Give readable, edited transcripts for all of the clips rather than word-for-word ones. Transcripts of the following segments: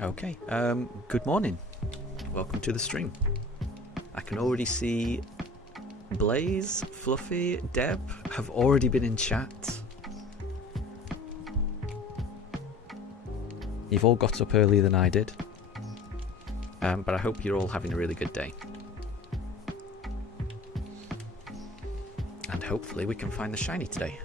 Okay, good morning. Welcome to the stream. I can already see Blaze, Fluffy, Deb have already been in chat. You've all got up earlier than I did. But I hope you're all having a really good day. And hopefully we can find the shiny today.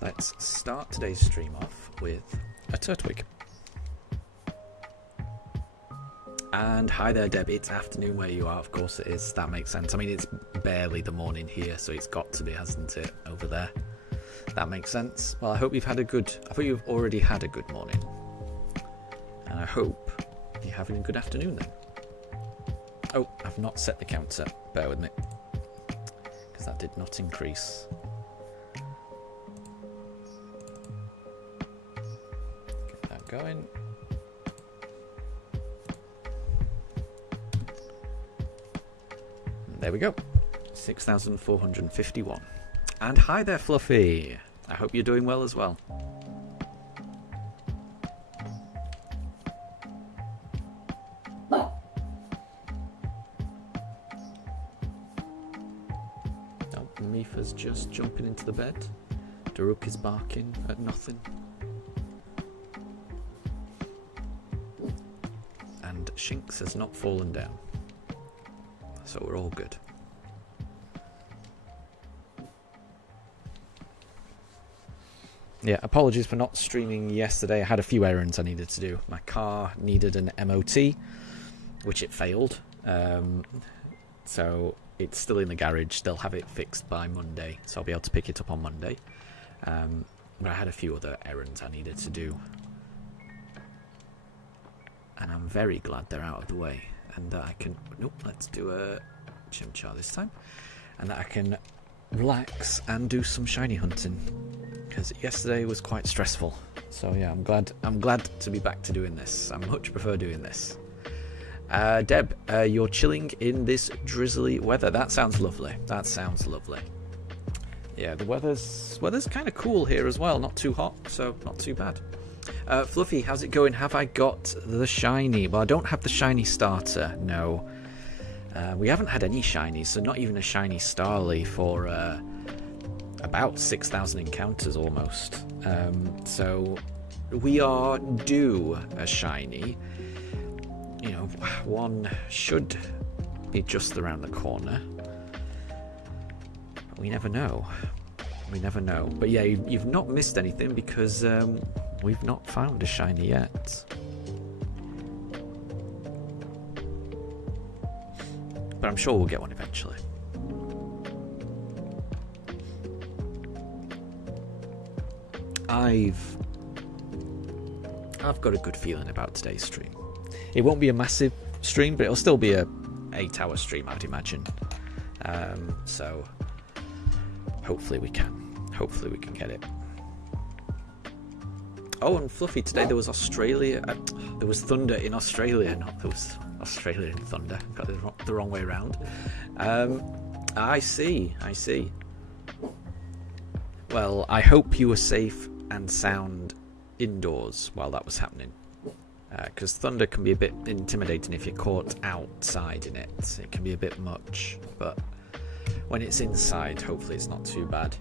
Let's start today's stream off with a Turtwig. And hi there, Deb. It's afternoon where you are. Of course it is. That makes sense. I mean, it's barely the morning here, so it's got to be, hasn't it, over there? That makes sense. Well, I hope you've already had a good morning. And I hope you're having a good afternoon then. Oh, I've not set the counter. Bear with me. Because that did not increase. Going. There we go. 6,451. And hi there, Fluffy. I hope you're doing well as well. Oh, Mifa's just jumping into the bed. Daruk is barking at nothing. Shinx has not fallen down, so we're all good. Yeah, apologies for not streaming yesterday. I had a few errands I needed to do. My car needed an MOT, which it failed, so it's still in the garage. They'll have it fixed by Monday, so I'll be able to pick it up on Monday. But I had a few other errands I needed to do. And I'm very glad they're out of the way. And that I can... Nope, let's do a Chimchar this time. And that I can relax and do some shiny hunting. Because yesterday was quite stressful. So yeah, I'm glad to be back to doing this. I much prefer doing this. Deb, you're chilling in this drizzly weather. That sounds lovely. That sounds lovely. Yeah, the weather's kind of cool here as well. Not too hot, so not too bad. Fluffy, how's it going? Have I got the shiny? Well, I don't have the shiny starter, no. We haven't had any shinies, so not even a shiny Starly for about 6,000 encounters almost. So we are due a shiny. You know, one should be just around the corner. But we never know. We never know. But yeah, you've not missed anything because... we've not found a shiny yet. But I'm sure we'll get one eventually. I've got a good feeling about today's stream. It won't be a massive stream, but it'll still be a 8-hour stream, I'd imagine. So hopefully we can. Hopefully we can get it. Oh, and Fluffy, today there was Australia. There was thunder in Australia, not there was Australia in thunder. Got it the wrong way around. I see. Well, I hope you were safe and sound indoors while that was happening. Because thunder can be a bit intimidating if you're caught outside in it. It can be a bit much, but when it's inside, hopefully it's not too bad.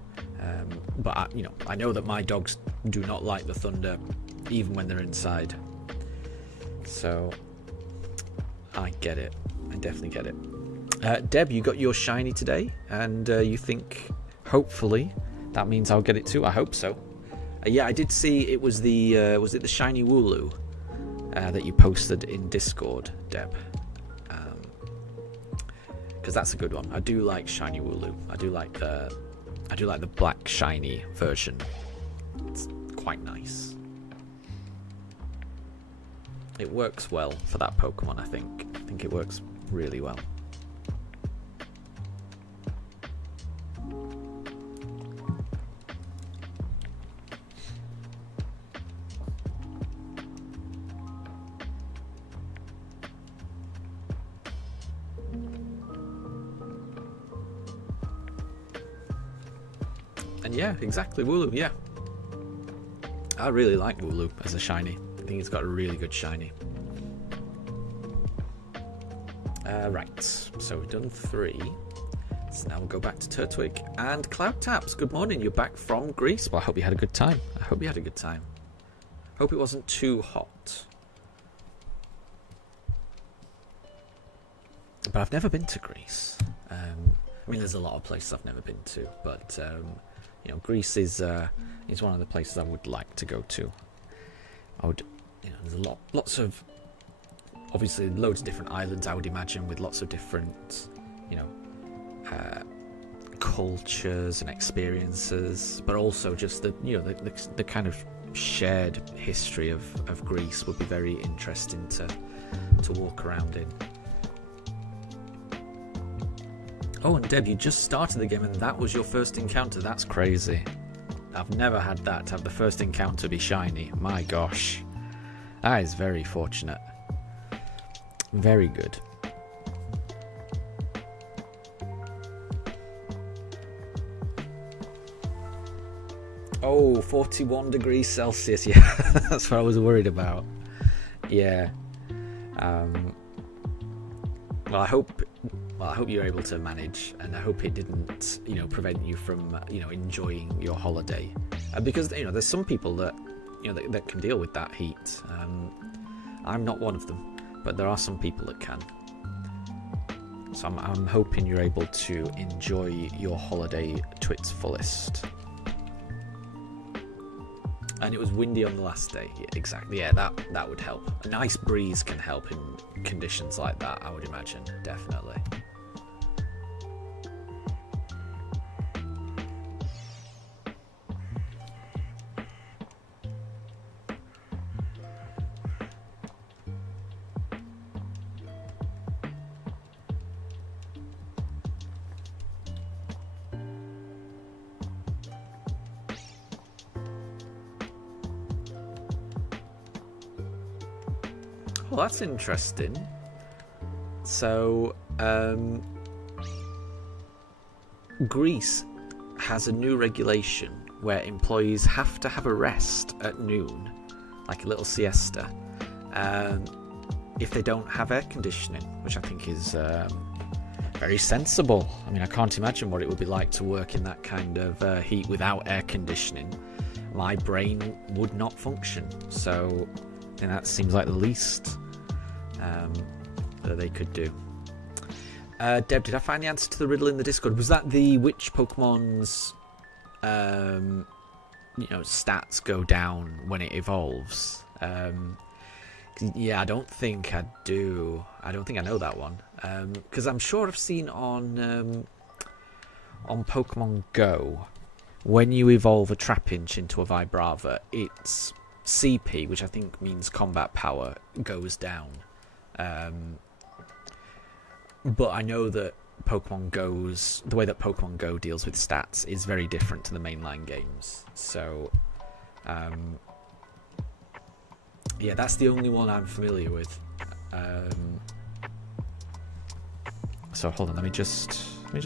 But I know that my dogs do not like the thunder, even when they're inside. So I get it. I definitely get it. Deb, you got your shiny today, and you think hopefully that means I'll get it too. I hope so. Yeah, I did see it was the was it the shiny Wooloo that you posted in Discord, Deb? Because that's a good one. I do like shiny Wooloo. I do like the black shiny version. It's quite nice. It works well for that Pokemon, I think. I think it works really well. And yeah, exactly, Wooloo, yeah. I really like Wooloo as a shiny. I think it's got a really good shiny. Right, so we've done 3. So now we'll go back to Turtwig and Cloud Taps. Good morning, you're back from Greece. Well, I hope you had a good time. I hope you had a good time. Hope it wasn't too hot. But I've never been to Greece. I mean, there's a lot of places I've never been to, but you know, Greece is one of the places I would like to go to. I would, you know, there's lots of, obviously, loads of different islands, I would imagine, with lots of different, you know, cultures and experiences, but also just the, you know, the kind of shared history of Greece would be very interesting to walk around in. Oh, and Deb, you just started the game and that was your first encounter. That's crazy. I've never had that, to have the first encounter be shiny. My gosh. That is very fortunate. Very good. Oh, 41 degrees Celsius. Yeah, that's what I was worried about. Yeah. Well, I hope you're able to manage, and I hope it didn't, you know, prevent you from, you know, enjoying your holiday. Because, you know, there's some people that, you know, that can deal with that heat. I'm not one of them, but there are some people that can. So I'm hoping you're able to enjoy your holiday to its fullest. And it was windy on the last day. Yeah, exactly. Yeah, that would help. A nice breeze can help in conditions like that, I would imagine. Definitely. Well, that's interesting. So, Greece has a new regulation where employees have to have a rest at noon, like a little siesta, if they don't have air conditioning, which I think is very sensible. I mean, I can't imagine what it would be like to work in that kind of heat without air conditioning. My brain would not function, so I think that seems like the least that they could do. Deb, did I find the answer to the riddle in the Discord? Was that which Pokemon's you know, stats go down when it evolves? Yeah, I don't think I do. I don't think I know that one. Because I'm sure I've seen on Pokemon Go, when you evolve a Trapinch into a Vibrava, its CP, which I think means combat power, goes down. But I know that the way that Pokemon Go deals with stats is very different to the mainline games. So, yeah, that's the only one I'm familiar with. So hold on, let me just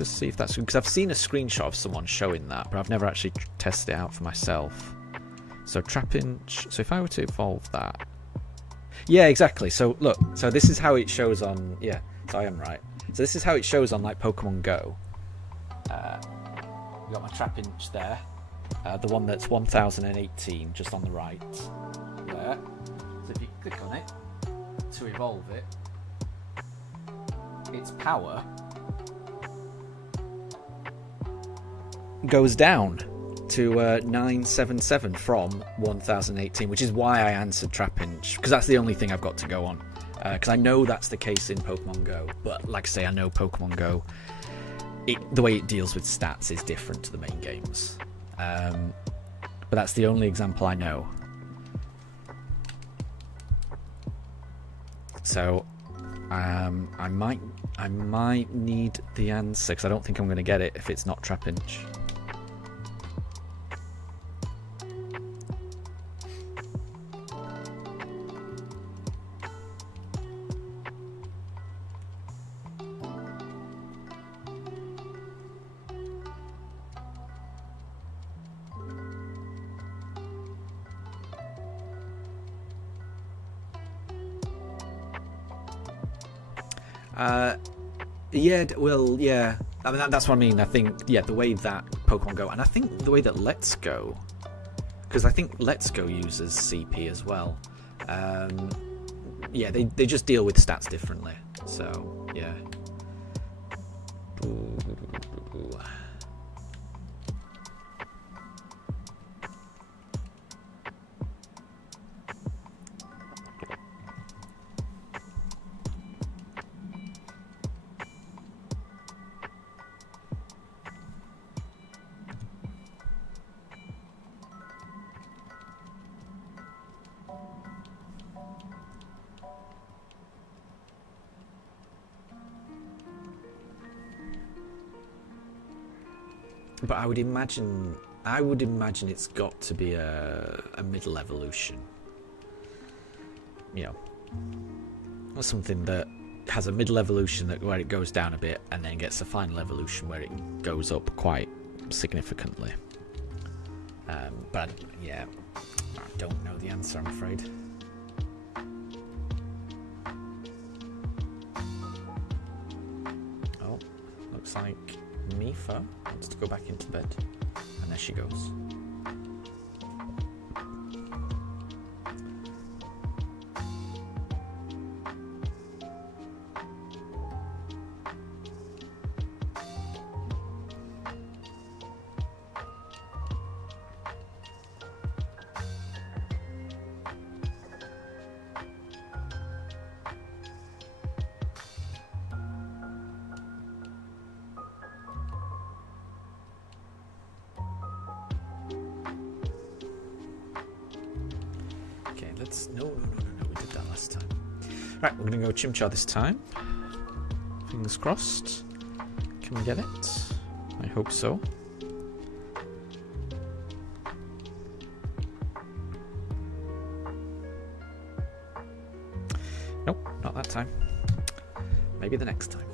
see if that's, because I've seen a screenshot of someone showing that, but I've never actually tested it out for myself. So Trapinch. So if I were to evolve that, yeah, exactly. So look, so this is how it shows on. Yeah, so I am right. So this is how it shows on like Pokemon Go. You got my Trapinch there, the one that's 1018, just on the right there. So if you click on it to evolve it, its power goes down to 977 from 1018, which is why I answered Trapinch, because that's the only thing I've got to go on. Because I know that's the case in Pokemon Go, but like I say, I know Pokemon Go, the way it deals with stats is different to the main games. But that's the only example I know. So, I might need the answer because I don't think I'm going to get it if it's not Trapinch. Yeah, well, yeah. I mean, that's what I mean. I think, yeah, the way that Pokemon Go, and I think the way that Let's Go, because I think Let's Go uses CP as well. Yeah, they just deal with stats differently. So, yeah. But I would imagine it's got to be a middle evolution. You know, or something that has a middle evolution where it goes down a bit and then gets a final evolution where it goes up quite significantly. But yeah, I don't know the answer, I'm afraid. Oh, looks like Mifa wants to go back into bed, and there she goes. No, we did that last time. Right, we're going to go Chimchar this time. Fingers crossed. Can we get it? I hope so. Nope, not that time. Maybe the next time.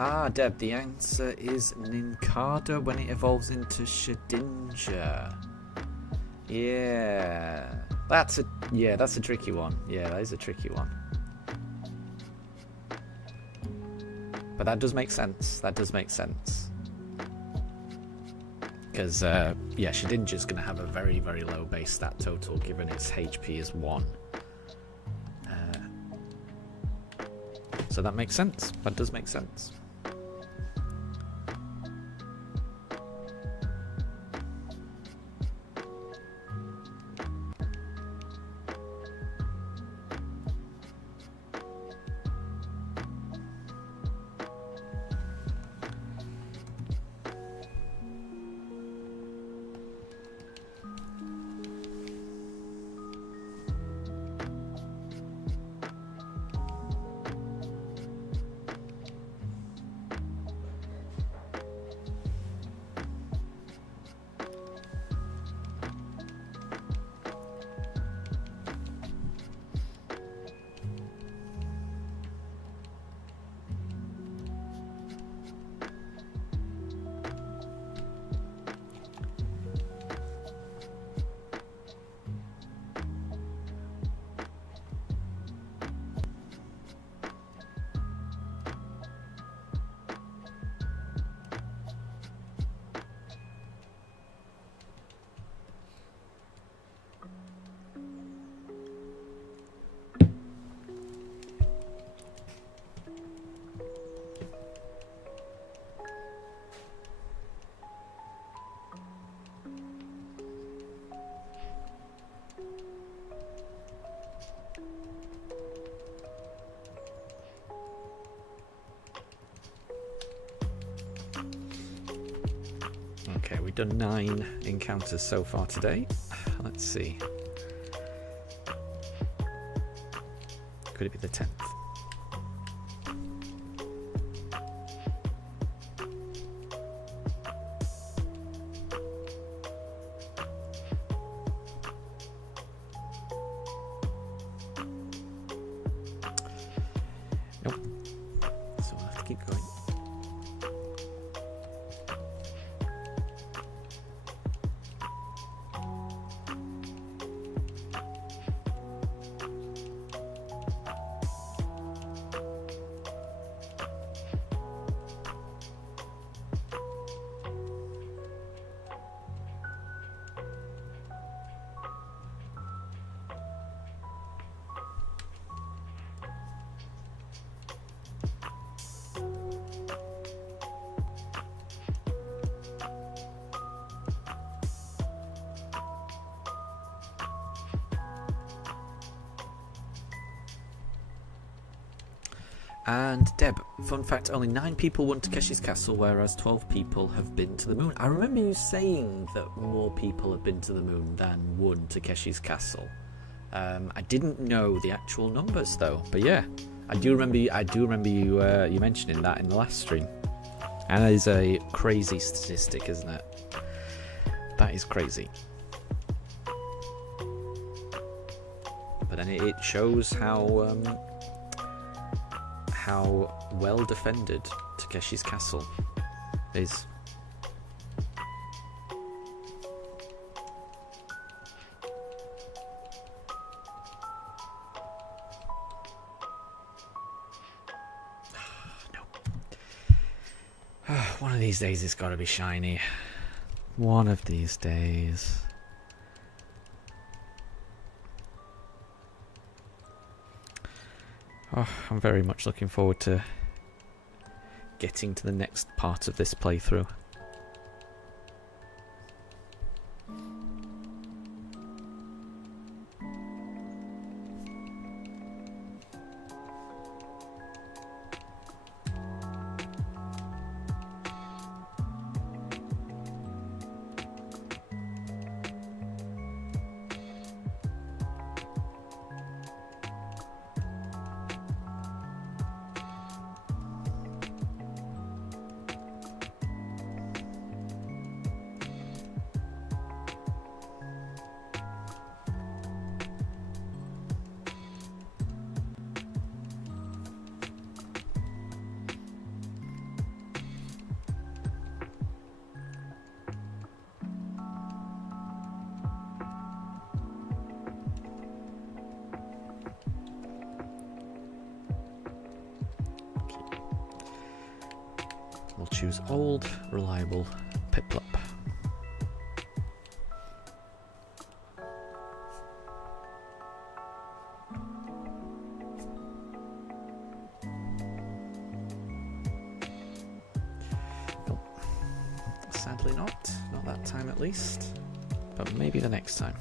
Ah, Deb, the answer is Nincada when it evolves into Shedinja. Yeah. That's a tricky one. Yeah, that is a tricky one. But that does make sense. That does make sense. Because, yeah, Shedinja's going to have a very, very low base stat total given its HP is 1. So that makes sense. That does make sense. Okay, we've done 9 encounters so far today. Let's see. Could it be the 10th? Nope. So we'll have to keep going. And Deb, fun fact, only 9 people went to Keshi's Castle, whereas 12 people have been to the moon. I remember you saying that more people have been to the moon than one to Keshi's Castle. I didn't know the actual numbers though, but yeah, I do remember you you mentioning that in the last stream. And that is a crazy statistic, isn't it? That is crazy. But then it shows how well defended Takeshi's Castle is. No. One of these days it's got to be shiny. One of these days. Oh, I'm very much looking forward to getting to the next part of this playthrough. We'll choose old, reliable Piplup. Nope. Sadly not that time at least, but maybe the next time.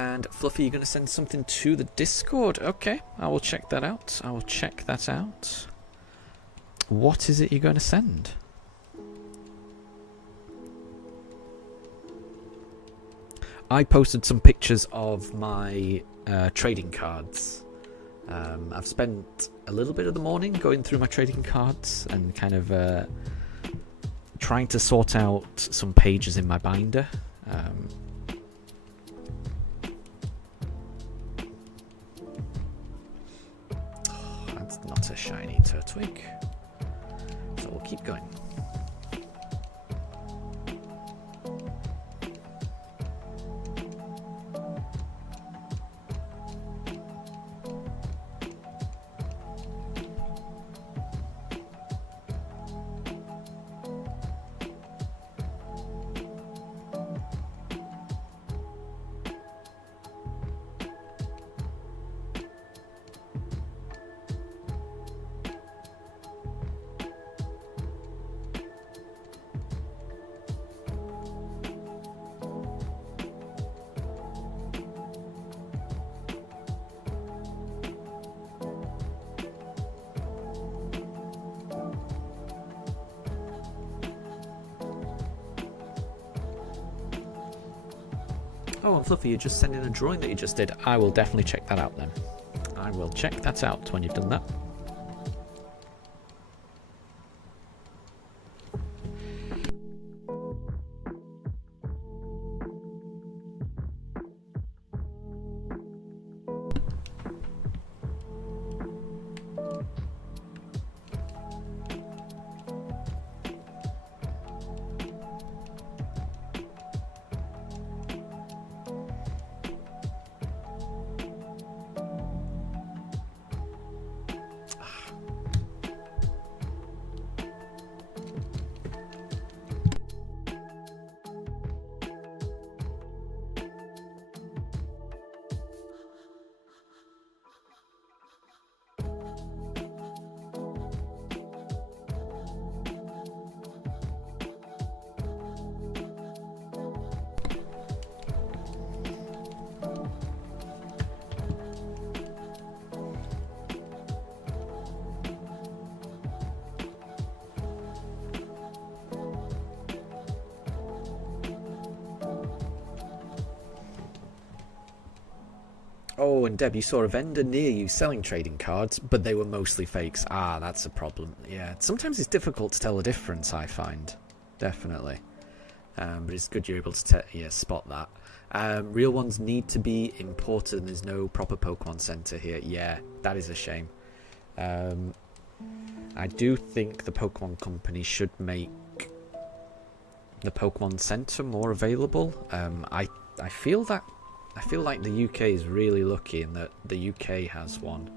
And Fluffy, you're going to send something to the Discord. Okay, I will check that out. What is it you're going to send? I posted some pictures of my trading cards. I've spent a little bit of the morning going through my trading cards and kind of trying to sort out some pages in my binder. That's not a shiny Turtwig. So we'll keep going. Oh, and Fluffy, you just sent in a drawing that you just did. I will definitely check that out then. I will check that out when you've done that. Oh, and Deb, you saw a vendor near you selling trading cards, but they were mostly fakes. Ah, that's a problem. Yeah, sometimes it's difficult to tell the difference, I find. Definitely. But it's good you're able to spot that. Real ones need to be imported and there's no proper Pokemon Center here. Yeah, that is a shame. I do think the Pokemon Company should make the Pokemon Center more available. I feel like the UK is really lucky in that the UK has one,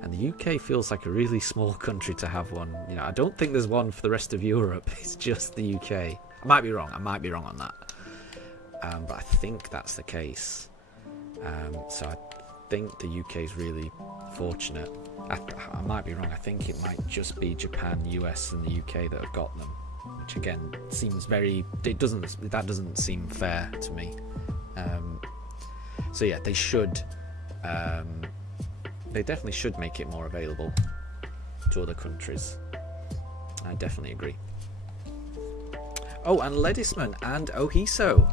and the UK feels like a really small country to have one. You know, I don't think there's one for the rest of Europe. It's just the UK. I might be wrong on that, but I think that's the case. So I think the UK is really fortunate. I might be wrong. I think it might just be Japan, US, and the UK that have got them, which again seems that doesn't seem fair to me. So yeah, they should. They definitely should make it more available to other countries. I definitely agree. Oh, and Ledisman and Ohiso,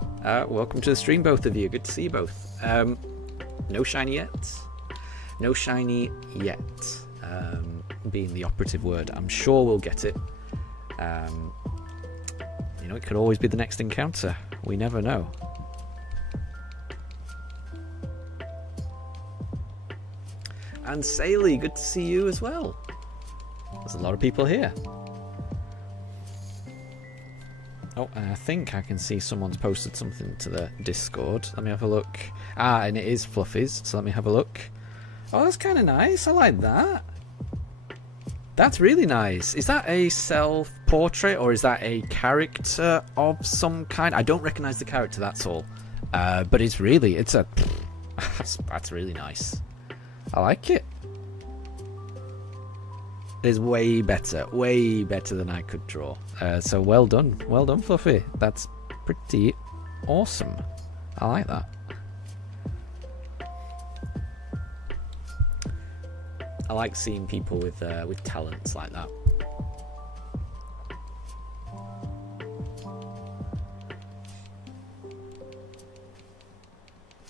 welcome to the stream, both of you. Good to see you both. No shiny yet. No shiny yet. Being the operative word. I'm sure we'll get it. You know, it could always be the next encounter. We never know. And Saley, good to see you as well. There's a lot of people here. Oh, and I think I can see someone's posted something to the Discord. Let me have a look. Ah, and it is Fluffy's, so let me have a look. Oh, that's kind of nice. I like that. That's really nice. Is that a self-portrait or is that a character of some kind? I don't recognise the character, that's all. But it's a... that's really nice. I like it. It is way better than I could draw. So well done, Fluffy. That's pretty awesome. I like that. I like seeing people with talents like that.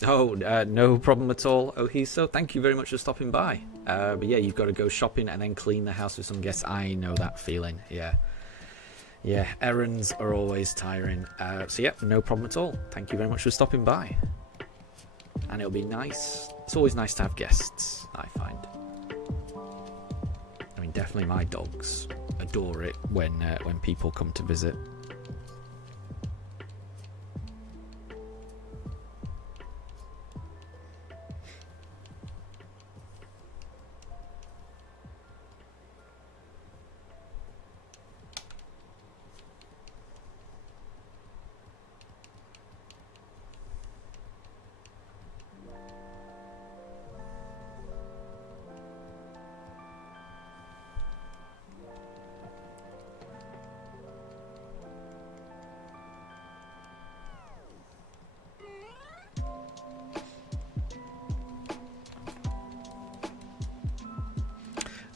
Oh, no problem at all, Ohiso. Thank you very much for stopping by. But yeah, you've got to go shopping and then clean the house with some guests. I know that feeling, yeah. Yeah, errands are always tiring. So yeah, no problem at all. Thank you very much for stopping by. And it'll be nice. It's always nice to have guests, I find. I mean, definitely my dogs adore it when people come to visit.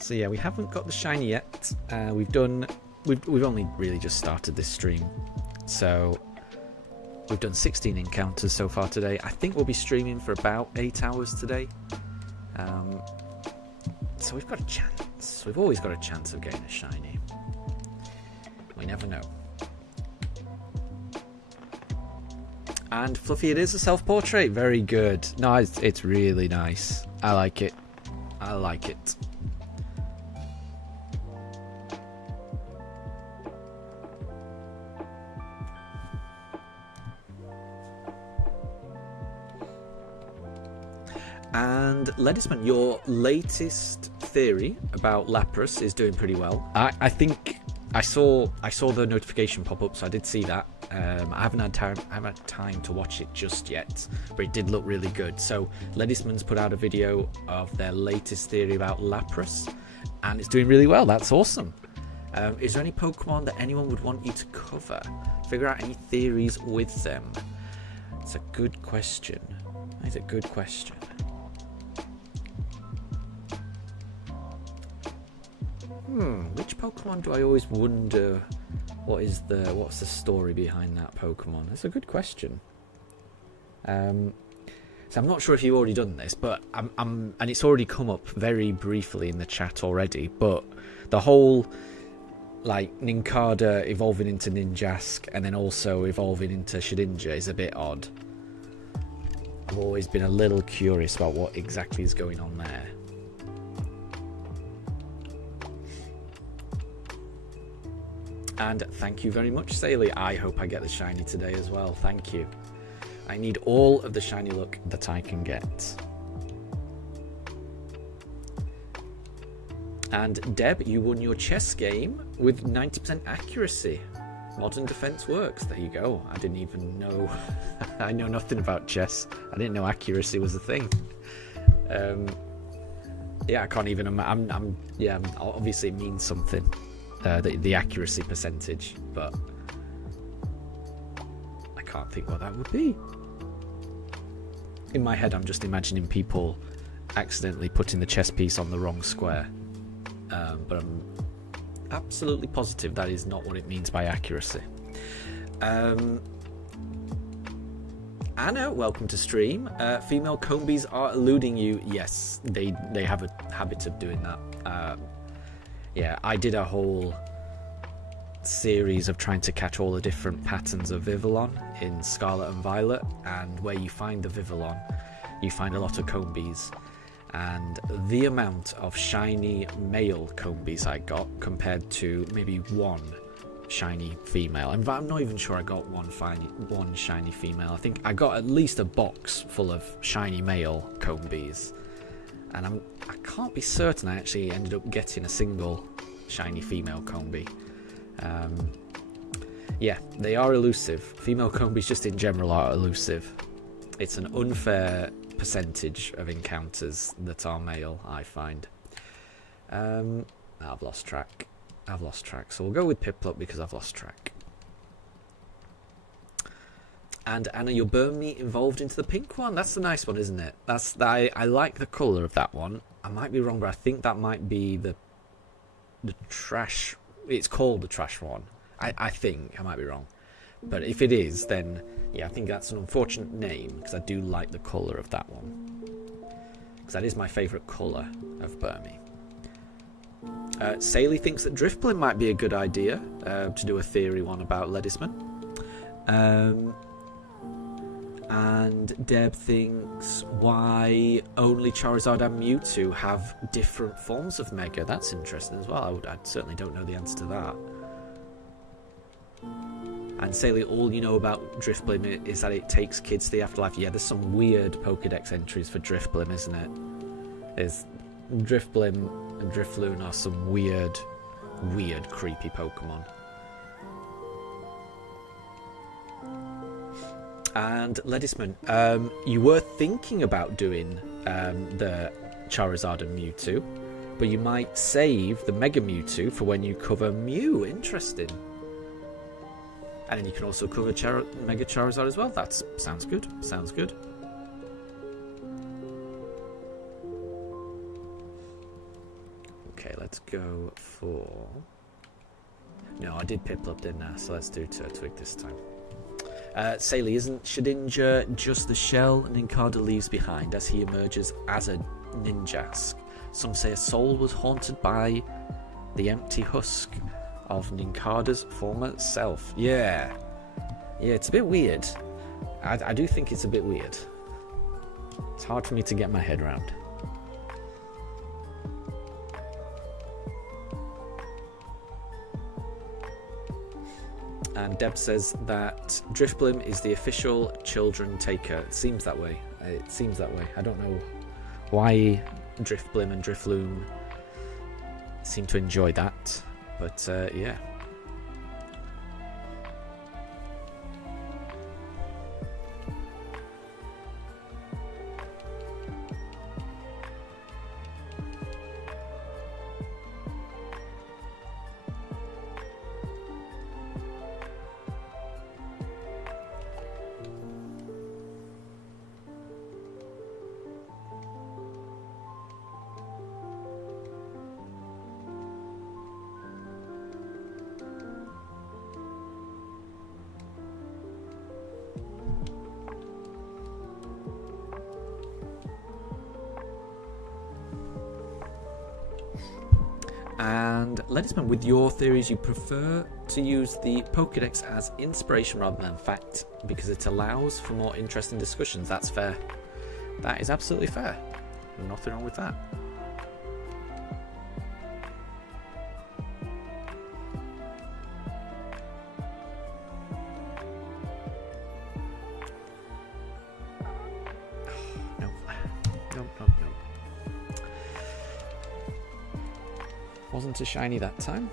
So yeah, we haven't got the shiny yet. We've only really just started this stream, so we've done 16 encounters so far today. I think we'll be streaming for about 8 hours today. So we've got a chance. We've always got a chance of getting a shiny. We never know. And Fluffy, it is a self-portrait. Very good. No, it's really nice. I like it. I like it. And Ledisman, your latest theory about Lapras is doing pretty well. I think I saw the notification pop up, so I did see that. I haven't had time to watch it just yet, but it did look really good. So Ledisman's put out a video of their latest theory about Lapras, and it's doing really well. That's awesome. Is there any Pokemon that anyone would want you to cover? Figure out any theories with them. It's a good question. It's a good question. Which Pokemon do I always wonder what's the story behind that Pokemon? That's a good question. So I'm not sure if you've already done this, but and it's already come up very briefly in the chat already, but the whole like Nincada evolving into Ninjask and then also evolving into Shedinja is a bit odd. I've always been a little curious about what exactly is going on there. And thank you very much, Saley. I hope I get the shiny today as well. Thank you. I need all of the shiny luck that I can get. And Deb, you won your chess game with 90% accuracy. Modern defense works. There you go. I didn't even know. I know nothing about chess. I didn't know accuracy was a thing. Yeah, I can't even. Yeah, obviously it means something. The accuracy percentage, but I can't think what that would be. In my head, I'm just imagining people accidentally putting the chess piece on the wrong square, but I'm absolutely positive that is not what it means by accuracy. Anna, welcome to stream. Female combies are eluding you. Yes, they have a habit of doing that. Yeah, I did a whole series of trying to catch all the different patterns of Vivillon in Scarlet and Violet, and where you find the Vivillon, you find a lot of combies. And the amount of shiny male combies I got compared to maybe one shiny female. I'm not even sure I got one shiny female. I think I got at least a box full of shiny male combies. And I can't be certain I actually ended up getting a single shiny female combi. Yeah, they are elusive. Female combis just in general are elusive. It's an unfair percentage of encounters that are male, I find. I've lost track. So we'll go with Piplup because I've lost track. And Anna, your burn meat evolved into the pink one. That's the nice one, isn't it? I like the colour of that one. I might be wrong, but I think that might be the trash. It's called the trash one. I think I might be wrong, but if it is, then yeah, I think that's an unfortunate name because I do like the colour of that one. Because that is my favourite colour of Burmy. Saley thinks that Drifblim might be a good idea to do a theory one about Ledisman. And Deb thinks, why only Charizard and Mewtwo have different forms of Mega? That's interesting as well. I certainly don't know the answer to that. And Saley, all you know about Drifblim is that it takes kids to the afterlife. Yeah, there's some weird Pokedex entries for Drifblim, isn't it? There's Drifblim and Drifloon are some weird, creepy Pokemon. And Ledisman, you were thinking about doing the Charizard and Mewtwo, but you might save the Mega Mewtwo for when you cover Mew. Interesting. And then you can also cover Mega Charizard as well. That sounds good. Sounds good. Okay, let's go for... No, I did Piplup, didn't I? So let's do Turtwig this time. Saley, isn't Shedinja just the shell Nincada leaves behind as he emerges as a Ninjask? Some say a soul was haunted by the empty husk of Nincada's former self. Yeah, it's a bit weird. I do think it's a bit weird. It's hard for me to get my head around. And Deb says that Drifblim is the official children taker. It seems that way. I don't know why Drifblim and Drifloon seem to enjoy that. But, yeah. And Ledisman, with your theories, you prefer to use the Pokedex as inspiration rather than fact because it allows for more interesting discussions. That's fair. That is absolutely fair. Nothing wrong with that. No. Wasn't a shiny that time.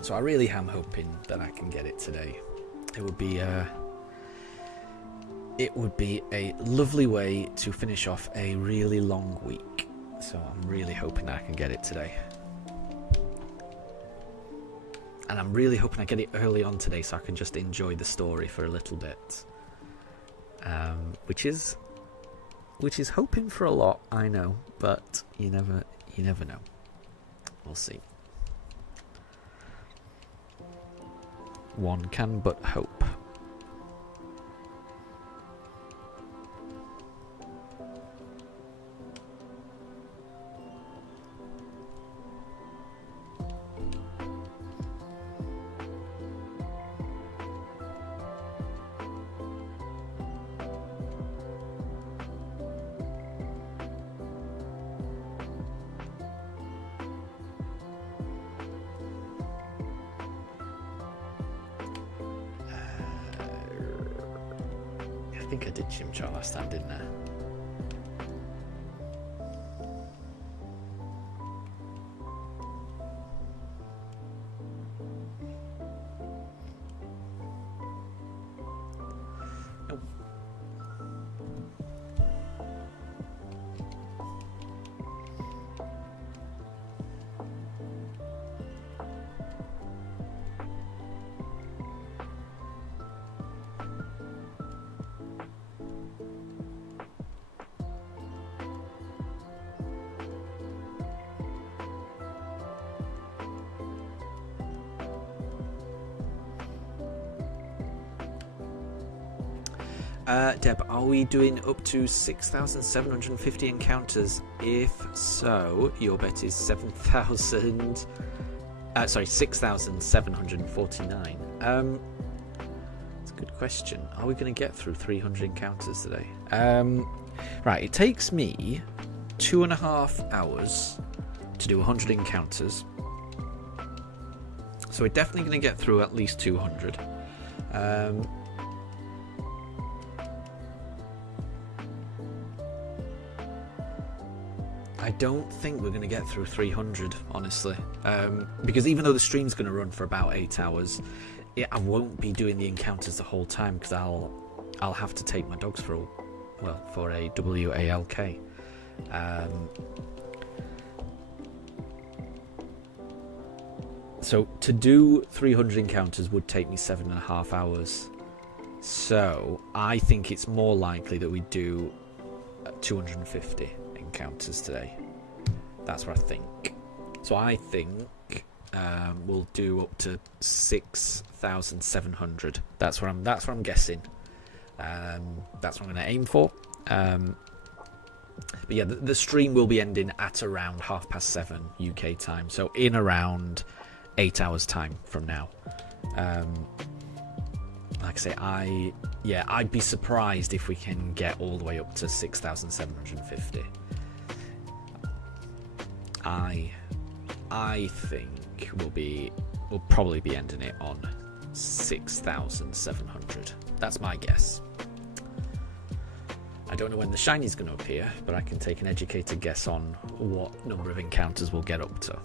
So I really am hoping that I can get it today. It would be a lovely way to finish off a really long week. So I'm really hoping that I can get it today. And I'm really hoping I get it early on today so I can just enjoy the story for a little bit. Which is hoping for a lot, I know, but you never know. We'll see. One can but hope. I think I did Chimchar last time, didn't I? Nope. Deb, are we doing up to 6,750 encounters? If so, your bet is 7,000. Sorry, 6,749. That's a good question. Are we going to get through 300 encounters today? Right, it takes me 2.5 hours to do 100 encounters. So we're definitely going to get through at least 200. I don't think we're going to get through 300, honestly. Because even though the stream's going to run for about 8 hours, I won't be doing the encounters the whole time because I'll have to take my dogs for a WALK. So to do 300 encounters would take me 7.5 hours. So I think it's more likely that we do 250 encounters today. That's what I think. So I think we'll do up to 6,700. That's what I'm guessing. That's what I'm going to aim for. But yeah, the stream will be ending at around 7:30 UK time. So in around 8 hours time from now. Like I say, I'd be surprised if we can get all the way up to 6,750. I think we'll probably be ending it on 6,700. That's my guess. I don't know when the shiny's going to appear, but I can take an educated guess on what number of encounters we'll get up to.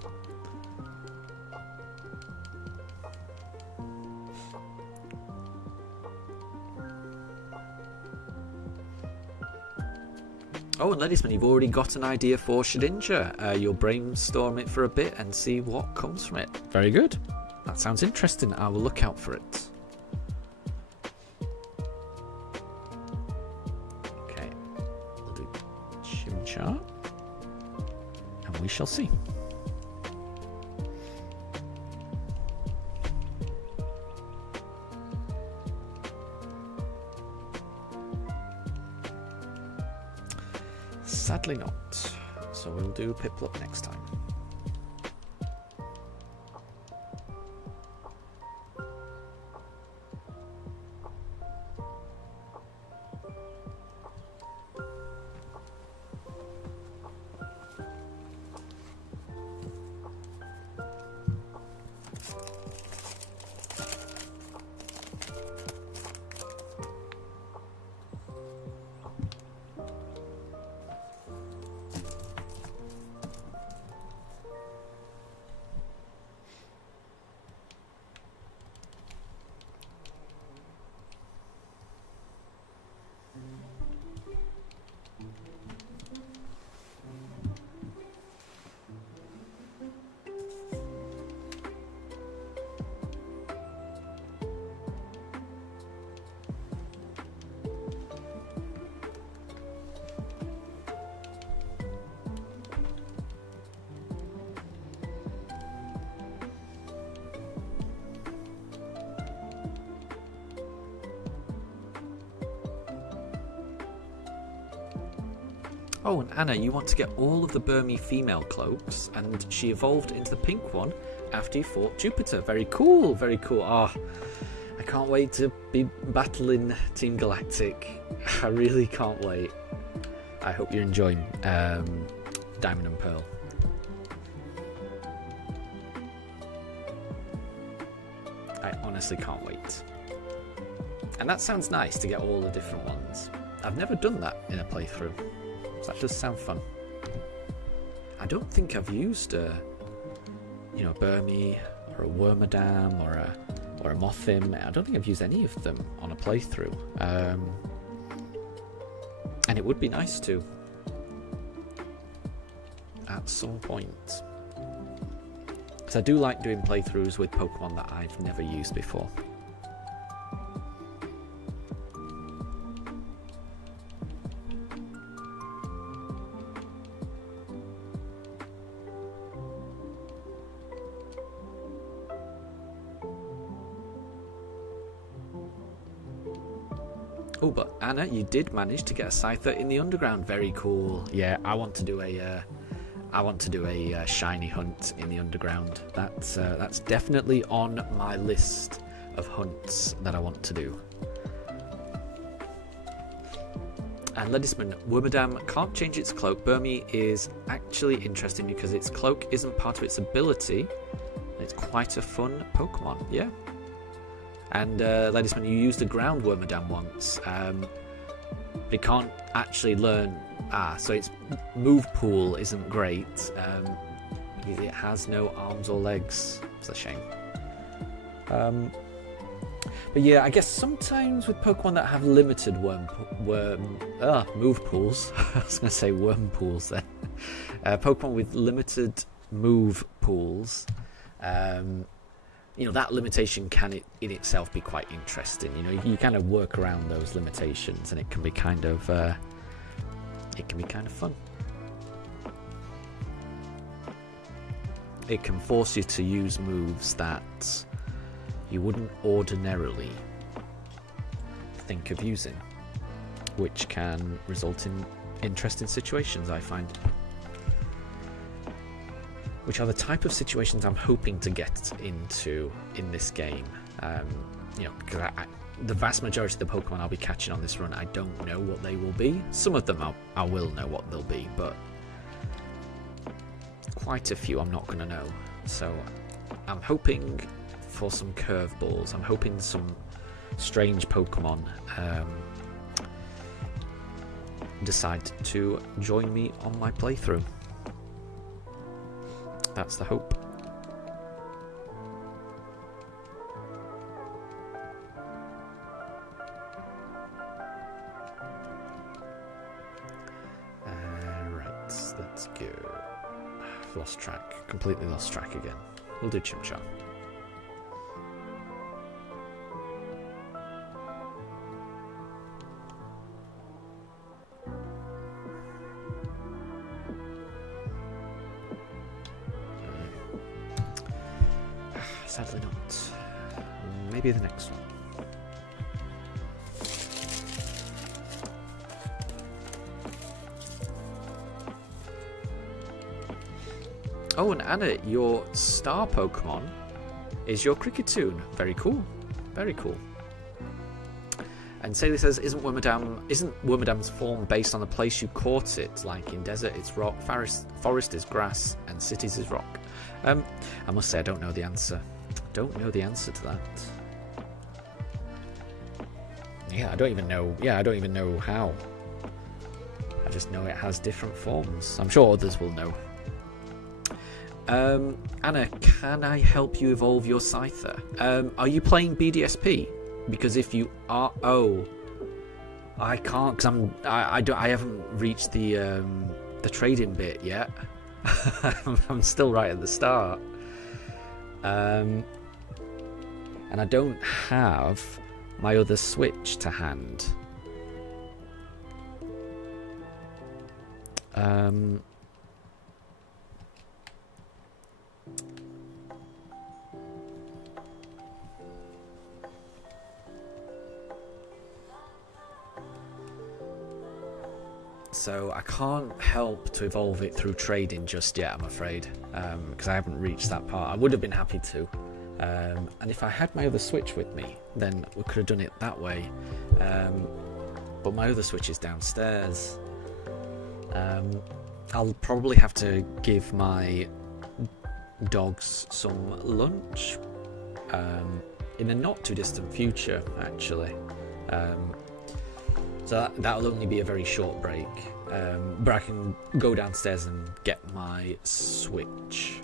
Oh, and Ledisman, you've already got an idea for Shedinja. You'll brainstorm it for a bit and see what comes from it. Very good. That sounds interesting. I will look out for it. Okay. We'll do Chimchar. And we shall see. Sadly not. So we'll do Piplup next time. Oh, and Anna, you want to get all of the Burmy female cloaks, and she evolved into the pink one after you fought Jupiter. Very cool, very cool. I can't wait to be battling Team Galactic. I really can't wait. I hope you're enjoying Diamond and Pearl. I honestly can't wait. And that sounds nice to get all the different ones. I've never done that in a playthrough. That does sound fun. I don't think I've used a Burmy or a Wormadam or a Mothim. I don't think I've used any of them on a playthrough. And it would be nice to at some point. Because I do like doing playthroughs with Pokemon that I've never used before. Oh, but Anna, you did manage to get a Scyther in the underground. Very cool. Yeah, I want to do a I want to do a shiny hunt in the underground. That's definitely on my list of hunts that I want to do. And Ledisman, Wormadam can't change its cloak. Burmy is actually interesting because its cloak isn't part of its ability. It's quite a fun Pokemon, yeah. And Ledisman, you used the ground Wormadam once. But it can't actually learn. So its move pool isn't great. Because it has no arms or legs. It's a shame. But yeah, I guess sometimes with Pokemon that have limited move pools, I was going to say worm pools then. Pokemon with limited move pools, that limitation can in itself be quite interesting. You kind of work around those limitations, and it can be kind of fun. It can force you to use moves that you wouldn't ordinarily think of using, which can result in interesting situations, I find. Which are the type of situations I'm hoping to get into in this game. Because the vast majority of the Pokemon I'll be catching on this run, I don't know what they will be. Some of them I will know what they'll be, but quite a few I'm not going to know. So I'm hoping for some curveballs. I'm hoping some strange Pokemon decide to join me on my playthrough. That's the hope. Right, let's go. I've lost track. Completely lost track again. We'll do Chimchar. Sadly not. Maybe the next one. Oh, and Anna, your star Pokemon is your Kricketune. Very cool. Very cool. And Saley says, isn't Wormadam's form based on the place you caught it? Like in desert, it's rock, forest is grass, and cities is rock. I must say, I don't know the answer. Don't know the answer to that. Yeah, I don't even know how. I just know it has different forms. I'm sure others will know. Anna, can I help you evolve your Scyther? Are you playing BDSP? Because if you are, I can't, because I haven't reached the trading bit yet. I'm still right at the start. And I don't have my other Switch to hand. So I can't help to evolve it through trading just yet, I'm afraid, because I haven't reached that part. I would have been happy to. And if I had my other Switch with me, then we could have done it that way. But my other Switch is downstairs. I'll probably have to give my dogs some lunch in a not too distant future, actually. So that'll only be a very short break. But I can go downstairs and get my Switch.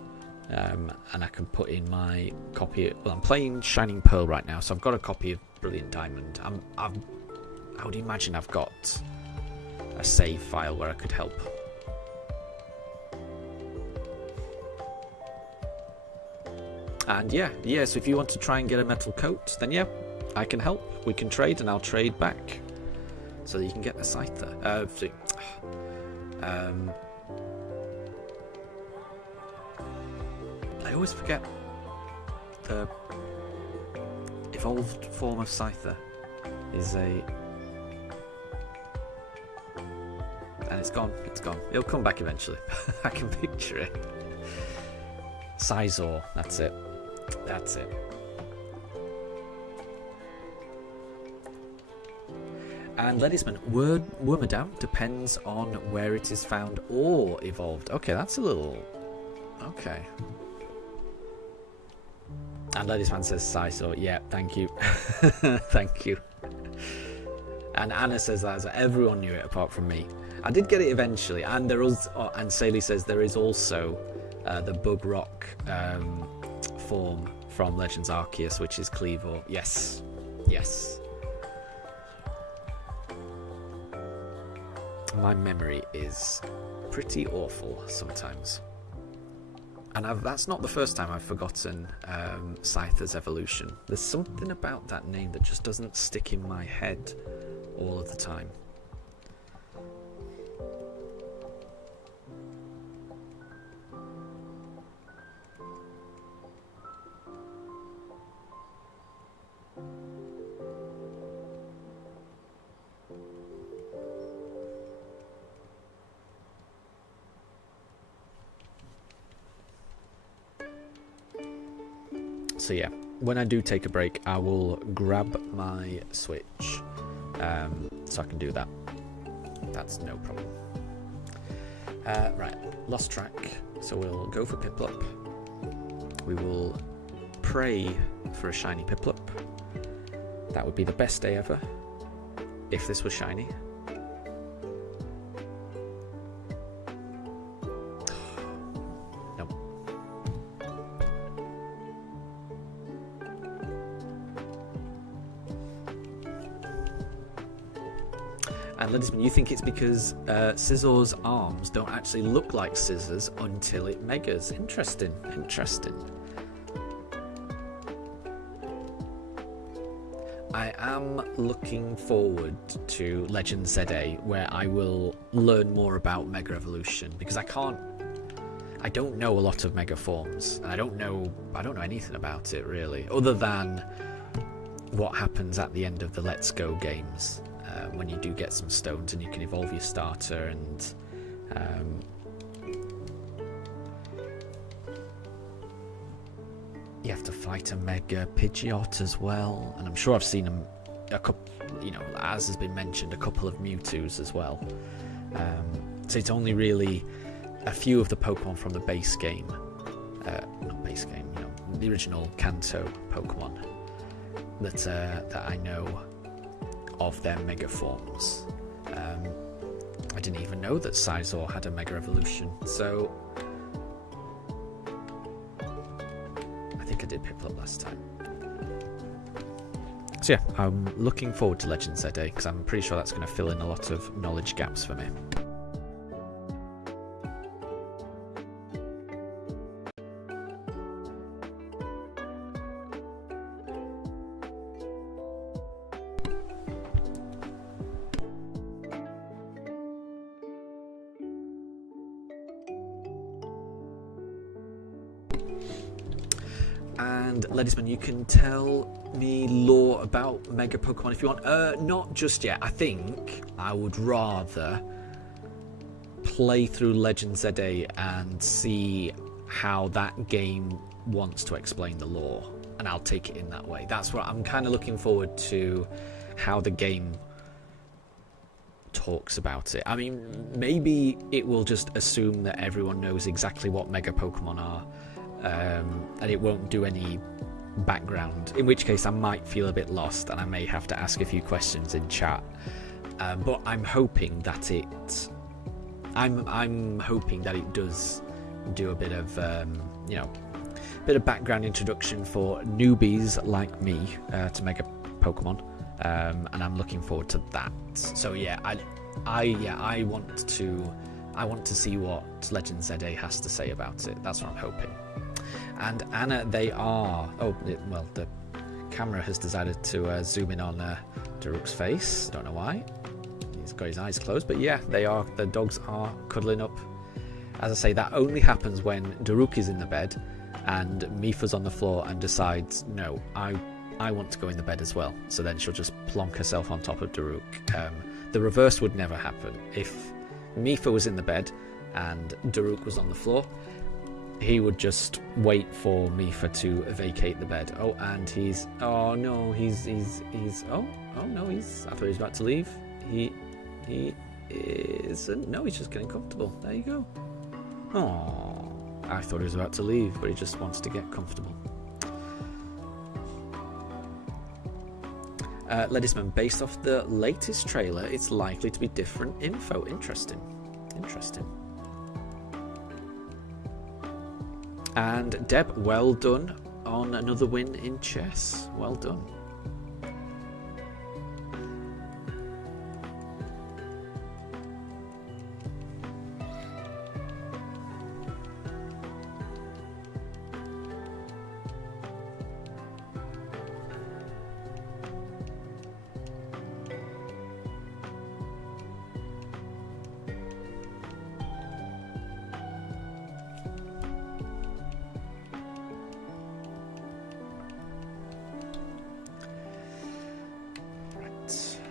And I can put in my copy. Well, I'm playing Shining Pearl right now, so I've got a copy of Brilliant Diamond. I would imagine I've got a save file where I could help. And yeah, so if you want to try and get a metal coat, then yeah, I can help. We can trade, and I'll trade back so that you can get the Scyther. I always forget the evolved form of Scyther is an And it's gone. It's gone. It'll come back eventually. I can picture it. Sizor. That's it. That's it. And Ledisman, Wormadam depends on where it is found or evolved. Okay, that's a little... Okay. And Ledisman says Sizor. Yeah, thank you. Thank you. And Anna says that everyone knew it apart from me. I did get it eventually. And there was, and Saley says there is also the Bug Rock form from Legends Arceus, which is Cleavor. Yes. Yes. My memory is pretty awful sometimes. And that's not the first time I've forgotten Scyther's evolution. There's something about that name that just doesn't stick in my head all of the time. So yeah, when I do take a break, I will grab my Switch, so I can do that. That's no problem. Right, lost track. So we'll go for Piplup. We will pray for a shiny Piplup. That would be the best day ever if this was shiny. And Ledisman, you think it's because Scizzor's arms don't actually look like scissors until it megas. Interesting, interesting. I am looking forward to Legends ZA, where I will learn more about Mega Evolution, because I don't know a lot of Mega forms, and I don't know anything about it really, other than what happens at the end of the Let's Go games. When you do get some stones and you can evolve your starter, and you have to fight a Mega Pidgeot as well, and I'm sure I've seen a couple, you know, as has been mentioned, a couple of Mewtwo's as well. So it's only really a few of the Pokemon from the base game, not base game, you know, the original Kanto Pokemon that I know of their Mega forms. I didn't even know that Scizor had a Mega Evolution, so I think I did Piplup last time. So yeah, I'm looking forward to Legends ZA, because I'm pretty sure that's going to fill in a lot of knowledge gaps for me. And Ledisman, you can tell me lore about Mega Pokemon if you want. Not just yet. I think I would rather play through Legends ZA and see how that game wants to explain the lore, and I'll take it in that way. That's what I'm kind of looking forward to, how the game talks about it. I mean, maybe it will just assume that everyone knows exactly what Mega Pokemon are, and it won't do any background, in which case I might feel a bit lost and I may have to ask a few questions in chat, but I'm hoping that I'm hoping that it does do a bit of you know, bit of background introduction for newbies like me to Mega Pokemon, and I'm looking forward to that. So yeah, I want to see what Legends ZA has to say about it. That's what I'm hoping. And Anna, they are... Oh, well, the camera has decided to zoom in on Daruk's face. Don't know why. He's got his eyes closed. But yeah, they are. The dogs are cuddling up. As I say, that only happens when Daruk is in the bed and Mifa's on the floor and decides, no, I want to go in the bed as well. So then she'll just plonk herself on top of Daruk. The reverse would never happen. If Mifa was in the bed and Daruk was on the floor, he would just wait for Mifa to vacate the bed. Oh, and he's... Oh, no, he's... Oh, no, he's... I thought he was about to leave. He isn't... No, he's just getting comfortable. There you go. Oh, I thought he was about to leave, but he just wants to get comfortable. Ledisman, based off the latest trailer, it's likely to be different info. Interesting. And Deb, well done on another win in chess. Well done.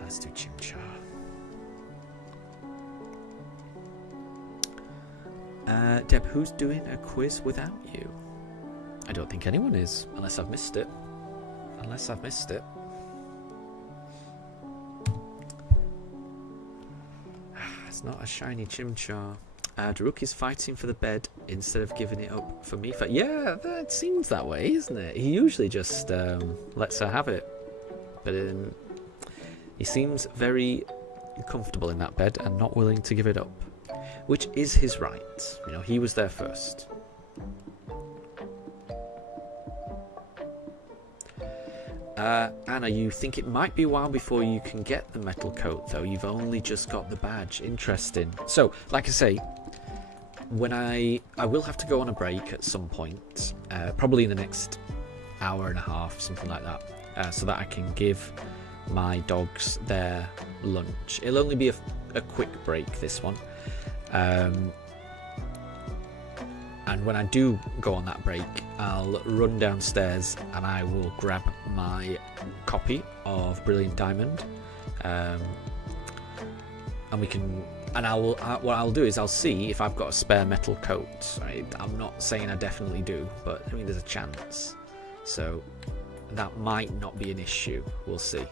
Let's do Chimchar. Deb, who's doing a quiz without you? I don't think anyone is, unless I've missed it. It's not a shiny Chimchar. Daruk is fighting for the bed instead of giving it up for Mifa. Yeah, that seems that way, isn't it? He usually just lets her have it. But he seems very comfortable in that bed and not willing to give it up, which is his right. You know, he was there first. Anna, you think it might be a while before you can get the metal coat, though. You've only just got the badge. Interesting. So, like I say, when I will have to go on a break at some point, probably in the next hour and a half, something like that, so that I can give my dogs their lunch. It'll only be a quick break, this one. And when I do go on that break, I'll run downstairs and I will grab my copy of Brilliant Diamond, and we can. And what I'll do is I'll see if I've got a spare metal coat. Right? I'm not saying I definitely do, but I mean there's a chance. So that might not be an issue. We'll see.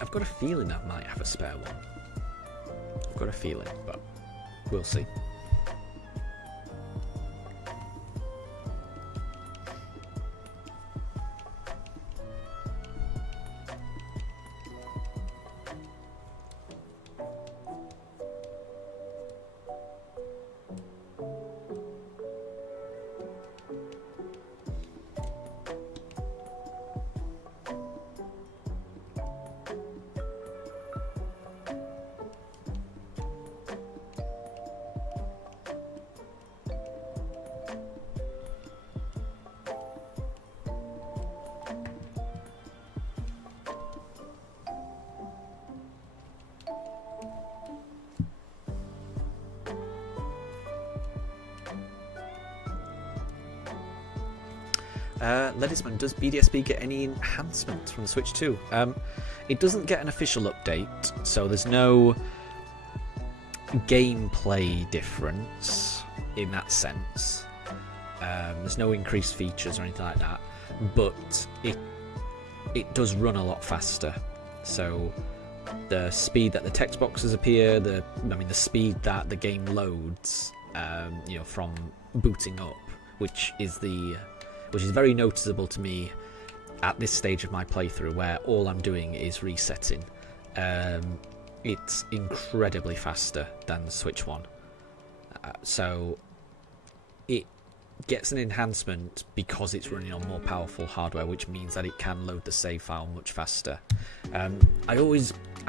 I've got a feeling I might have a spare one. I've got a feeling, but we'll see. Ledisman, does BDSP get any enhancements from the Switch 2? It doesn't get an official update, so there's no gameplay difference in that sense. There's no increased features or anything like that, but it does run a lot faster. So the speed that the text boxes appear, the speed that the game loads, from booting up, which is very noticeable to me at this stage of my playthrough, where all I'm doing is resetting. It's incredibly faster than the Switch 1. So it gets an enhancement because it's running on more powerful hardware, which means that it can load the save file much faster. I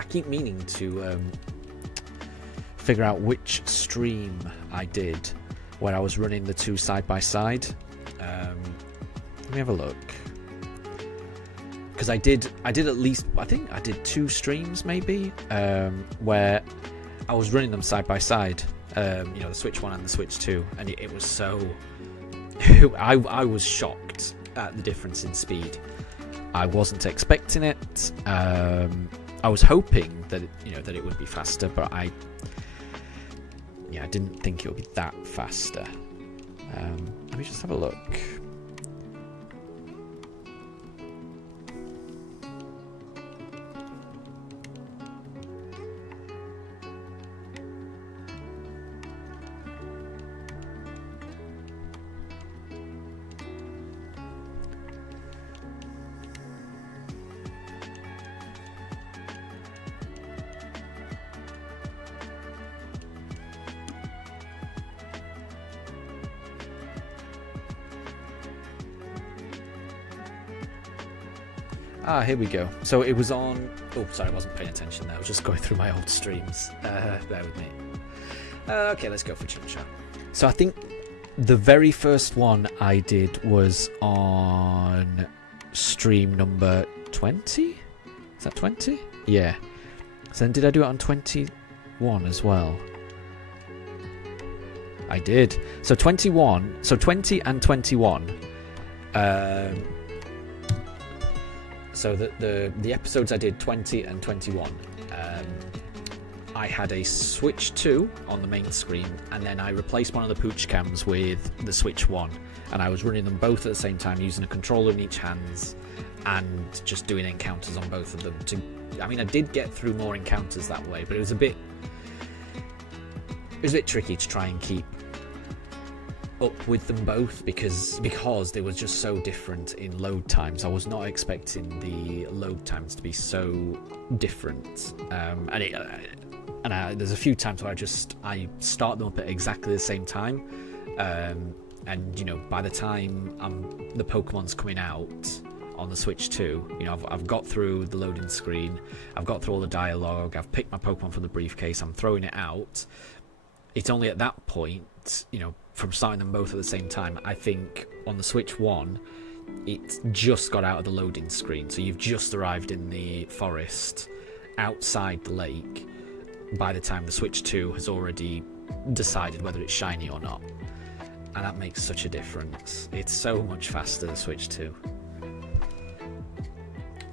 keep meaning to figure out which stream I did where I was running the two side by side. Let me have a look, because I did at least, I think I did 2 streams maybe, where I was running them side by side, the Switch 1 and the Switch 2, and it was so I was shocked at the difference in speed. I wasn't expecting it. I was hoping that that it would be faster, but I didn't think it would be that faster. Let me just have a look. Ah, here we go. So it was on... Oh, sorry, I wasn't paying attention there. I was just going through my old streams. Bear with me. Okay, let's go for Chimchar. So I think the very first one I did was on stream number 20? Is that 20? Yeah. So then did I do it on 21 as well? I did. So 21... So 20 and 21... So the episodes I did 20 and 21, I had a Switch 2 on the main screen, and then I replaced one of the pooch cams with the Switch 1, and I was running them both at the same time using a controller in each hand and just doing encounters on both of them. I did get through more encounters that way, but it was a bit tricky to try and keep up with them both because they were just so different in load times. I was not expecting the load times to be so different, and there's a few times where I start them up at exactly the same time, and by the time the Pokemon's coming out on the Switch 2, I've got through the loading screen, I've got through all the dialogue, I've picked my Pokemon from the briefcase, I'm throwing it out. It's only at that point, from starting them both at the same time, I think on the Switch 1, it's just got out of the loading screen. So you've just arrived in the forest outside the lake by the time the Switch 2 has already decided whether it's shiny or not. And that makes such a difference. It's so much faster, the Switch 2.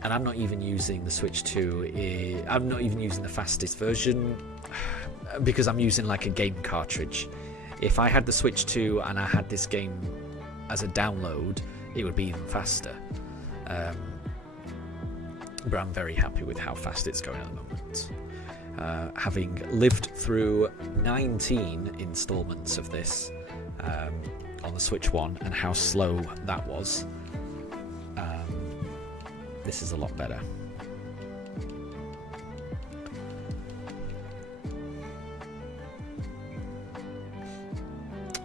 And I'm not even using the Switch 2, I'm not even using the fastest version because I'm using like a game cartridge. If I had the Switch 2 and I had this game as a download, it would be even faster. But I'm very happy with how fast it's going at the moment. Having lived through 19 installments of this on the Switch 1 and how slow that was, this is a lot better.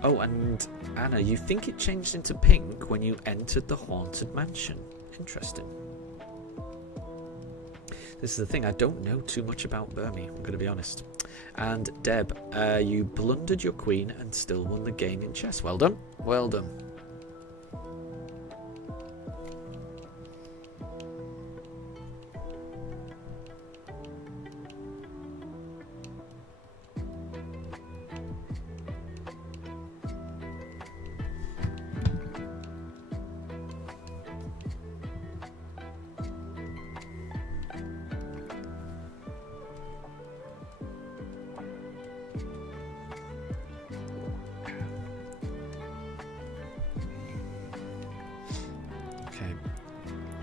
Oh, and Anna, you think it changed into pink when you entered the Haunted Mansion. Interesting. This is the thing, I don't know too much about Burmy, I'm going to be honest. And Deb, you blundered your queen and still won the game in chess. Well done. Well done.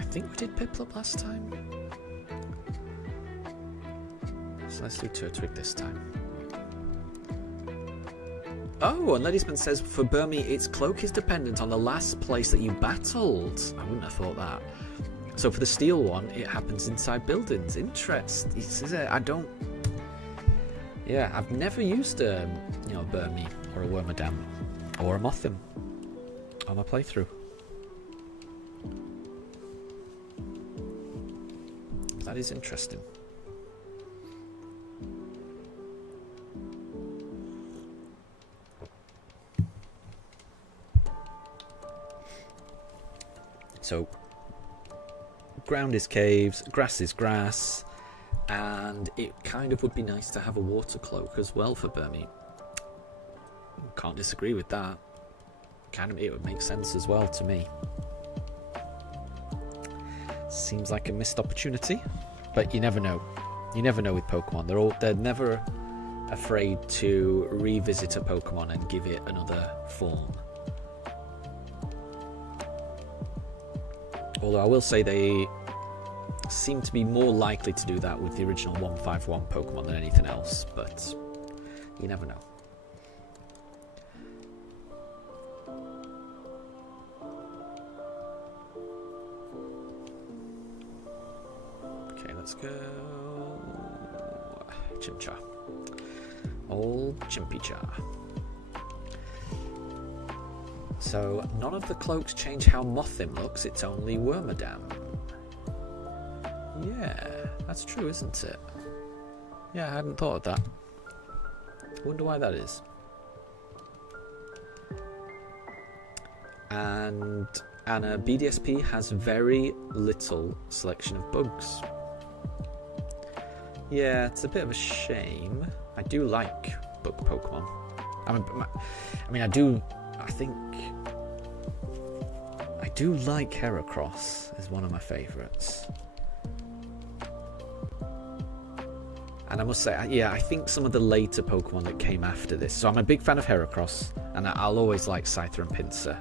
I think we did Piplup last time. So let's do Turtwig this time. Oh, and Ladysman says for Burmy, its cloak is dependent on the last place that you battled. I wouldn't have thought that. So for the steel one, it happens inside buildings. Interest. I don't... Yeah, I've never used a Burmy or a Wormadam or a Mothim on my playthrough. That is interesting. So, ground is caves, grass is grass, and it kind of would be nice to have a water cloak as well for Burmy. Can't disagree with that. it would make sense as well to me. Seems like a missed opportunity, but you never know. You never know with Pokemon. They're never afraid to revisit a Pokemon and give it another form. Although I will say they seem to be more likely to do that with the original 151 Pokemon than anything else, but you never know. Okay, let's go. Chimchar. Old Chimpy-Char. So, none of the cloaks change how Mothim looks, it's only Wormadam. Yeah, that's true, isn't it? Yeah, I hadn't thought of that. Wonder why that is. And Anna, BDSP has very little selection of bugs. Yeah, it's a bit of a shame. I do like bug Pokemon. I do like Heracross as one of my favourites. And I must say, yeah, I think some of the later Pokemon that came after this. So I'm a big fan of Heracross, and I'll always like Scyther and Pinsir.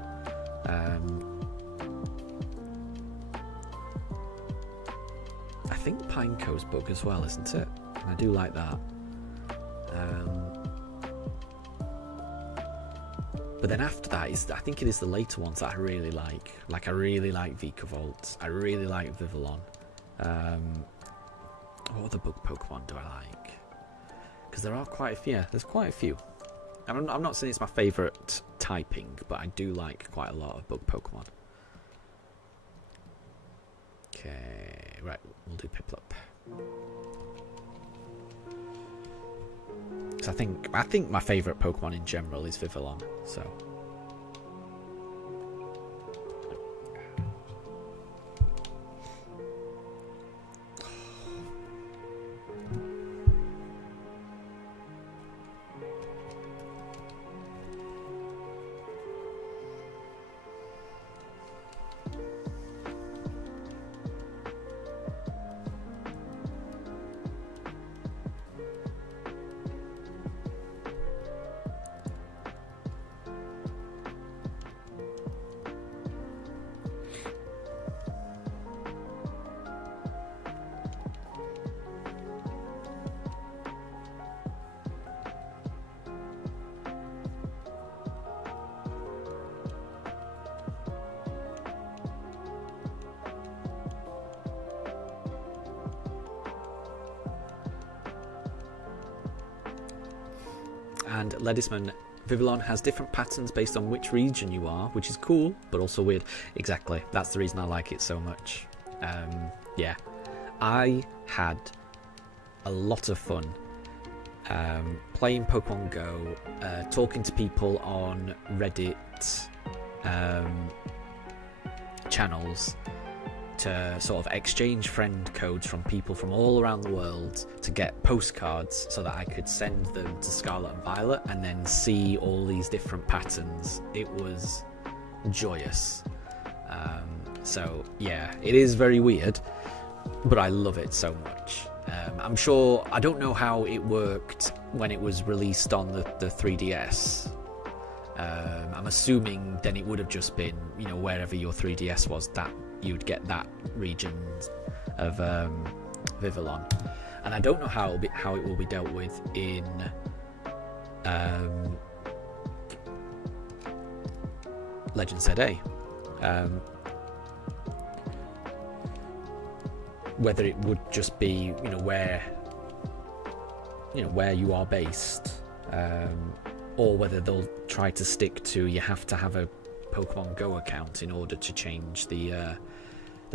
I think Pineco's bug as well, isn't it? And I do like that. But then after that, I think it is the later ones that I really like. Like, I really like Vikavolt. I really like Vivillon. What other bug Pokemon do I like? Because there are quite a few. Yeah, there's quite a few. I'm not saying it's my favourite typing, but I do like quite a lot of bug Pokemon. Okay, right, we'll do Piplup. Because I think my favourite Pokemon in general is Vivillon, so... And Ledisman, Vivillon has different patterns based on which region you are, which is cool, but also weird. Exactly, that's the reason I like it so much. Yeah, I had a lot of fun playing Pokemon Go, talking to people on Reddit channels to sort of exchange friend codes from people from all around the world to get postcards so that I could send them to Scarlet and Violet and then see all these different patterns. It was joyous. So yeah, it is very weird, but I love it so much. I'm sure, I don't know how it worked when it was released on the 3DS. I'm assuming then it would have just been, you know, wherever your 3DS was, that you'd get that region of Vivillon, and I don't know how it will be dealt with in Legend ZA. Whether it would just be, you know, where you are based, or whether they'll try to stick to you have to have a Pokemon Go account in order to change the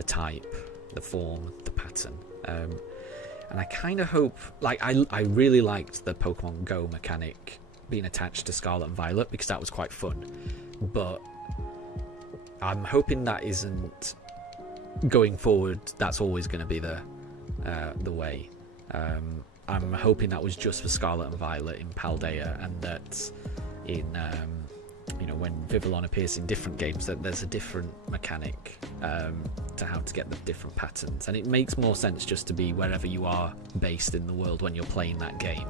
type, the form, the pattern. And I kind of hope, like, I really liked the Pokemon Go mechanic being attached to Scarlet and Violet because that was quite fun. But I'm hoping that isn't going forward. That's always going to be the way. I'm hoping that was just for Scarlet and Violet in Paldea, and that in you know, when Vivillon appears in different games, that there's a different mechanic to how to get the different patterns, and it makes more sense just to be wherever you are based in the world when you're playing that game.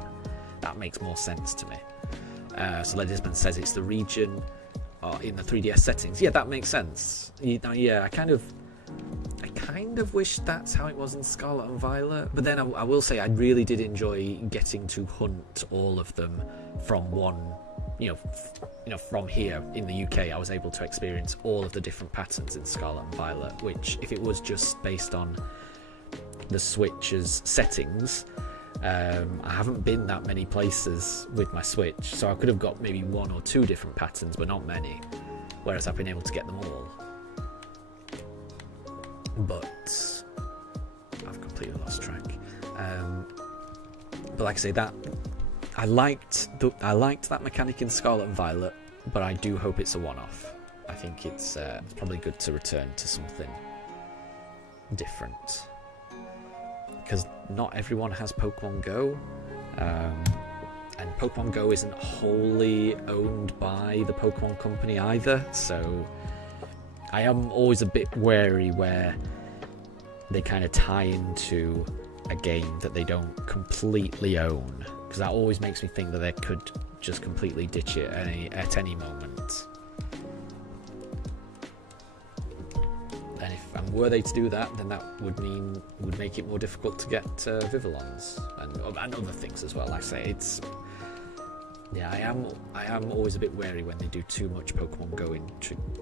That makes more sense to me. So Ledisman says it's the region in the 3DS settings. Yeah, that makes sense. Yeah, I kind of wish that's how it was in Scarlet and Violet, but then I will say I really did enjoy getting to hunt all of them from one, from here in the UK. I was able to experience all of the different patterns in Scarlet and Violet, which if it was just based on the Switch's settings, I haven't been that many places with my Switch, so I could have got maybe 1 or 2 different patterns, but not many, whereas I've been able to get them all. But I've completely lost track. But like I say, that I liked that mechanic in Scarlet and Violet, but I do hope it's a one-off. I think it's probably good to return to something different, because not everyone has Pokemon Go, and Pokemon Go isn't wholly owned by the Pokemon Company either, so I am always a bit wary where they kind of tie into a game that they don't completely own, because that always makes me think that they could just completely ditch it at any moment. And were they to do that, then that would make it more difficult to get Vivillons and other things as well. Like I say, it's I am always a bit wary when they do too much Pokemon Go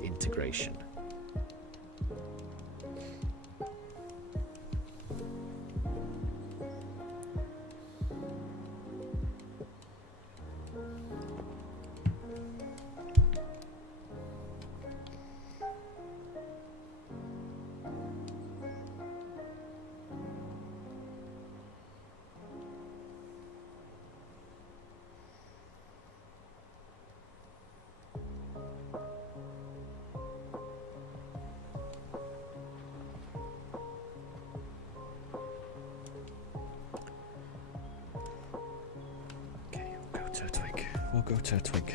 integration. We'll go Turtwig.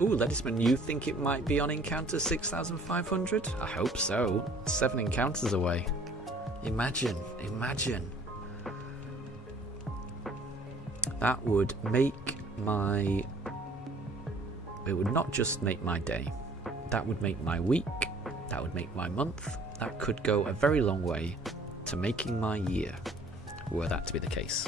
Ooh, Ledisman, you think it might be on Encounter 6500? I hope so. 7 encounters away. Imagine. That would make my... It would not just make my day. That would make my week. That would make my month. That could go a very long way to making my year, were that to be the case.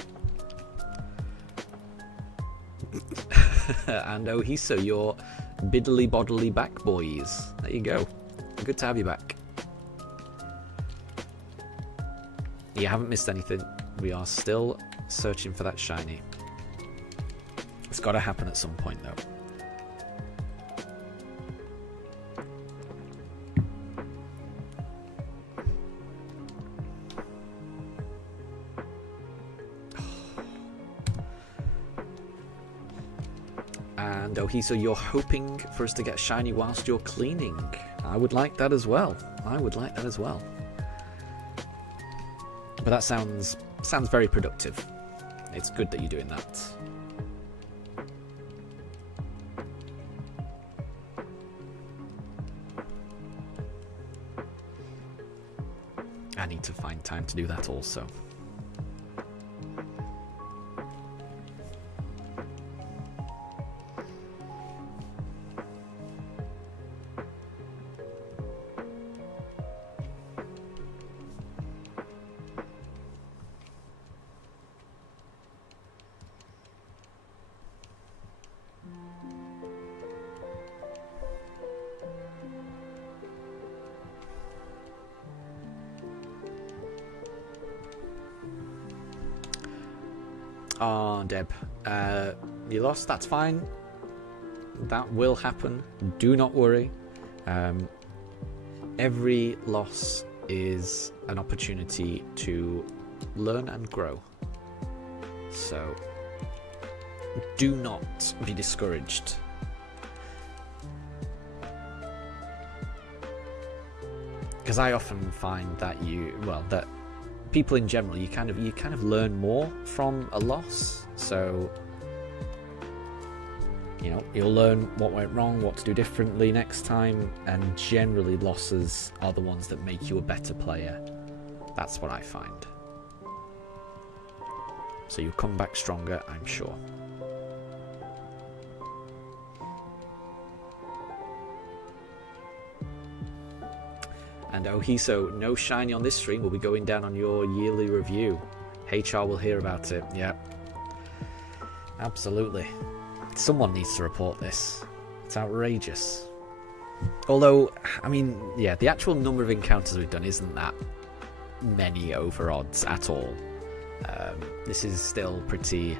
And Ohiso, you're biddly boddly back, boys. There you go. Good to have you back. You haven't missed anything. We are still searching for that shiny. It's got to happen at some point, though. And Ohiso, you're hoping for us to get shiny whilst you're cleaning. I would like that as well. But that sounds very productive. It's good that you're doing that. I need to find time to do that also. Oh, Deb, you lost. That's fine. That will happen. Do not worry. Every loss is an opportunity to learn and grow. So do not be discouraged. Because I often find that that people in general, you kind of learn more from a loss. So you'll learn what went wrong, what to do differently next time, and generally losses are the ones that make you a better player. That's what I find. So you'll come back stronger, I'm sure. And Ohiso, no shiny on this stream. We'll be going down on your yearly review. HR will hear about it. Yeah. Absolutely. Someone needs to report this. It's outrageous. Although, I mean, yeah, the actual number of encounters we've done isn't that many over odds at all. This is still pretty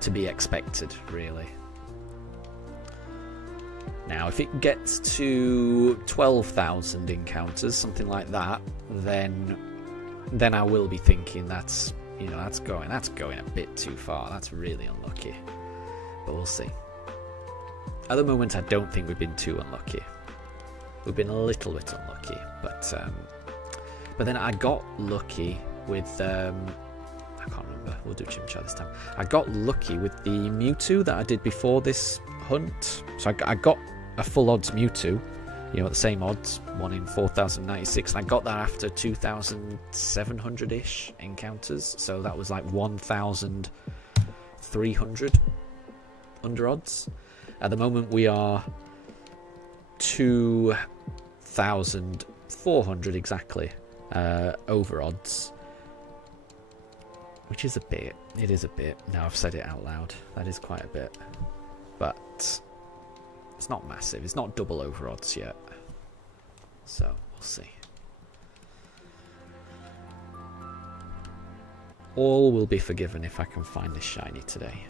to be expected, really. Now, if it gets to 12,000 encounters, something like that, then I will be thinking that's going a bit too far. That's really unlucky. But we'll see. At the moment, I don't think we've been too unlucky. We've been a little bit unlucky, but then I got lucky with I can't remember. We'll do Chimchar this time. I got lucky with the Mewtwo that I did before this hunt. So I got a full odds Mewtwo, at the same odds, 1 in 4,096, and I got that after 2,700-ish encounters. So that was like 1,300 under odds. At the moment, we are 2,400 exactly over odds. Which is a bit. It is a bit. Now I've said it out loud. That is quite a bit. But it's not massive. It's not double over odds yet. So we'll see. All will be forgiven if I can find this shiny today.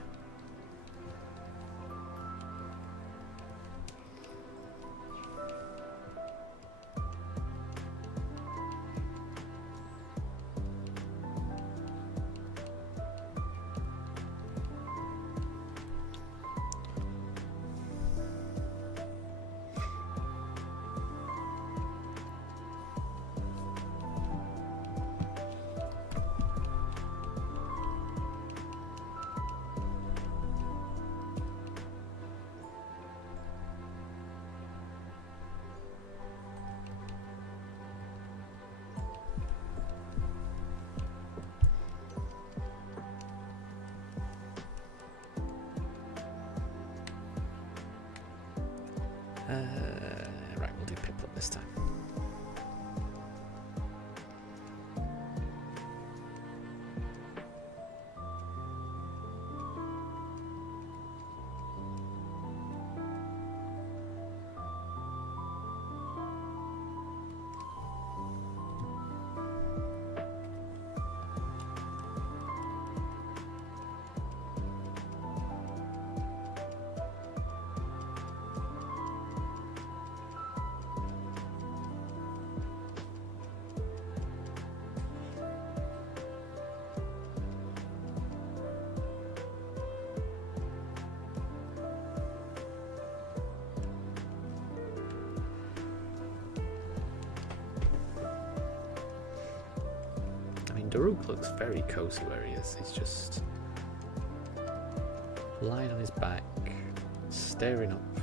Right, we'll do Piplup this time. Daruk looks very cozy where he is. He's just lying on his back, staring up,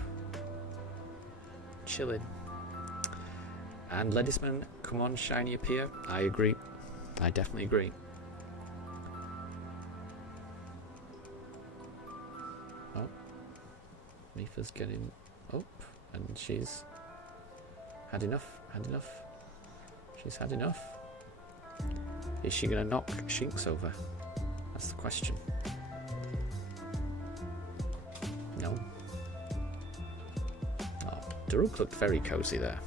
chilling. And Ledisman, come on, shiny appear. I agree. I definitely agree. Oh, Mifa's getting up, and she's had enough. She's had enough. Is she going to knock Shinx over? That's the question. No. Oh, Daruk looked very cozy there.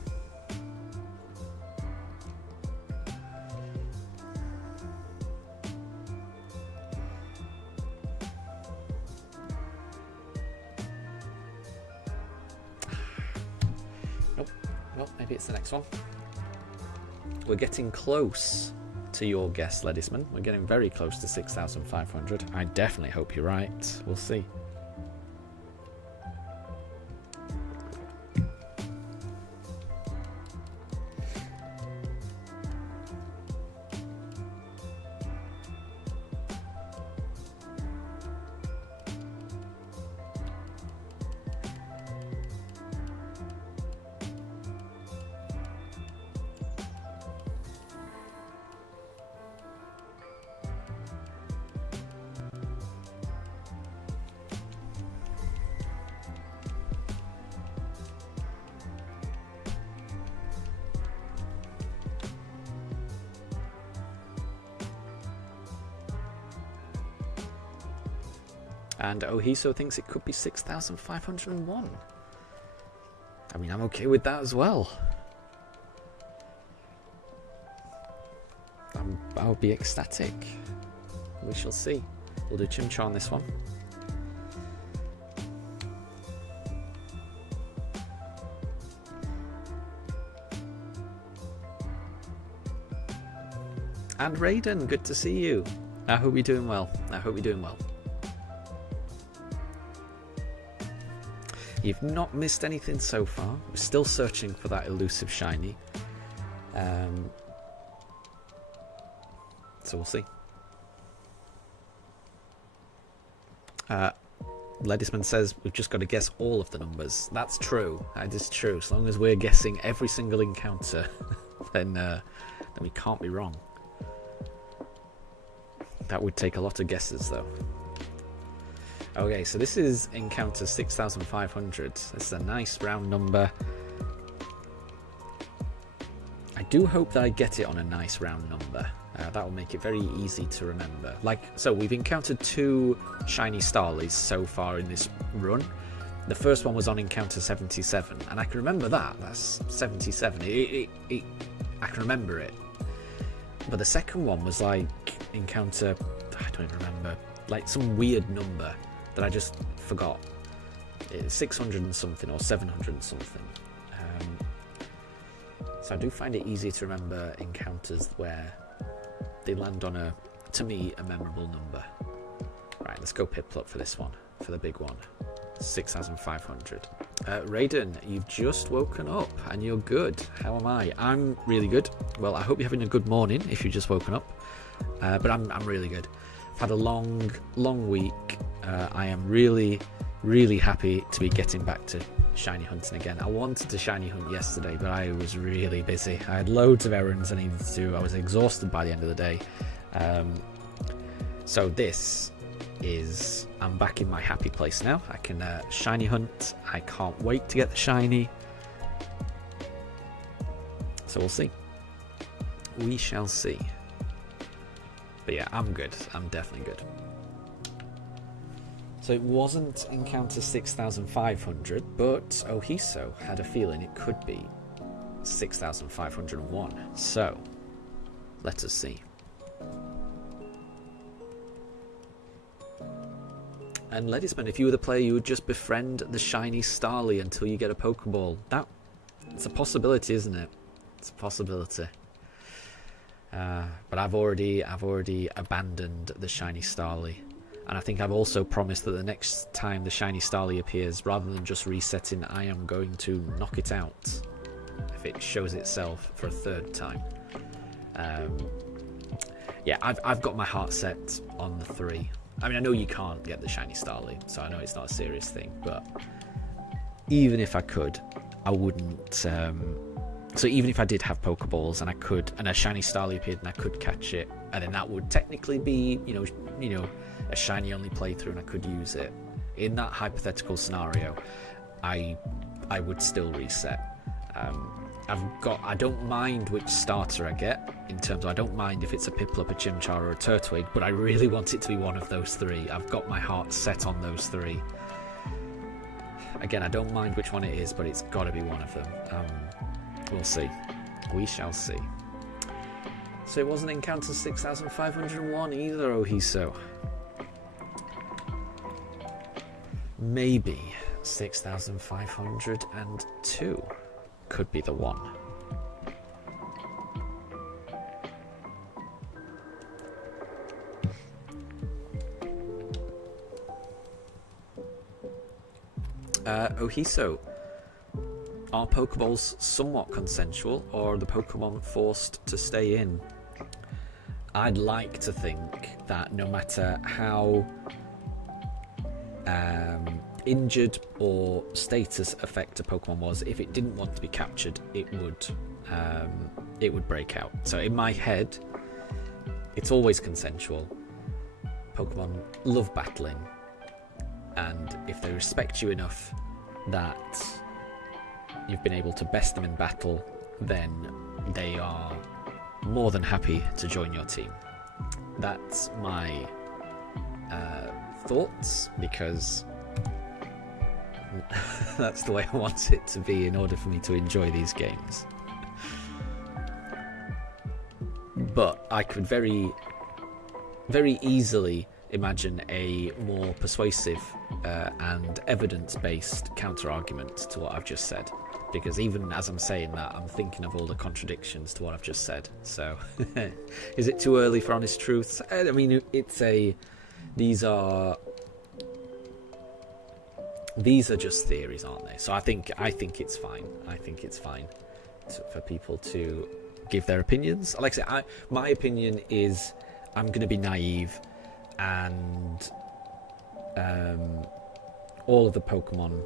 Well, maybe it's the next one. We're getting close to your guess, Ledisman. We're getting very close to 6,500. I definitely hope you're right. We'll see. And Ohiso thinks it could be 6,501. I mean, I'm okay with that as well. I'll be ecstatic. We shall see. We'll do Chimchar on this one. And Raiden, good to see you. I hope you're doing well. I hope you're doing well. You've not missed anything so far. We're still searching for that elusive shiny. So we'll see. Ledisman says we've just got to guess all of the numbers. That's true. That is true. As long as we're guessing every single encounter, then we can't be wrong. That would take a lot of guesses, though. Okay, so this is encounter 6,500. This is a nice round number. I do hope that I get it on a nice round number. That will make it very easy to remember. So we've encountered 2 shiny Starlies so far in this run. The first one was on encounter 77, and I can remember that. That's 77. I can remember it. But the second one was like encounter, I don't even remember, like some weird number that I just forgot. It's 600 and something or 700 and something. So I do find it easier to remember encounters where they land on to me, a memorable number. Right, let's go Piplup for this one, for the big one. 6,500. Raiden, you've just woken up and you're good. How am I? I'm really good. Well, I hope you're having a good morning if you've just woken up. But I'm really good. I've had a long week. I am really, really happy to be getting back to shiny hunting again. I wanted to shiny hunt yesterday, but I was really busy. I had loads of errands I needed to do. I was exhausted by the end of the day. So this is, I'm back in my happy place now. I can shiny hunt. I can't wait to get the shiny. So we'll see. We shall see. But yeah, I'm good. I'm definitely good. So it wasn't encounter 6,500, but Ohiso had a feeling it could be 6,501. So let us see. And Ledisman, if you were the player, you would just befriend the shiny Starly until you get a Pokeball. It's a possibility, isn't it? It's a possibility. But I've already abandoned the shiny Starly. And I think I've also promised that the next time the shiny Starly appears, rather than just resetting, I am going to knock it out if it shows itself for a third time. Yeah, I've got my heart set on the 3. I mean, I know you can't get the shiny Starly, so I know it's not a serious thing, but even if I could, I wouldn't. So even if I did have Pokeballs and a shiny Starly appeared and I could catch it, and then that would technically be, you know, a shiny only playthrough and I could use it. In that hypothetical scenario, I would still reset. I don't mind which starter I get, in terms of I don't mind if it's a Piplup, a Chimchar or a Turtwig, but I really want it to be one of those 3. I've got my heart set on those 3. Again, I don't mind which one it is, but it's got to be one of them. We'll see. We shall see. So it wasn't encounter 6,501 either, Ohiso. Maybe 6,502. could be the one. Ohiso, are Pokeballs somewhat consensual, or are the Pokemon forced to stay in? I'd like to think that no matter how injured or status effect a Pokemon was, if it didn't want to be captured, it would break out. So in my head, it's always consensual. Pokemon love battling, and if they respect you enough that you've been able to best them in battle, then they are more than happy to join your team. That's my thoughts, because that's the way I want it to be in order for me to enjoy these games. But I could very, very easily imagine a more persuasive and evidence-based counter-argument to what I've just said. Because even as I'm saying that, I'm thinking of all the contradictions to what I've just said. So, is it too early for honest truths? I mean, these are just theories, aren't they? So I think it's fine. I think it's fine for people to give their opinions. Like I say, my opinion is I'm going to be naive, and all of the Pokemon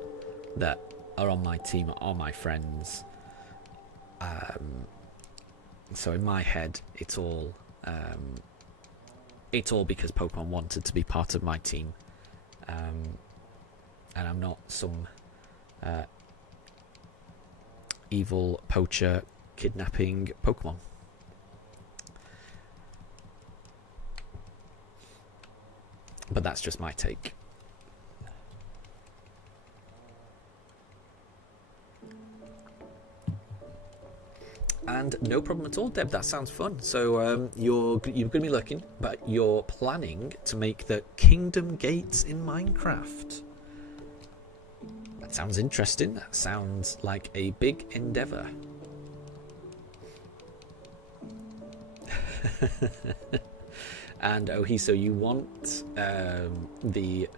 that are on my team are my friends. So in my head, it's all because Pokemon wanted to be part of my team, and I'm not some evil poacher kidnapping Pokemon. But that's just my take. And no problem at all, Deb. That sounds fun. So you're going to be looking, but you're planning to make the Kingdom Gates in Minecraft. That sounds interesting. That sounds like a big endeavour. And Ohiso, you want the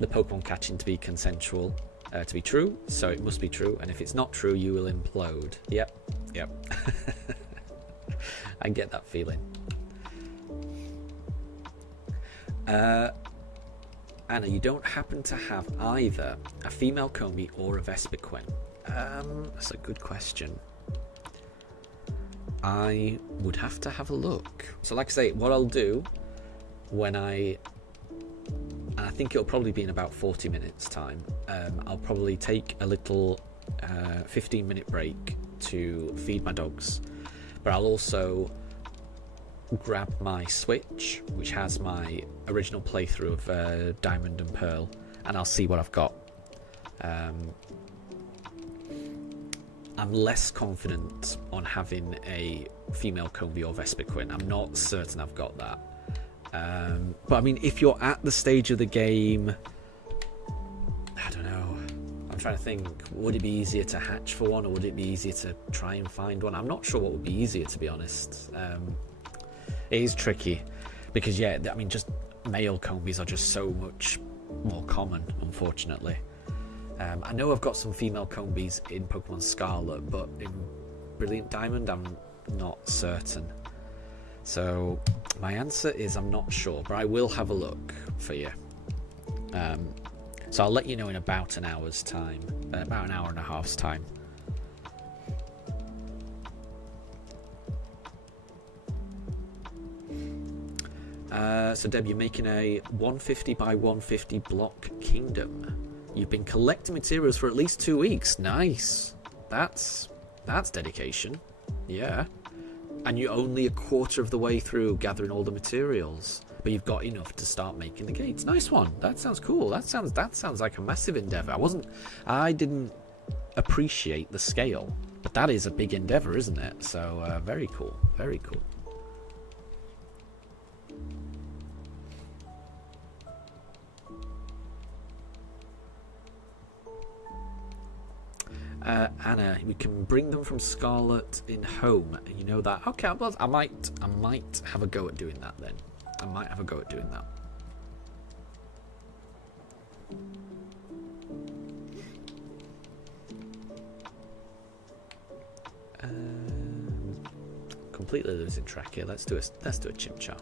Pokemon catching to be consensual, to be true, so it must be true. And if it's not true, you will implode. Yep. I get that feeling. Anna, you don't happen to have either a female Combi or a Vespiquen? That's a good question. I would have to have a look. So like I say, what I'll do when I think it'll probably be in about 40 minutes time, I'll probably take a little 15-minute break to feed my dogs, but I'll also grab my Switch, which has my original playthrough of Diamond and Pearl, and I'll see what I've got. I'm less confident on having a female Combi or Vespiquen. I'm not certain I've got that. But I mean, if you're at the stage of the game, I don't know. I'm trying to think, would it be easier to hatch for one, or would it be easier to try and find one? I'm not sure what would be easier, to be honest. It is tricky because, yeah, I mean, just male Combis are just so much more common, unfortunately. I know I've got some female Combis in Pokemon Scarlet, but in Brilliant Diamond, I'm not certain. So my answer is I'm not sure, but I will have a look for you. So I'll let you know in about an hour's time, about an hour and a half's time. So Deb, you're making a 150 by 150 block kingdom. You've been collecting materials for at least 2 weeks. Nice. That's dedication. Yeah. And you're only a quarter of the way through gathering all the materials, but you've got enough to start making the gates. Nice one. That sounds cool. That sounds like a massive endeavor. I didn't appreciate the scale, but that is a big endeavor, isn't it? So very cool. Very cool. Anna, we can bring them from Scarlet in home. You know that? Okay, well, I might have a go at doing that then. I might have a go at doing that. Completely losing track here. Let's do a Chimchar.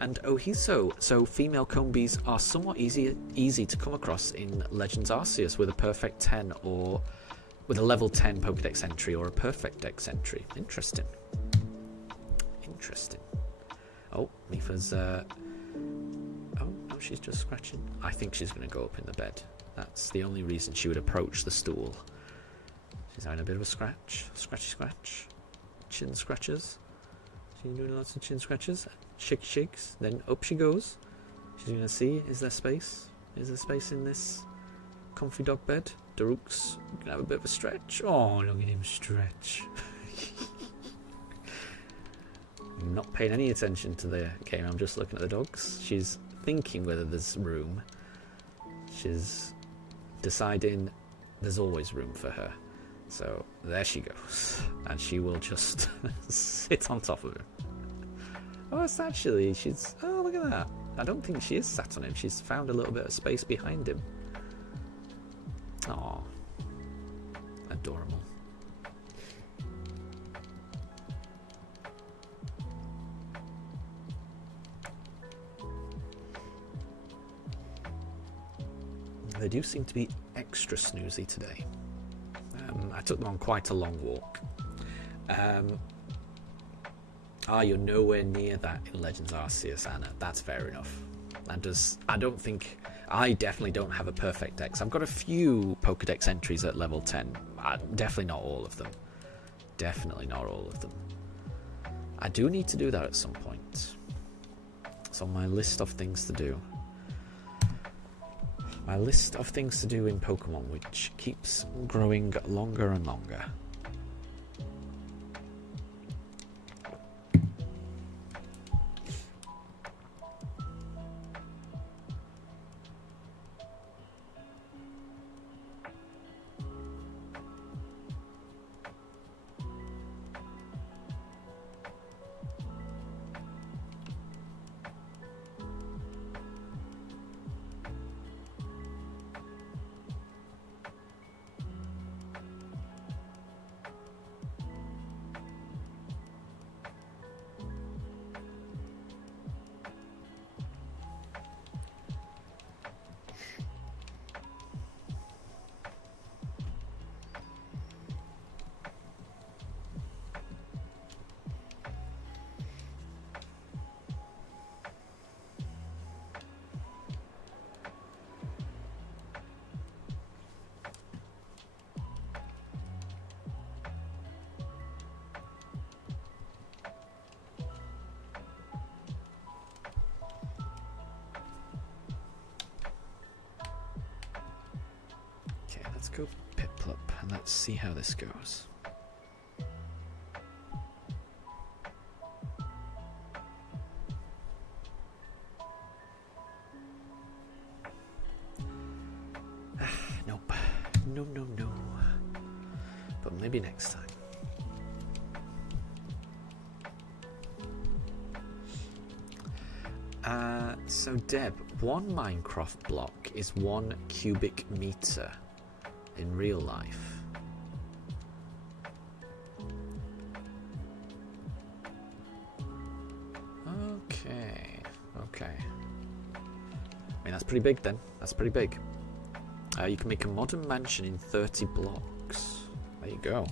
And Ohiso. So female Combies are somewhat easy to come across in Legends Arceus with a perfect 10 or with a level 10 Pokedex entry or a perfect Dex entry. Interesting. Interesting. Oh, Mifa's oh, she's just scratching. I think she's going to go up in the bed. That's the only reason she would approach the stool. She's having a bit of a scratch. Scratchy. Chin scratches. She's doing lots of chin scratches. Shakes. Then up she goes. She's going to see, is there space? Is there space in this comfy dog bed? Daruk's going to have a bit of a stretch. Oh, look at him stretch. I'm not paying any attention to the game. I'm just looking at the dogs. She's thinking whether there's room. She's deciding there's always room for her. So there she goes, and she will just sit on top of him. Oh, it's actually, oh, look at that. I don't think she is sat on him. She's found a little bit of space behind him. Oh, adorable. They do seem to be extra snoozy today. I took them on quite a long walk. You're nowhere near that in Legends Arceus, Anna. That's fair enough. I definitely don't have a perfect Dex. I've got a few Pokedex entries at level 10. Definitely not all of them. Definitely not all of them. I do need to do that at some point. It's on my list of things to do. My list of things to do in Pokemon, which keeps growing longer and longer. Let's go Piplup and let's see how this goes. Nope. No. But maybe next time. So Deb, one Minecraft block is 1 cubic meter in real life. Okay. I mean, that's pretty big then. That's pretty big. You can make a modern mansion in 30 blocks. There you go.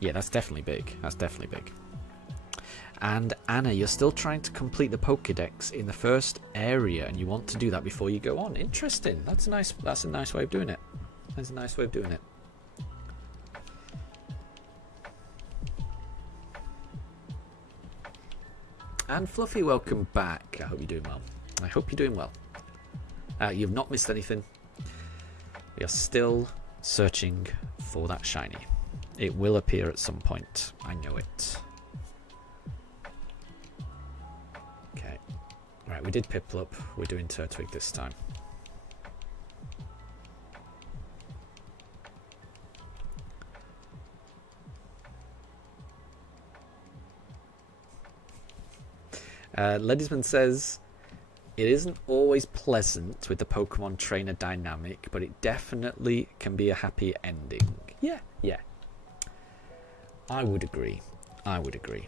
Yeah, that's definitely big. That's definitely big. And Anna, you're still trying to complete the Pokédex in the first area, and you want to do that before you go on. Interesting. That's a nice way of doing it. That's a nice way of doing it. And Fluffy, welcome back. I hope you're doing well. I hope you're doing well. You've not missed anything. We are still searching for that shiny. It will appear at some point. I know it. Okay. Right, we did Piplup. We're doing Turtwig this time. Ledisman says, it isn't always pleasant with the Pokemon trainer dynamic, but it definitely can be a happy ending. Yeah, yeah. I would agree. I would agree.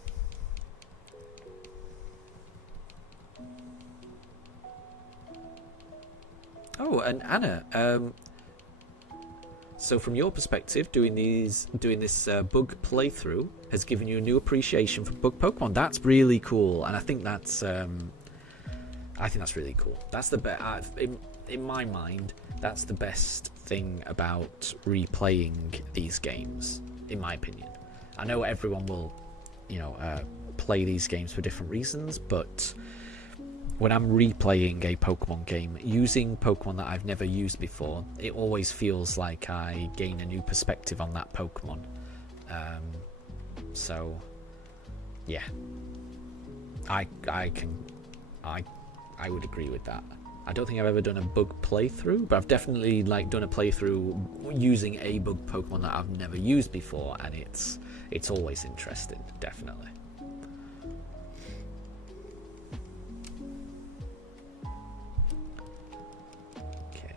Oh, and Anna, so from your perspective, doing this bug playthrough has given you a new appreciation for bug Pokemon. That's really cool, and I think that's really cool. That's the best. In my mind, that's the best thing about replaying these games, in my opinion. I know everyone will, play these games for different reasons, but when I'm replaying a Pokemon game, using Pokemon that I've never used before, it always feels like I gain a new perspective on that Pokemon. So, yeah, I would agree with that. I don't think I've ever done a bug playthrough, but I've definitely done a playthrough using a bug Pokemon that I've never used before, and it's always interesting, definitely. Okay,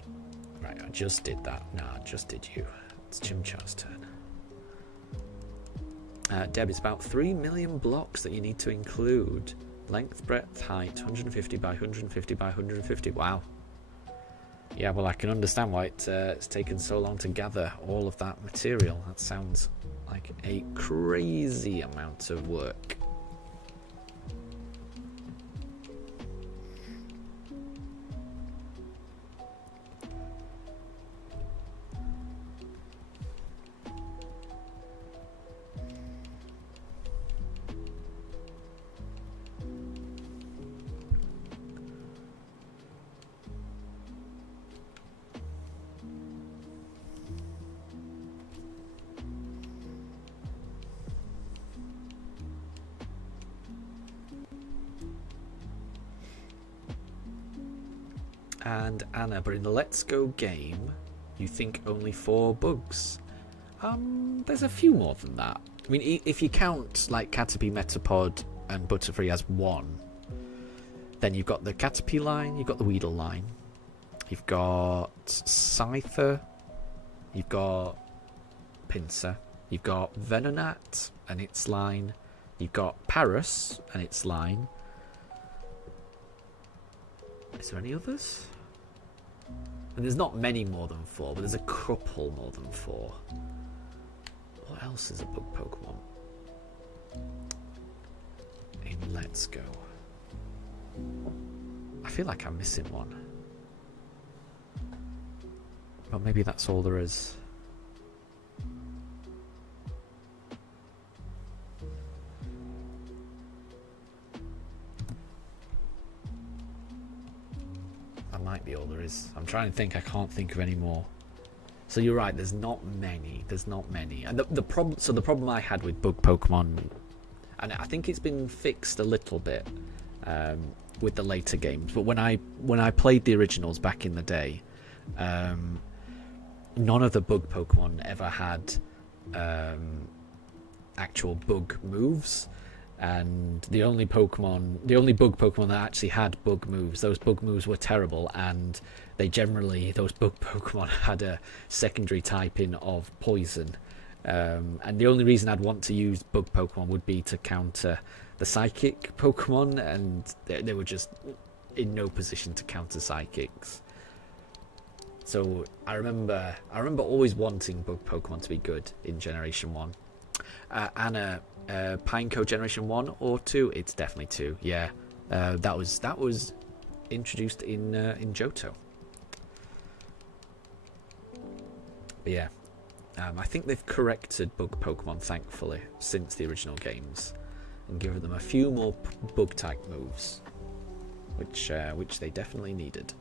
right, I just did that. No, I just did you. It's Chimchar's turn. Deb, it's about 3 million blocks that you need to include. Length, breadth, height, 150 by 150 by 150. Wow. Yeah, well, I can understand why it's taken so long to gather all of that material. That sounds like a crazy amount of work. And Anna, but in the Let's Go game, you think only 4 bugs. There's a few more than that. I mean, if you count like Caterpie, Metapod, and Butterfree as 1, then you've got the Caterpie line, you've got the Weedle line, you've got Scyther, you've got Pinsir, you've got Venonat and its line, you've got Paras and its line. Is there any others? And there's not many more than 4, but there's a couple more than 4. What else is a bug Pokemon? In Let's Go. I feel like I'm missing one. But maybe that's all there is. Might be all there is. I'm trying to think. I can't think of any more. So you're right. There's not many. And the problem I had with bug Pokemon, and I think it's been fixed a little bit with the later games. But when I played the originals back in the day, none of the bug Pokemon ever had actual bug moves. And the only bug Pokemon that actually had bug moves, those bug moves were terrible, and those bug Pokemon had a secondary typing of poison. And the only reason I'd want to use bug Pokemon would be to counter the psychic Pokemon, and they were just in no position to counter psychics. So I remember always wanting bug Pokemon to be good in Generation 1. Anna, Pineco Generation 1 or 2? It's definitely 2. Yeah, that was introduced in Johto. But yeah, I think they've corrected bug Pokemon, thankfully, since the original games, and given them a few more bug type moves, which they definitely needed.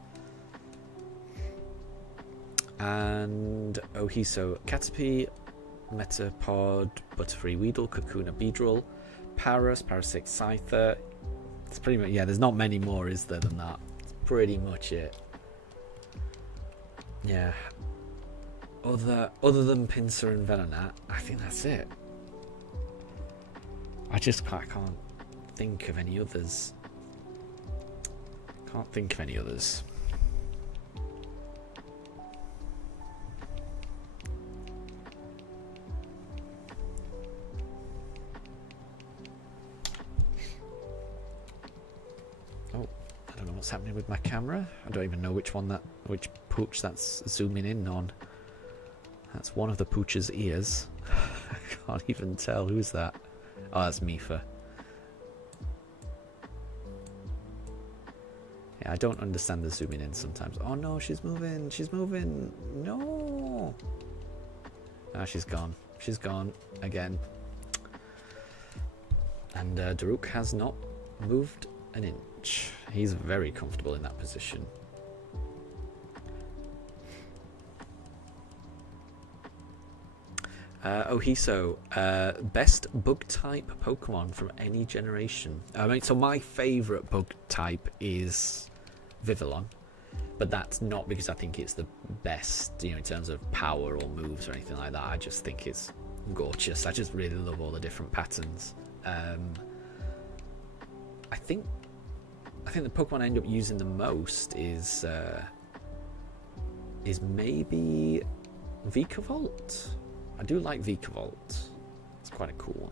And Ohiso, Caterpie, Metapod, Butterfree, Weedle, Kakuna, Beedrill, Parasect, Scyther. It's pretty much, yeah, there's not many more, is there, than that? It's pretty much it. Yeah. Other than Pinsir and Venonat, I think that's it. I can't think of any others. Can't think of any others. Oh, I don't know what's happening with my camera. I don't even know which pooch that's zooming in on. That's one of the pooch's ears. I can't even tell. Who's that? Oh, that's Mifa. Yeah, I don't understand the zooming in sometimes. Oh no, she's moving. She's moving. No. Ah, she's gone. She's gone again. And Daruk has not moved an inch. He's very comfortable in that position. Ohiso, best bug type Pokemon from any generation. I mean, so my favourite bug type is Vivillon, but that's not because I think it's the best, you know, in terms of power or moves or anything like that. I just think it's gorgeous. I just really love all the different patterns. I think the Pokemon I end up using the most is maybe Vikavolt. I do like Vikavolt. It's quite a cool one.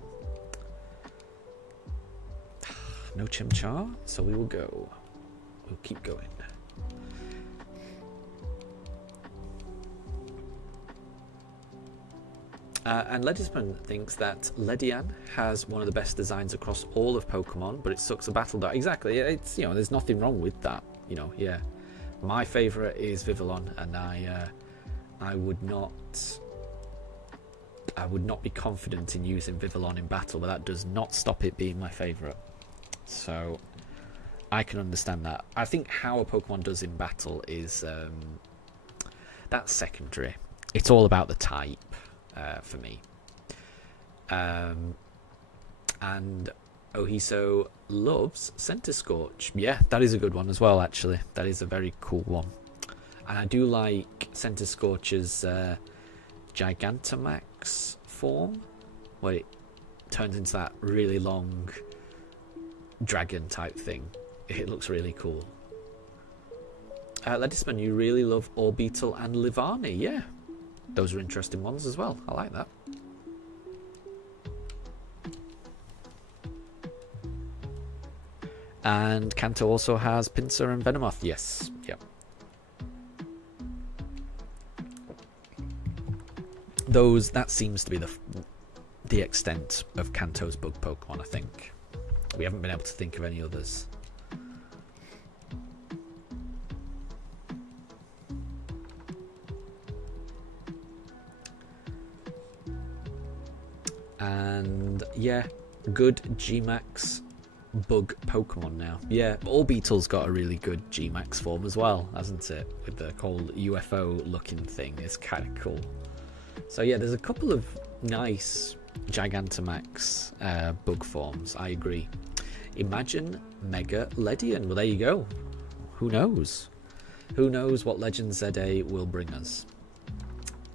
No Chimchar, so we will go. We'll keep going. And Ledisman thinks that Ledian has one of the best designs across all of Pokemon, but it sucks a battle dot. Exactly, it's, you know, there's nothing wrong with that. You know, yeah. My favourite is Vivillon, and I would not be confident in using Vivillon in battle, but that does not stop it being my favourite. So I can understand that. I think how a Pokemon does in battle is that's secondary. It's all about the type for me. And Ohiso loves Centiskorch. Yeah, that is a good one as well, actually. That is a very cool one. And I do like Centiskorch's Gigantamax form, where it turns into that really long dragon type thing. It looks really cool. Ledisman, you really love Orbeetle and Livani. Yeah, those are interesting ones as well. I like that. And Kanto also has Pinsir and Venomoth. Yes, yep. That seems to be the extent of Kanto's bug Pokemon, I think. We haven't been able to think of any others. And yeah, good Gmax bug Pokemon now. Yeah, Orbeetle's got a really good Gmax form as well, hasn't it? With the whole UFO looking thing. It's kind of cool. So yeah, there's a couple of nice Gigantamax bug forms, I agree. Imagine Mega Ledian. Well, there you go. Who knows? Who knows what Legend ZA will bring us?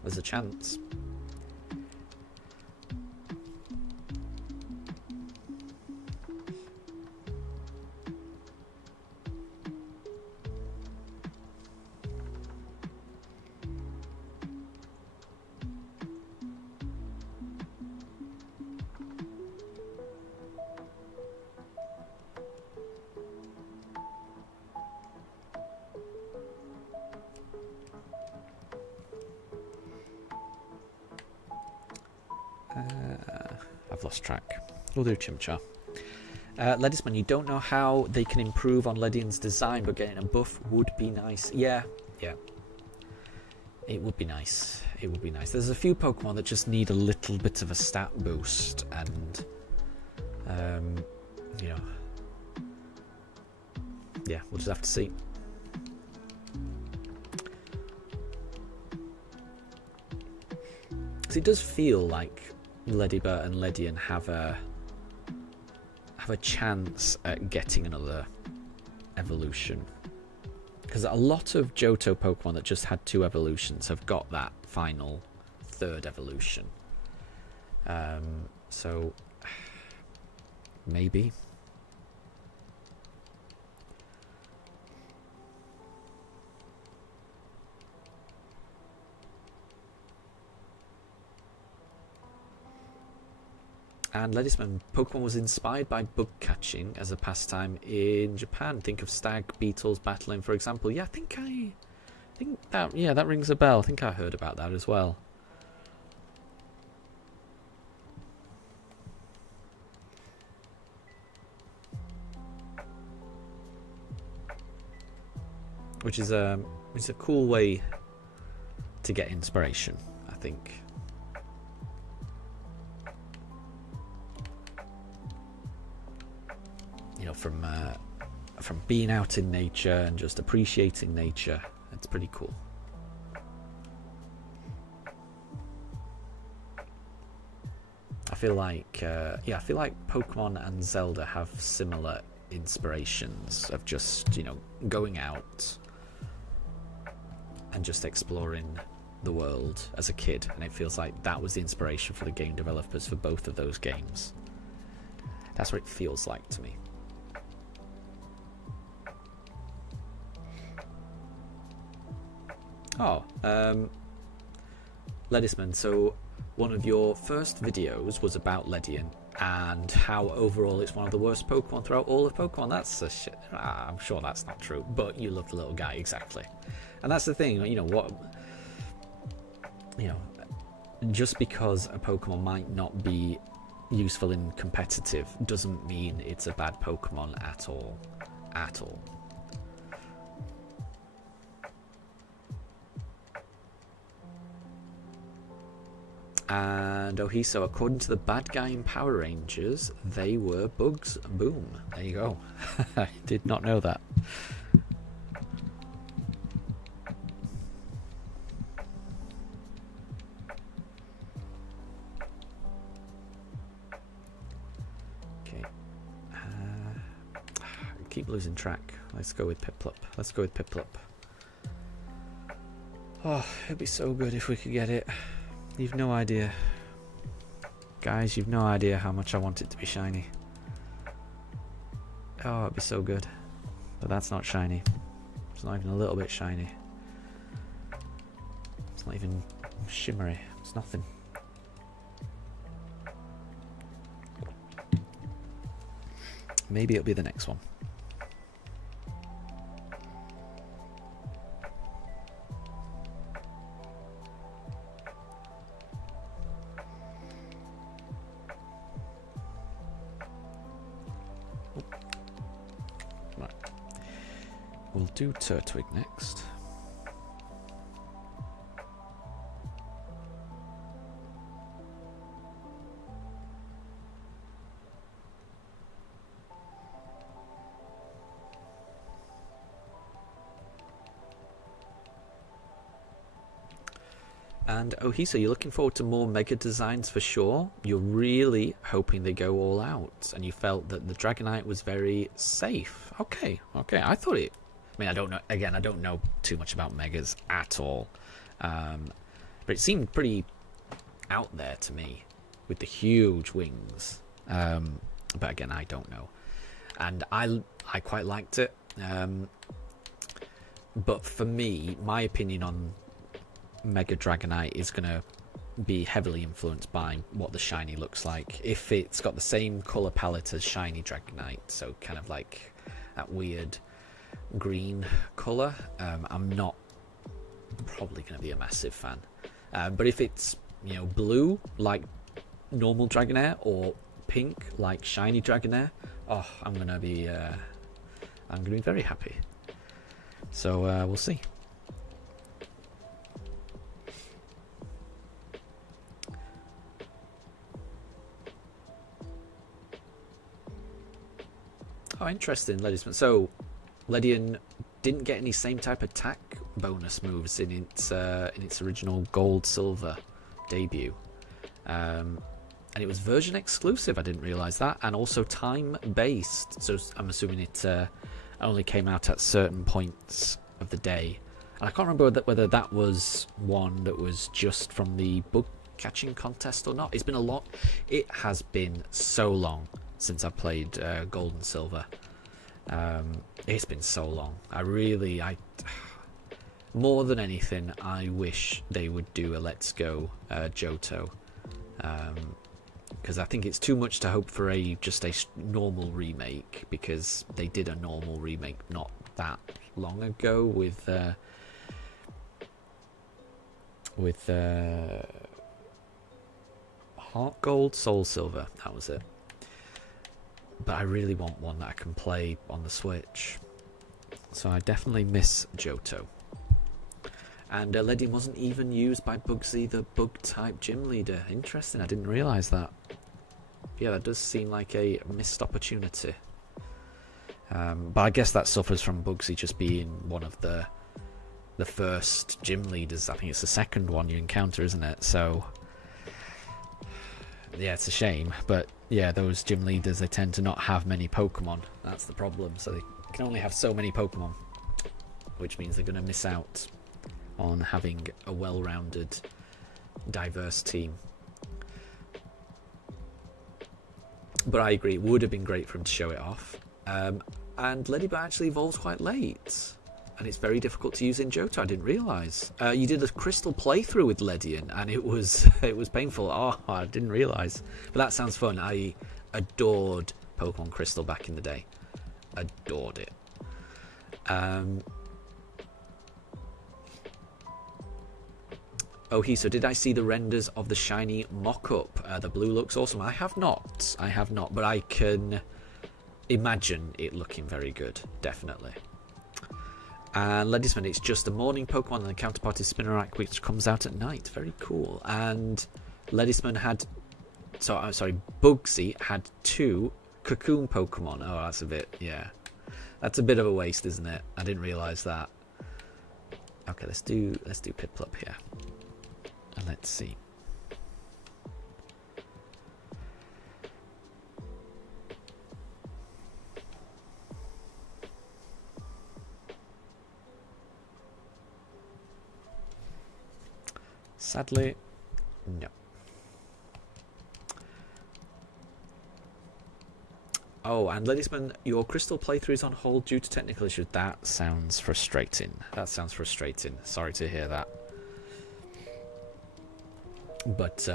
There's a chance. I've lost track. We'll do Chimchar. Ledisman, you don't know how they can improve on Ledian's design, but getting a buff would be nice. Yeah. It would be nice. It would be nice. There's a few Pokemon that just need a little bit of a stat boost, and you know, yeah, we'll just have to see. Because it does feel like Ledibert and Ledian have a chance at getting another evolution, because a lot of Johto Pokemon that just had 2 evolutions have got that final 3rd evolution. So maybe. And Ledisman, Pokemon was inspired by bug catching as a pastime in Japan. Think of stag beetles battling, for example. Yeah, I think that rings a bell. I think I heard about that as well. Which is a cool way to get inspiration, I think. You know, from being out in nature and just appreciating nature. It's pretty cool. I feel like Pokemon and Zelda have similar inspirations of just, you know, going out and just exploring the world as a kid, and it feels like that was the inspiration for the game developers for both of those games. That's what it feels like to me. Oh, Ledisman, so one of your first videos was about Ledian and how overall it's one of the worst Pokemon throughout all of Pokemon. That's a shit. I'm sure that's not true, but you love the little guy, exactly. And that's the thing, you know, what, you know, just because a Pokemon might not be useful in competitive doesn't mean it's a bad Pokemon at all. At all. And Ohiso, according to the bad guy in Power Rangers, they were bugs. Boom. There you go. I did not know that. Okay. I keep losing track. Let's go with Piplup. Oh, it'd be so good if we could get it. You've no idea. Guys, you've no idea how much I want it to be shiny. Oh, it'd be so good. But that's not shiny. It's not even a little bit shiny. It's not even shimmery. It's nothing. Maybe it'll be the next one. We'll do Turtwig next. And Ohiso, you're looking forward to more Mega designs for sure. You're really hoping they go all out, and you felt that the Dragonite was very safe. Okay. I thought it. I mean, I don't know. Again, I don't know too much about Megas at all, but it seemed pretty out there to me with the huge wings. But again, I don't know, and I quite liked it. But for me, my opinion on Mega Dragonite is going to be heavily influenced by what the shiny looks like. If it's got the same color palette as shiny Dragonite, so kind of like that weird green color, I'm not probably going to be a massive fan. But if it's, you know, blue like normal Dragonair or pink like shiny Dragonair, oh, I'm going to be very happy. So we'll see. Oh, interesting, Ledisman. So Ledian didn't get any same type attack bonus moves in its original Gold Silver debut, and it was version exclusive. I didn't realise that, and also time based. So I'm assuming it only came out at certain points of the day. And I can't remember whether that was one that was just from the bug catching contest or not. It's been a lot. It has been so long since I played Gold and Silver. It's been so long. I more than anything, I wish they would do a Let's Go Johto, because I think it's too much to hope for just a normal remake, because they did a normal remake not that long ago with Heart Gold, Soul Silver. That was it. But I really want one that I can play on the Switch. So I definitely miss Johto. And Ledian wasn't even used by Bugsy, the bug-type gym leader. Interesting, I didn't realise that. Yeah, that does seem like a missed opportunity. But I guess that suffers from Bugsy just being one of the first gym leaders. I think it's the second one you encounter, isn't it? So, yeah, it's a shame. But, yeah, those gym leaders, they tend to not have many Pokemon. That's the problem. So they can only have so many Pokemon, which means they're going to miss out on having a well-rounded, diverse team. But I agree, it would have been great for him to show it off. And Ladybug actually evolves quite late, and it's very difficult to use in Johto. I didn't realise. You did a crystal playthrough with Ledian, and it was painful. Oh, I didn't realise. But that sounds fun. I adored Pokemon Crystal back in the day. Adored it. Oh, so did I see the renders of the shiny mock-up? The blue looks awesome. I have not, but I can imagine it looking very good, definitely. And Ledisman, it's just a morning Pokemon, and the counterpart is Spinarak, which comes out at night. Very cool. And Ledisman had, Bugsy had 2 Cocoon Pokemon. Oh, that's a bit, yeah. That's a bit of a waste, isn't it? I didn't realise that. Okay, let's do Piplup here. And let's see. Sadly, no. Oh, and Ladysman, your Crystal playthrough is on hold due to technical issues. That sounds frustrating. Sorry to hear that. But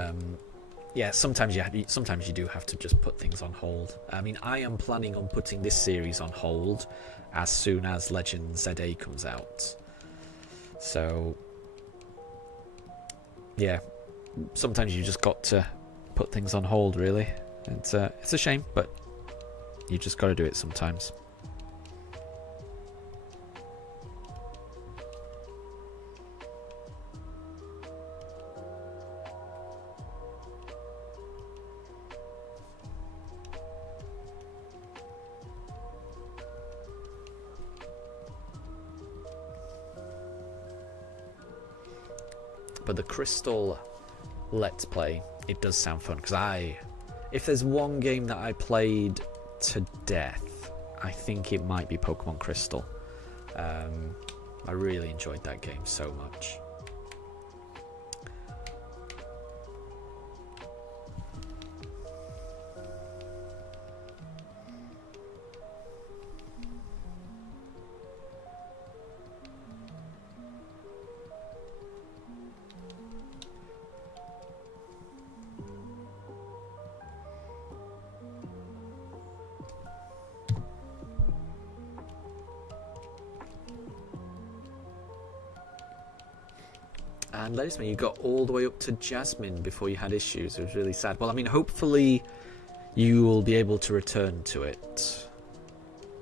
yeah, sometimes you do have to just put things on hold. I mean, I am planning on putting this series on hold as soon as Legend ZA comes out. So yeah, sometimes you just got to put things on hold, really. It's a shame, but you just got to do it sometimes. But the Crystal Let's Play, it does sound fun, because if there's one game that I played to death, I think it might be Pokemon Crystal. I really enjoyed that game so much. And let us know, you got all the way up to Jasmine before you had issues. It was really sad. Well, I mean, hopefully you will be able to return to it.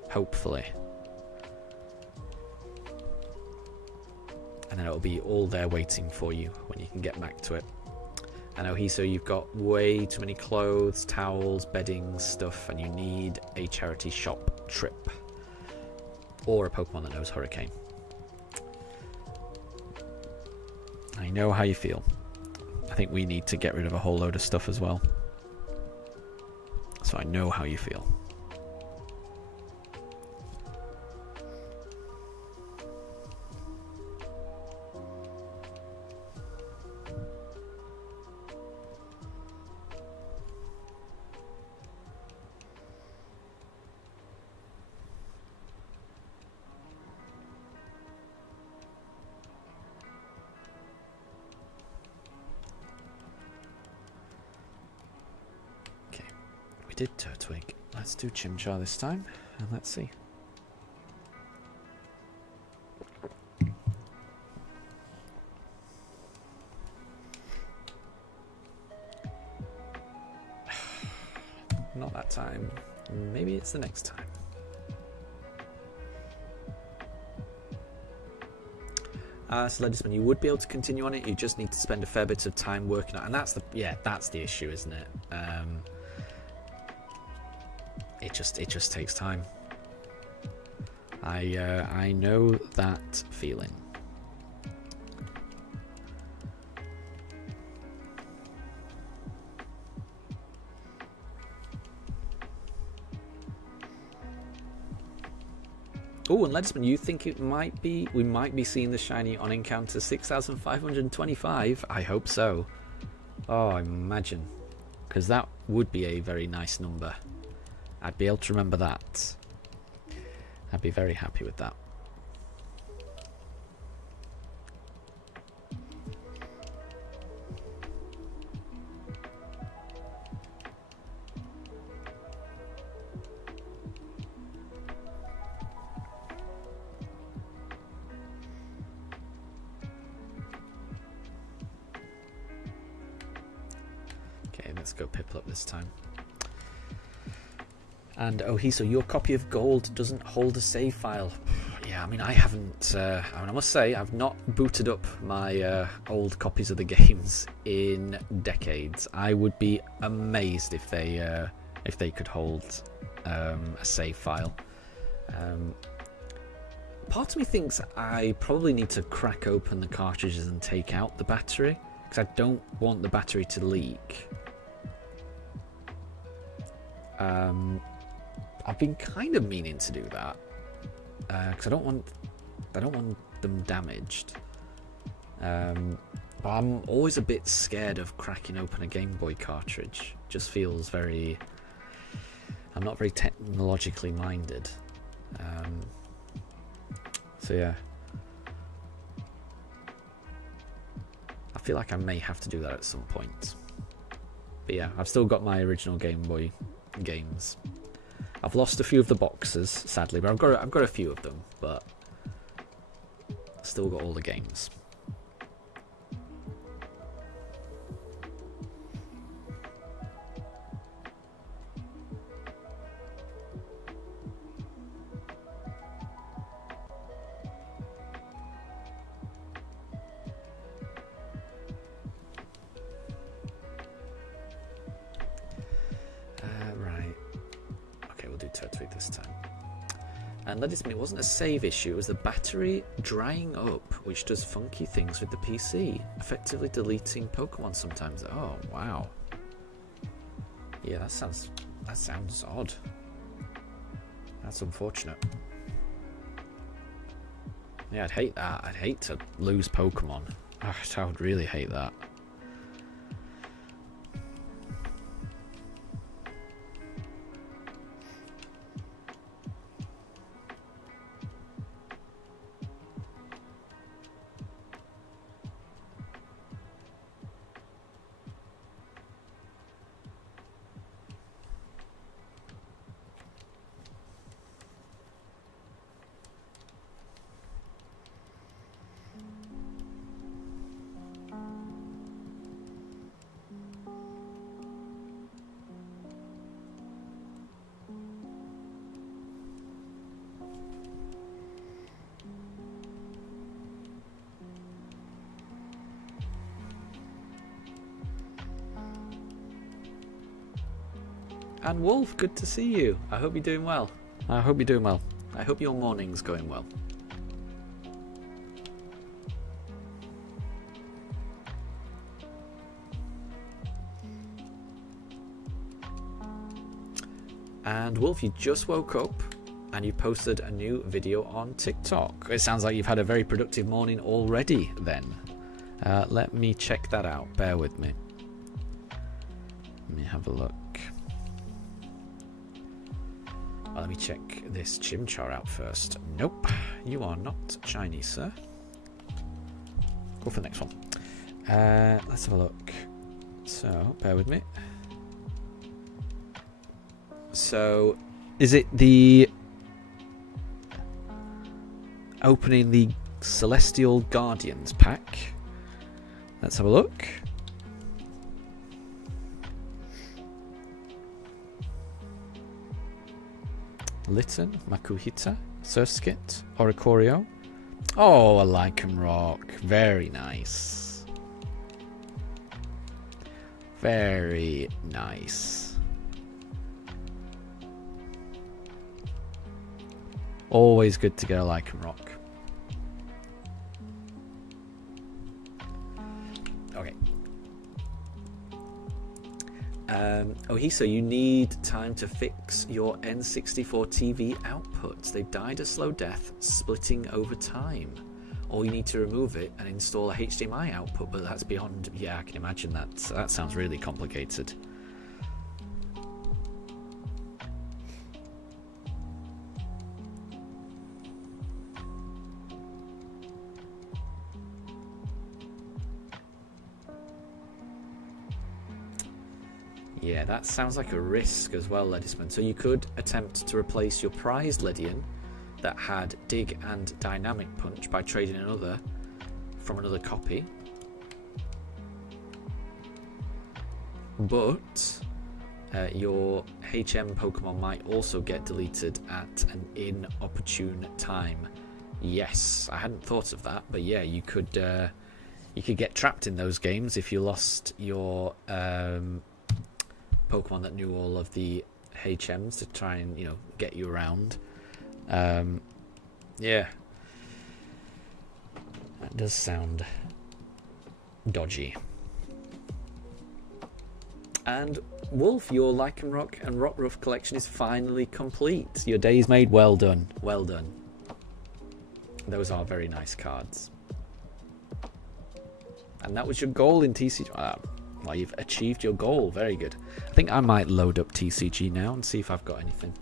Hopefully. And then it'll be all there waiting for you when you can get back to it. I know, so you've got way too many clothes, towels, bedding, stuff, and you need a charity shop trip. Or a Pokemon that knows Hurricane. I know how you feel. I think we need to get rid of a whole load of stuff as well. So I know how you feel. did Turtwig. Let's do Chimchar this time, and let's see. Not that time. Maybe it's the next time. So Ledisman, you would be able to continue on it. You just need to spend a fair bit of time working on it, and that's the issue, isn't it? It just takes time. I know that feeling. Oh, and Ledisman, you think we might be seeing the shiny on encounter 6,525? I hope so. Oh, imagine. Because that would be a very nice number. I'd be able to remember that. I'd be very happy with that. Let's go Piplup this time. And Ohiso, your copy of Gold doesn't hold a save file. Yeah, I mean, I haven't. I must say, I've not booted up my old copies of the games in decades. I would be amazed if they could hold a save file. Part of me thinks I probably need to crack open the cartridges and take out the battery, because I don't want the battery to leak. I've been kind of meaning to do that because I don't want them damaged. But I'm always a bit scared of cracking open a Game Boy cartridge. Just feels very. I'm not very technologically minded. So yeah, I feel like I may have to do that at some point. But yeah, I've still got my original Game Boy games. I've lost a few of the boxes, sadly, but I've got a few of them, but still got all the games. Turtwig this time. And let us admit, it wasn't a save issue, it was the battery drying up, which does funky things with the PC, effectively deleting Pokemon sometimes. Oh wow. Yeah, that sounds odd. That's unfortunate. Yeah, I'd hate that. I'd hate to lose Pokemon. Gosh, I would really hate that. And Wolf, good to see you. I hope you're doing well. I hope your morning's going well. And Wolf, you just woke up and you posted a new video on TikTok. It sounds like you've had a very productive morning already then. Let me check that out. Bear with me. Let me have a look. Let me check this Chimchar out first. Nope, you are not shiny, sir. Go for the next one. Let's have a look. So, bear with me. So, is it the opening the Celestial Guardians pack? Let's have a look. Litten, Makuhita, Surskit, Oricorio. Oh, a Lycanroc. Very nice. Very nice. Always good to get a Lycanroc. Okay. So you need time to fix your N64 TV outputs. They've died a slow death, splitting over time. Or you need to remove it and install a HDMI output, but that's beyond... Yeah, I can imagine that. That sounds really complicated. Yeah, that sounds like a risk as well, Ledisman. So you could attempt to replace your prized Ledian that had Dig and Dynamic Punch by trading another from another copy. But your HM Pokemon might also get deleted at an inopportune time. Yes, I hadn't thought of that, but yeah, you could get trapped in those games if you lost your Pokemon that knew all of the HMs to try and, you know, get you around. Yeah, that does sound dodgy. And Wolf, your Lycanroc and Rockruff collection is finally complete. Your day's made. Well done, well done. Those are very nice cards. And that was your goal in TCG. Well, you've achieved your goal. Very good. I think I might load up TCG now and see if I've got anything.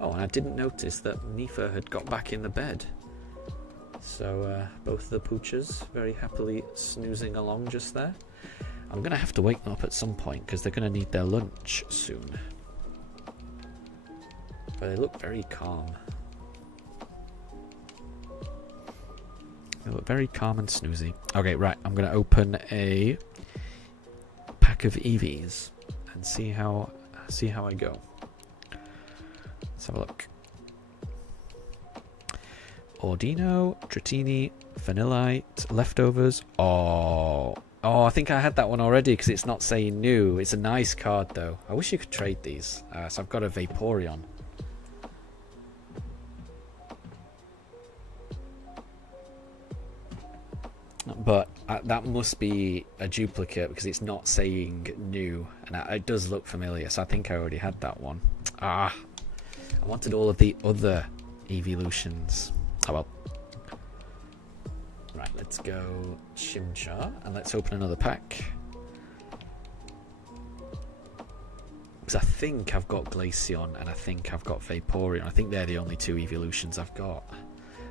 Oh, and I didn't notice that Nifa had got back in the bed. So both the poochers very happily snoozing along just there. I'm going to have to wake them up at some point because they're going to need their lunch soon. But they look very calm. They look very calm and snoozy. Okay, right. I'm going to open a pack of Eevees and see how I go. Let's have a look. Ordino, Dratini, Vanillite, Leftovers. Oh, I think I had that one already because it's not saying new. It's a nice card though. I wish you could trade these. So I've got a Vaporeon. But that must be a duplicate because it's not saying new, and it does look familiar, so I think I already had that one. I wanted all of the other evolutions. Oh well. Right, let's go Chimchar, and let's open another pack. Because I think I've got Glaceon, and I think I've got Vaporeon. I think they're the only two evolutions I've got.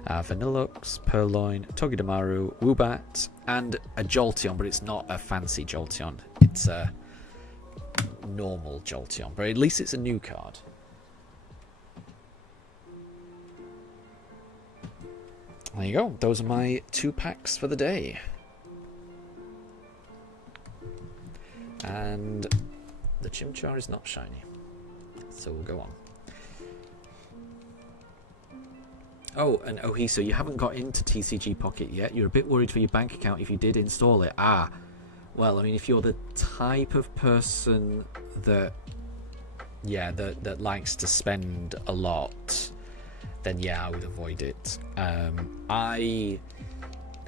Vanillux, Purloin, Togedemaru, Woobat, and a Jolteon, but it's not a fancy Jolteon. It's a normal Jolteon, but at least it's a new card. There you go. Those are my 2 packs for the day. And the Chimchar is not shiny, so we'll go on. Oh, and Ohiso, you haven't got into TCG Pocket yet. You're a bit worried for your bank account if you did install it. Well, I mean, if you're the type of person that likes to spend a lot, then yeah, I would avoid it. I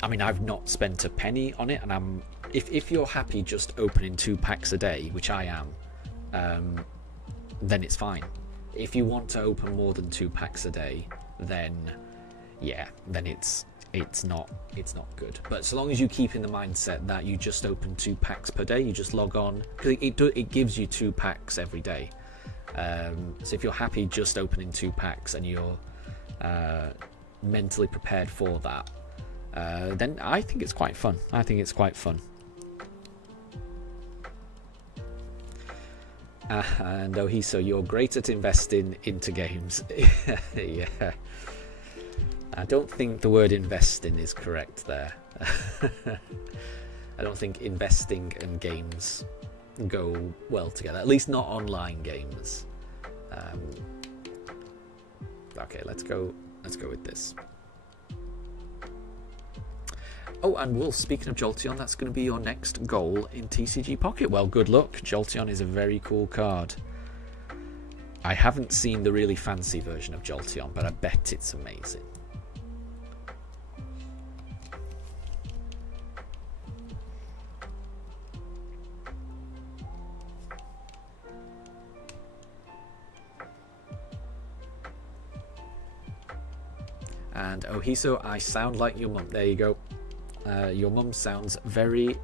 mean, I've not spent a penny on it, and if you're happy just opening 2 packs a day, which I am, then it's fine. If you want to open more than 2 packs a day, then yeah, then it's not good. But so long as you keep in the mindset that you just open 2 packs per day, you just log on, because it gives you 2 packs every day. So if you're happy just opening 2 packs and you're mentally prepared for that, then I think it's quite fun. And Ohiso, you're great at investing into games. Yeah. I don't think the word investing is correct there. I don't think investing and games go well together, at least not online games. Okay, let's go with this. Oh, and Wolf, speaking of Jolteon, that's going to be your next goal in TCG Pocket. Well, good luck. Jolteon is a very cool card. I haven't seen the really fancy version of Jolteon, but I bet it's amazing. And Ohiso, I sound like your mum. There you go. Your mum sounds very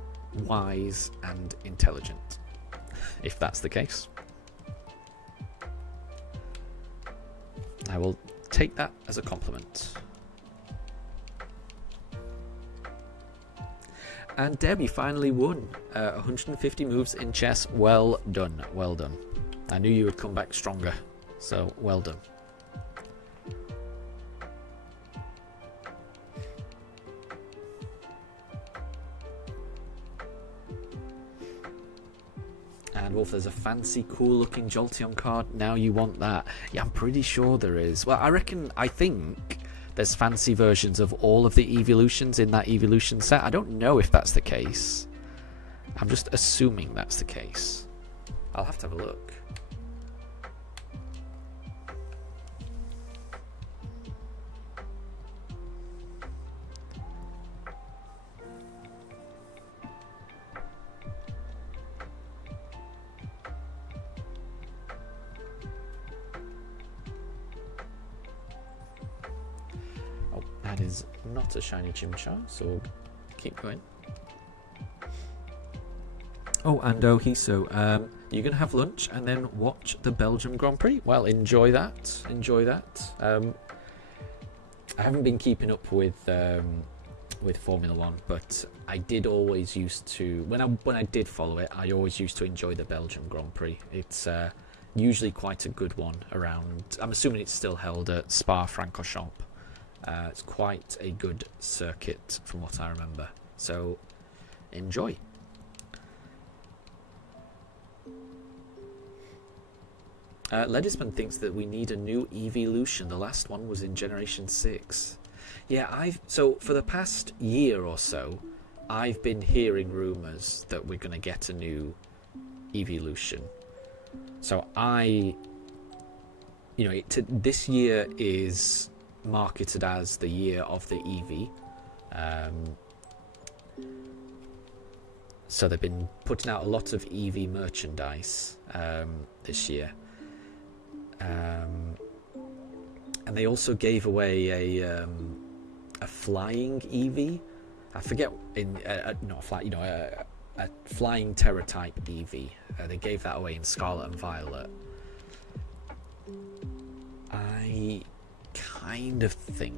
wise and intelligent, if that's the case. I will take that as a compliment. And Debbie finally won 150 moves in chess. Well done, well done. I knew you would come back stronger, so well done. And Wolf, there's a fancy, cool-looking Jolteon card. Now you want that? Yeah, I'm pretty sure there is. Well, I think there's fancy versions of all of the evolutions in that evolution set. I don't know if that's the case. I'm just assuming that's the case. I'll have to have a look. That is not a shiny Chimchar, so keep going. Oh, and Ohiso, you're going to have lunch and then watch the Belgium Grand Prix. Well, enjoy that. Enjoy that. I haven't been keeping up with Formula One, but I did always used to. When I did follow it, I always used to enjoy the Belgium Grand Prix. It's usually quite a good one around. I'm assuming it's still held at Spa-Francorchamps. It's quite a good circuit from what I remember. So, enjoy. Ledisman thinks that we need a new evolution. The last one was in Generation 6. Yeah, so for the past year or so, I've been hearing rumours that we're going to get a new evolution. So this year is marketed as the year of the Eevee. So they've been putting out a lot of Eevee merchandise this year. And they also gave away a flying Eevee. I forget, not a fly, a flying Terra type Eevee. They gave that away in Scarlet and Violet. I kind of think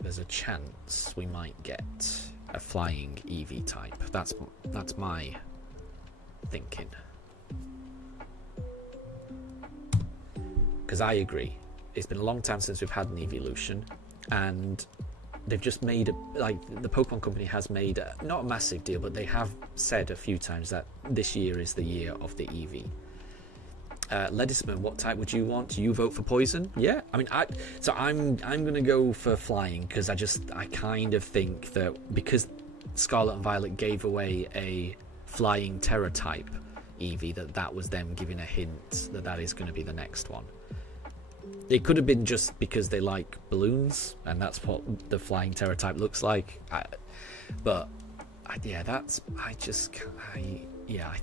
there's a chance we might get a flying Eevee type. That's my thinking. Because I agree, it's been a long time since we've had an evolution, and they've just made the Pokemon Company has made not a massive deal, but they have said a few times that this year is the year of the Eevee. Ledisman, what type would you want? You vote for poison? Yeah, I mean, I'm gonna go for flying because I kind of think that because Scarlet and Violet gave away a flying Terra type Eevee, that was them giving a hint that is going to be the next one. It could have been just because they like balloons, and that's what the flying Terra type looks like. I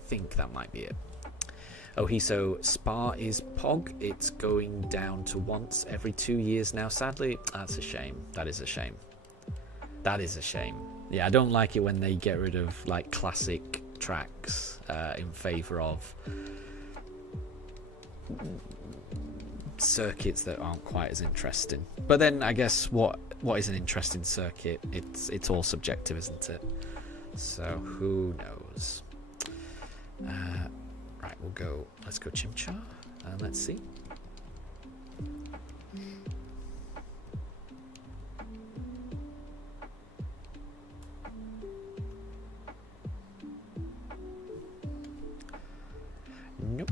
think that might be it. So Spa is Pog. It's going down to once every 2 years now, sadly. That's a shame. That is a shame. That is a shame. Yeah, I don't like it when they get rid of like classic tracks in favour of circuits that aren't quite as interesting. But then I guess what is an interesting circuit? It's all subjective, isn't it? So who knows? Right, we'll go. Let's go Chimchar, and let's see. Nope.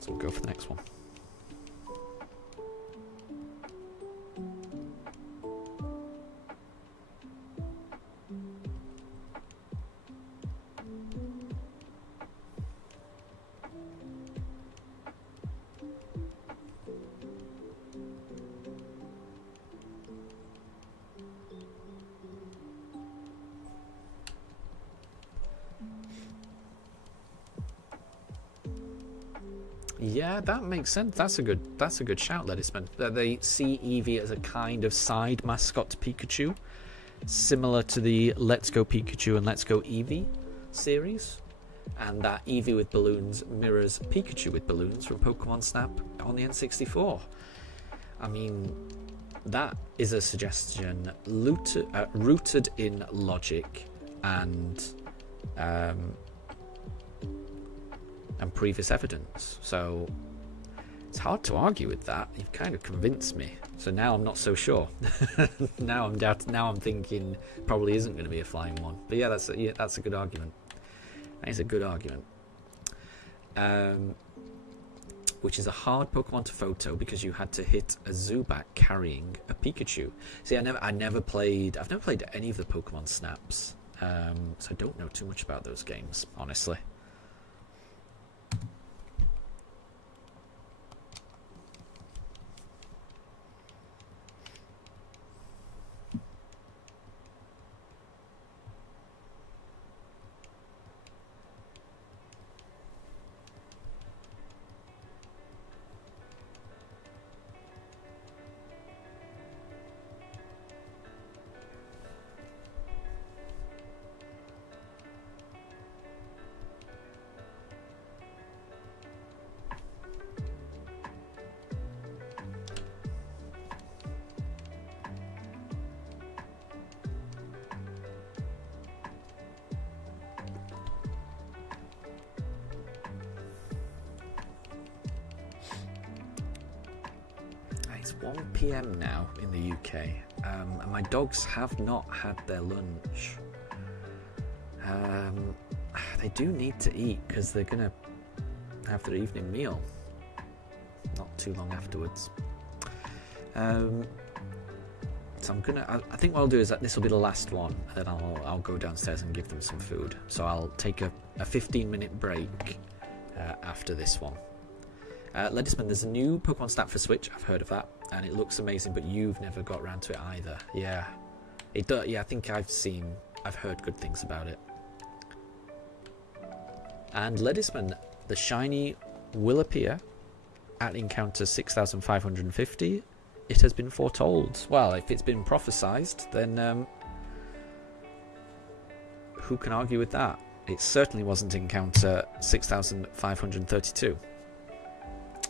So we'll go for the next one. Yeah, that makes sense. That's a good shout, Lettuceman. They see Eevee as a kind of side mascot to Pikachu, similar to the Let's Go Pikachu and Let's Go Eevee series, and that Eevee with balloons mirrors Pikachu with balloons from Pokemon Snap on the N64. I mean, that is a suggestion rooted in logic and previous evidence, so it's hard to argue with that. You've kind of convinced me, so now I'm not so sure. Now I'm thinking probably isn't going to be a flying one, but yeah, that's a good argument. That is a good argument. Which is a hard Pokemon to photo because you had to hit a Zubat carrying a Pikachu. See, I've never played any of the Pokemon Snaps, so I don't know too much about those games, honestly. It's 1 PM now in the UK, and my dogs have not had their lunch. They do need to eat because they're going to have their evening meal not too long afterwards. So I think what I'll do is that this will be the last one, and then I'll go downstairs and give them some food. So I'll take a 15-minute break after this one. Lettuceman, there's a new Pokemon Snap for Switch. I've heard of that, and it looks amazing, but you've never got around to it either. Yeah, it does. Yeah, I think I've heard good things about it. And Lettuceman, the shiny will appear at encounter 6550. It has been foretold. Well, if it's been prophesized, then who can argue with that? It certainly wasn't encounter 6532.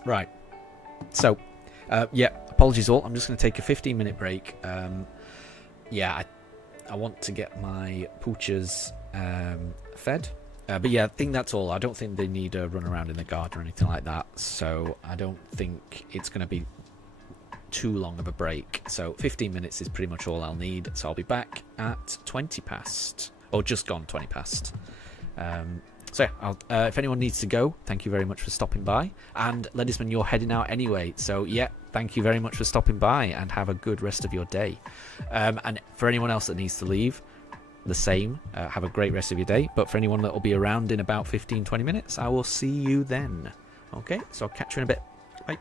Right, so, yeah, apologies all. I'm just going to take a 15-minute break. Yeah, I want to get my poochers fed. But yeah, I think that's all. I don't think they need a run around in the garden or anything like that. So I don't think it's going to be too long of a break. So 15 minutes is pretty much all I'll need. So I'll be back at 20 past, or just gone 20 past. So yeah, if anyone needs to go, thank you very much for stopping by. And Lettuceman, you're heading out anyway, so yeah, thank you very much for stopping by, and have a good rest of your day. And for anyone else that needs to leave, the same. Have a great rest of your day. But for anyone that will be around in about 15-20 minutes, I will see you then. Okay, so I'll catch you in a bit. Bye.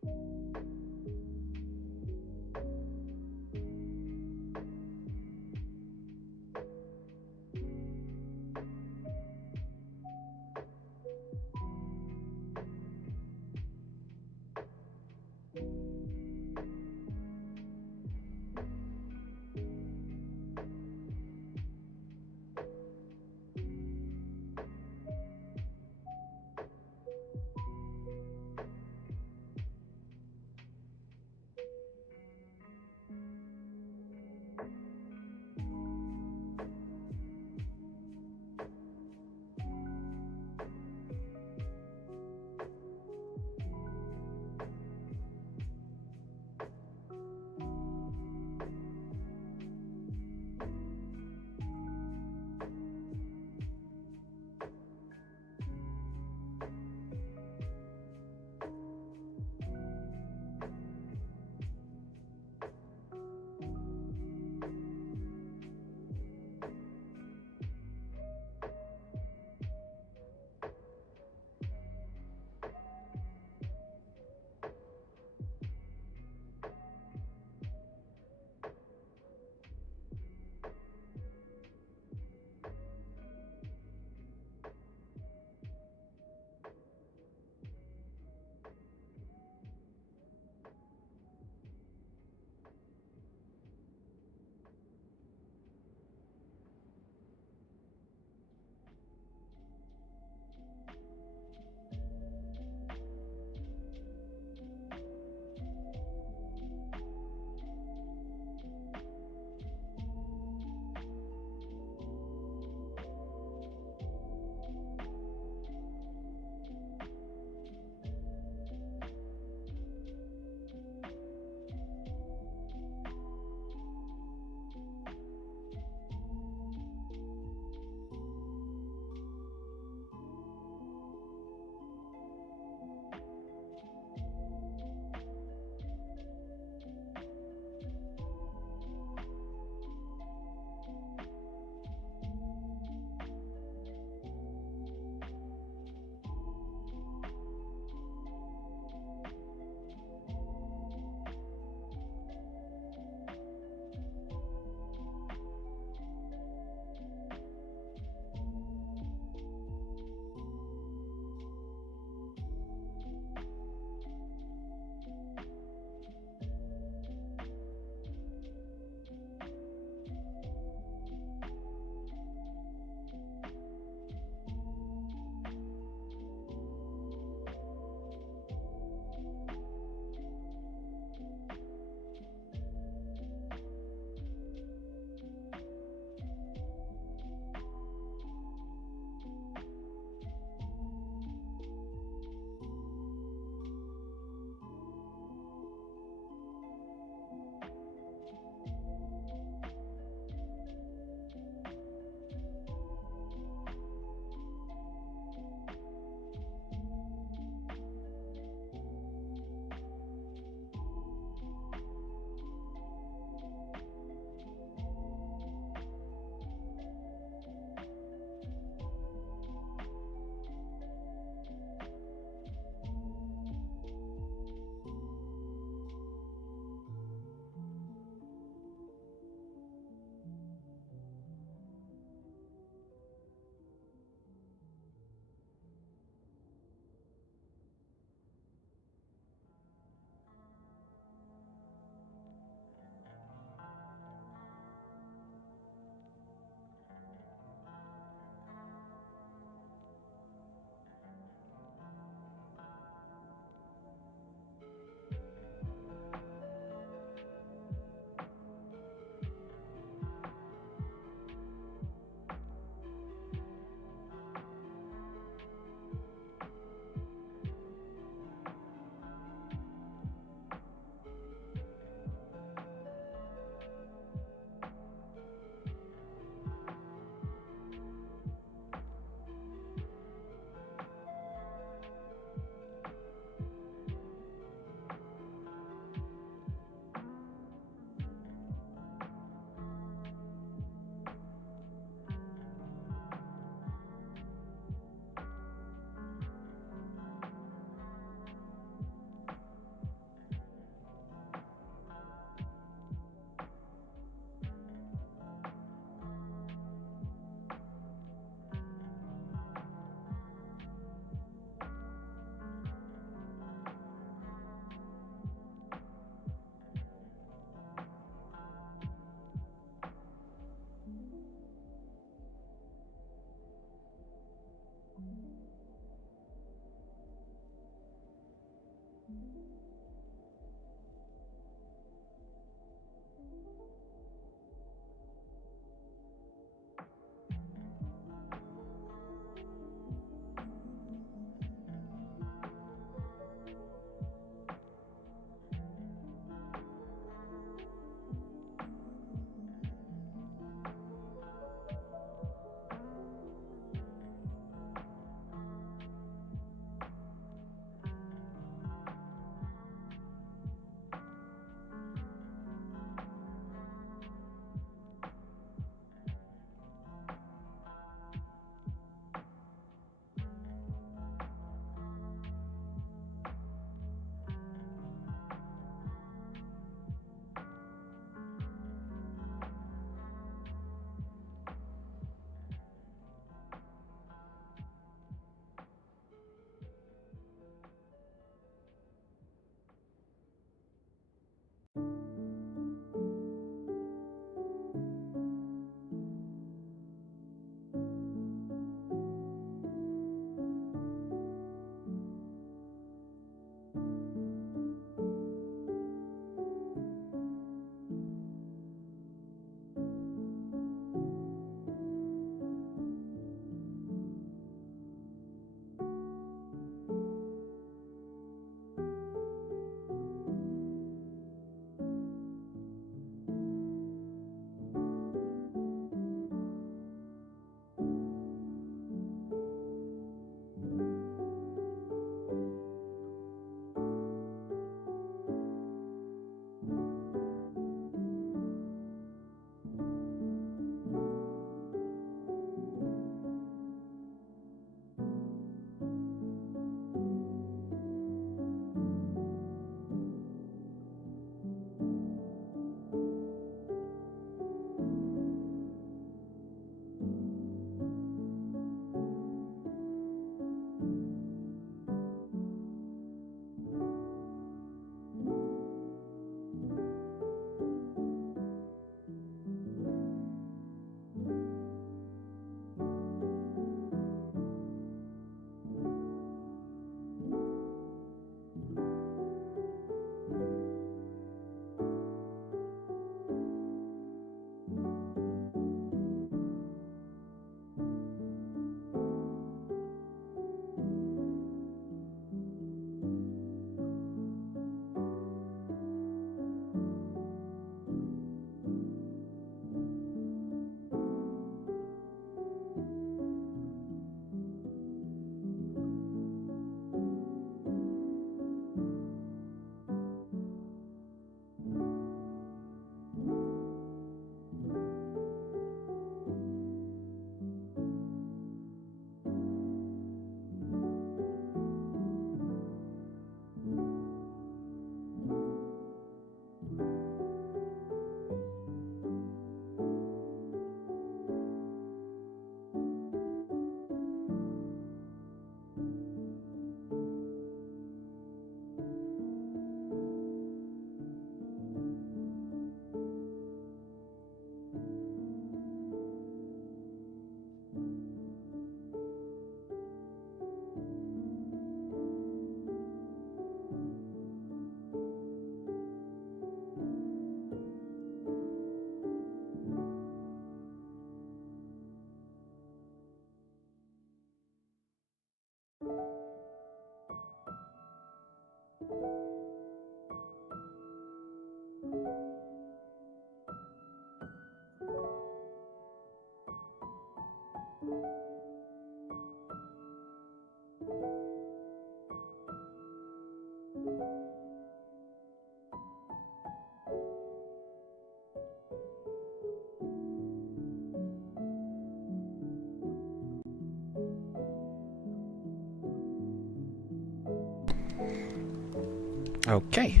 Okay,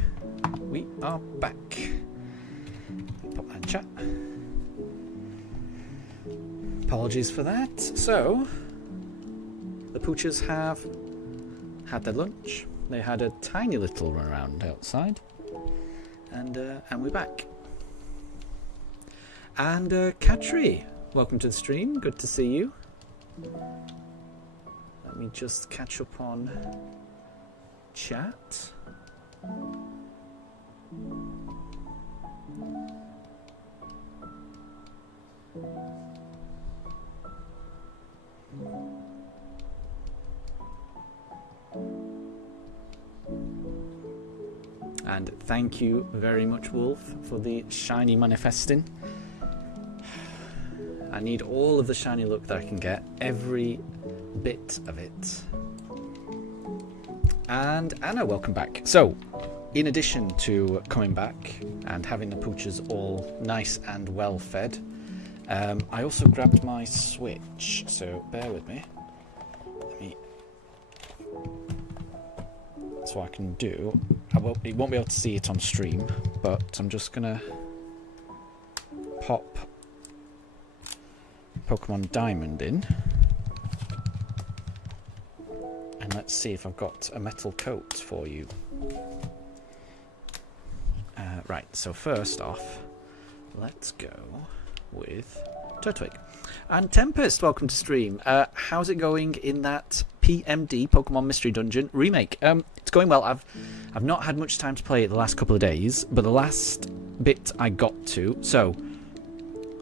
we are back. Pop that in chat. Apologies for that. So, the poochers have had their lunch. They had a tiny little run around outside, and we're back. And Katri, welcome to the stream. Good to see you. Let me just catch up on chat. And thank you very much, Wolf, for the shiny manifesting. I need all of the shiny luck that I can get, every bit of it. And Anna, welcome back. So, in addition to coming back and having the poochers all nice and well fed, I also grabbed my Switch, so bear with me. So I can do... you won't be able to see it on stream, but I'm just going to pop Pokemon Diamond in. And let's see if I've got a metal coat for you. Right, so first off, let's go with Turtwig. And Tempest, welcome to stream. How's it going in that PMD, Pokemon Mystery Dungeon remake? It's going well. I've not had much time to play it the last couple of days, but the last bit I got to, so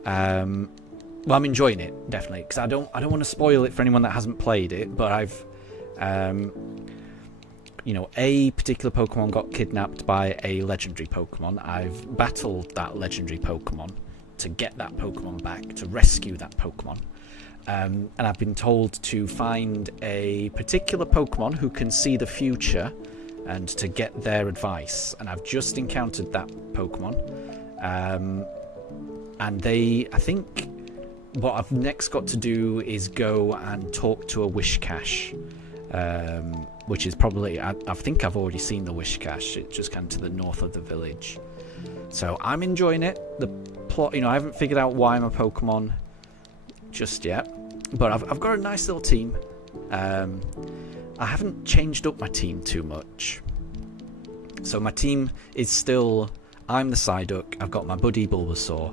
well, I'm enjoying it definitely, because I don't want to spoil it for anyone that hasn't played it, but I've you know, a particular Pokemon got kidnapped by a legendary Pokemon. I've battled that legendary Pokemon to get that Pokemon back, to rescue that Pokemon. And I've been told to find a particular Pokemon who can see the future and to get their advice. And I've just encountered that Pokemon. And I think what I've next got to do is go and talk to a Wishcache. Which is probably, I think I've already seen the Wishcache. It's just kind of to the north of the village. So I'm enjoying it. The plot, you know, I haven't figured out why I'm a Pokemon just yet, but I've got a nice little team. I haven't changed up my team too much. So my team is still, I'm the Psyduck, I've got my buddy Bulbasaur,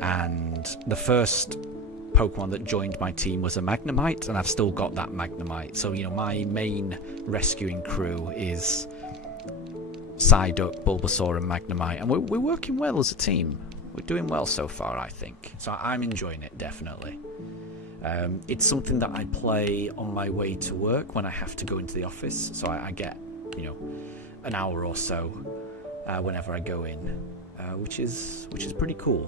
and the first Pokemon that joined my team was a Magnemite, and I've still got that Magnemite. So, you know, my main rescuing crew is Psyduck, Bulbasaur, and Magnemite, and we're working well as a team. We're doing well so far, I think. So I'm enjoying it, definitely. It's something that I play on my way to work when I have to go into the office. So I get, you know, an hour or so whenever I go in, which is pretty cool.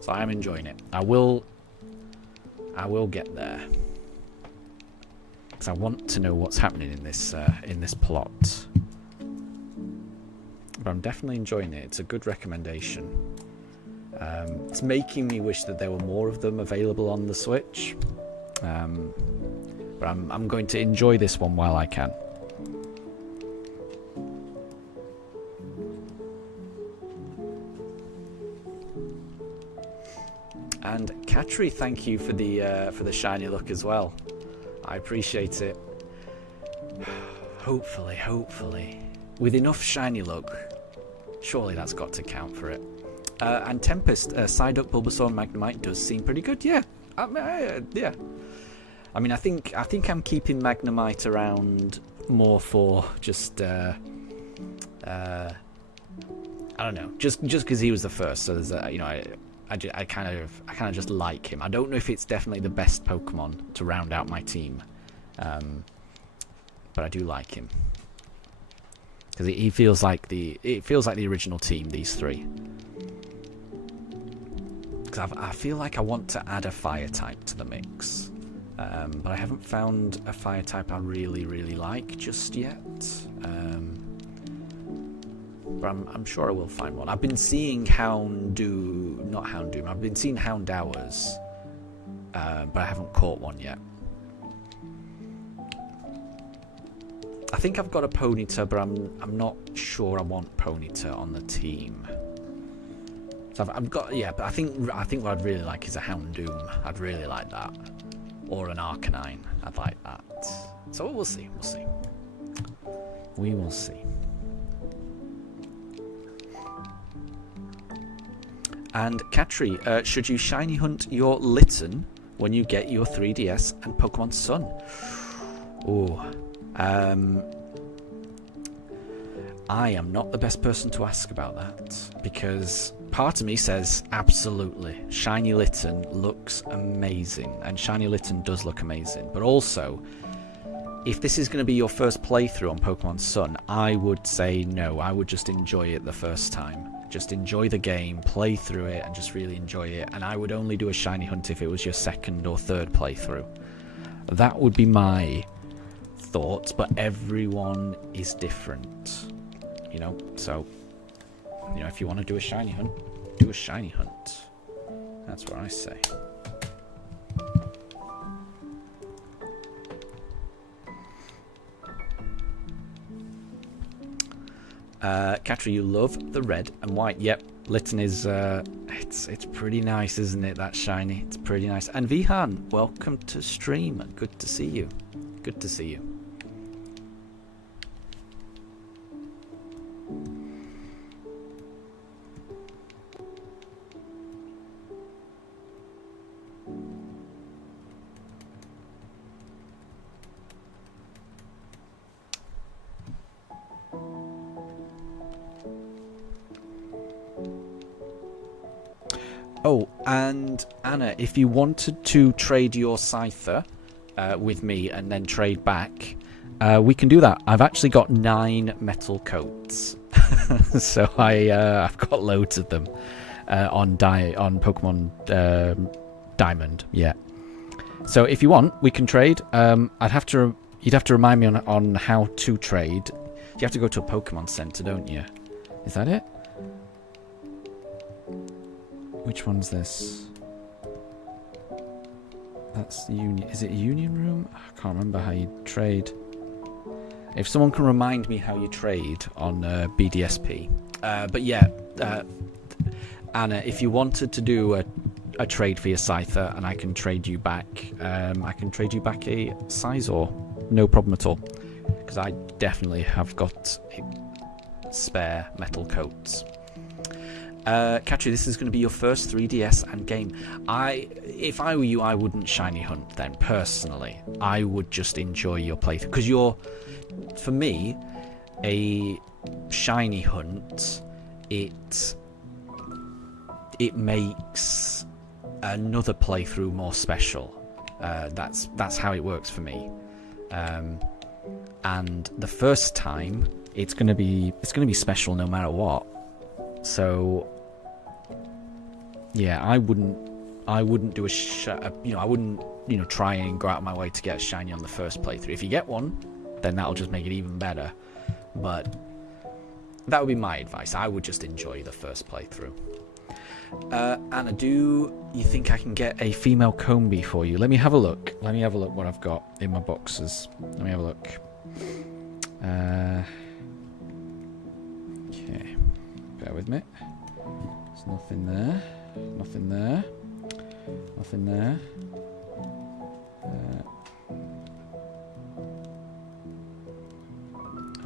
So I'm enjoying it. I will get there, because I want to know what's happening in this plot. But I'm definitely enjoying it. It's a good recommendation. It's making me wish that there were more of them available on the Switch. But I'm going to enjoy this one while I can. And Katri, thank you for the shiny look as well. I appreciate it. Hopefully, with enough shiny look, surely that's got to count for it. And Tempest, Psyduck, Bulbasaur, and Magnemite does seem pretty good. Yeah, yeah. I mean, I think I'm keeping Magnemite around more for just I don't know, just because he was the first. So there's you know, I kind of just like him. I don't know if it's definitely the best Pokemon to round out my team, but I do like him because he feels like the original team. These three, because I feel like I want to add a fire type to the mix, but I haven't found a fire type I really like just yet. But I'm sure I will find one. I've been seeing I've been seeing Houndowers, but I haven't caught one yet. I think I've got a Ponyta, but I'm not sure I want Ponyta on the team. So I've got, yeah, but I think what I'd really like is a Houndoom. I'd really like that, or an Arcanine. I'd like that. So we'll see. We'll see. We will see. And Katri, should you shiny hunt your Litten when you get your 3DS and Pokemon Sun? Oh, I am not the best person to ask about that, because part of me says absolutely. Shiny Litten looks amazing, and Shiny Litten does look amazing. But also, if this is going to be your first playthrough on Pokemon Sun, I would say no. I would just enjoy it the first time. Just enjoy the game, play through it, and just really enjoy it. And I would only do a shiny hunt if it was your second or third playthrough. That would be my thoughts, but everyone is different. You know, so, you know, if you want to do a shiny hunt, do a shiny hunt. That's what I say. Katri, you love the red and white. Yep, Litten is, it's pretty nice, isn't it, that shiny? It's pretty nice. And Vihan, welcome to stream. Good to see you. Good to see you. Oh, and Anna, if you wanted to trade your Scyther with me and then trade back, we can do that. I've actually got 9 metal coats, so I've got loads of them on Pokemon Diamond. Yeah. So if you want, we can trade. You'd have to remind me on how to trade. You have to go to a Pokemon Center, don't you? Is that it? Which one's this? That's the Union. Is it a Union Room? I can't remember how you trade. If someone can remind me how you trade on BDSP. But yeah, Anna, if you wanted to do a trade for your Scyther and I can trade you back, I can trade you back a Scizor. No problem at all. Because I definitely have got spare metal coats. Katri, this is going to be your first 3DS and game. If I were you, I wouldn't shiny hunt then, personally. I would just enjoy your playthrough. Because for me, a shiny hunt, it makes another playthrough more special. That's how it works for me. And the first time, it's gonna be special no matter what. So yeah, I wouldn't do I wouldn't try and go out of my way to get a shiny on the first playthrough. If you get one, then that'll just make it even better. But that would be my advice. I would just enjoy the first playthrough. Anna, do you think I can get a female Combi for you? Let me have a look. Let me have a look what I've got in my boxes. Let me have a look. Okay. Bear with me. There's nothing there. Nothing there. Nothing there.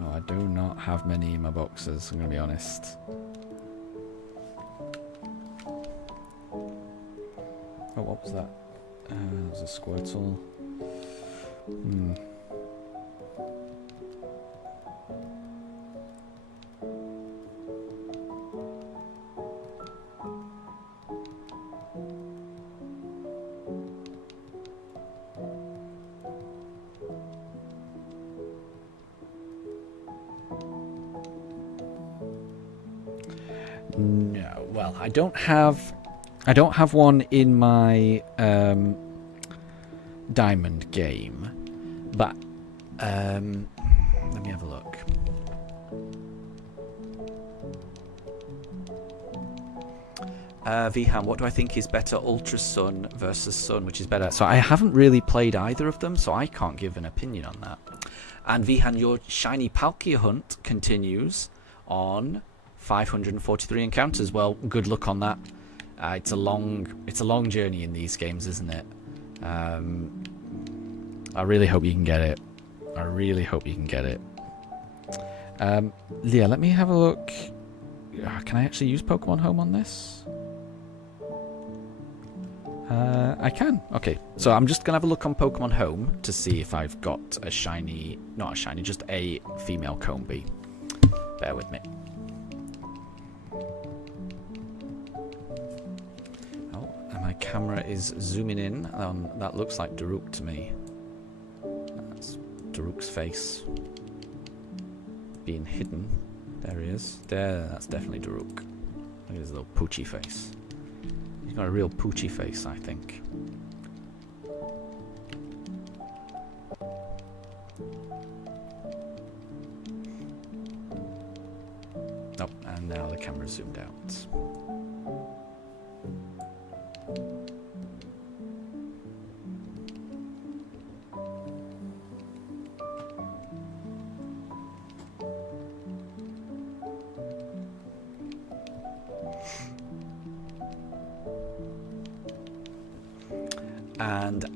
Oh, I do not have many in my boxes, I'm going to be honest. Oh, what was that? That was a Squirtle. No, well, I don't have one in my Diamond game, but let me have a look. Vihan, what do I think is better, Ultra Sun versus Sun, which is better? So I haven't really played either of them, so I can't give an opinion on that. And Vihan, your shiny Palkia hunt continues on 543 encounters. Well, good luck on that. It's a long journey in these games, isn't it? I really hope you can get it. I really hope you can get it. Leah, let me have a look. Can I actually use Pokemon Home on this? I can. Okay, so I'm just going to have a look on Pokemon Home to see if I've got a shiny... Not a shiny, just a female Combee. Bear with me. Oh, and my camera is zooming in. That looks like Daruk to me. That's Daruk's face. Being hidden. There he is. There, that's definitely Daruk. Look at his little poochy face. He's got a real poochy face, I think. Oh, and now the camera's zoomed out.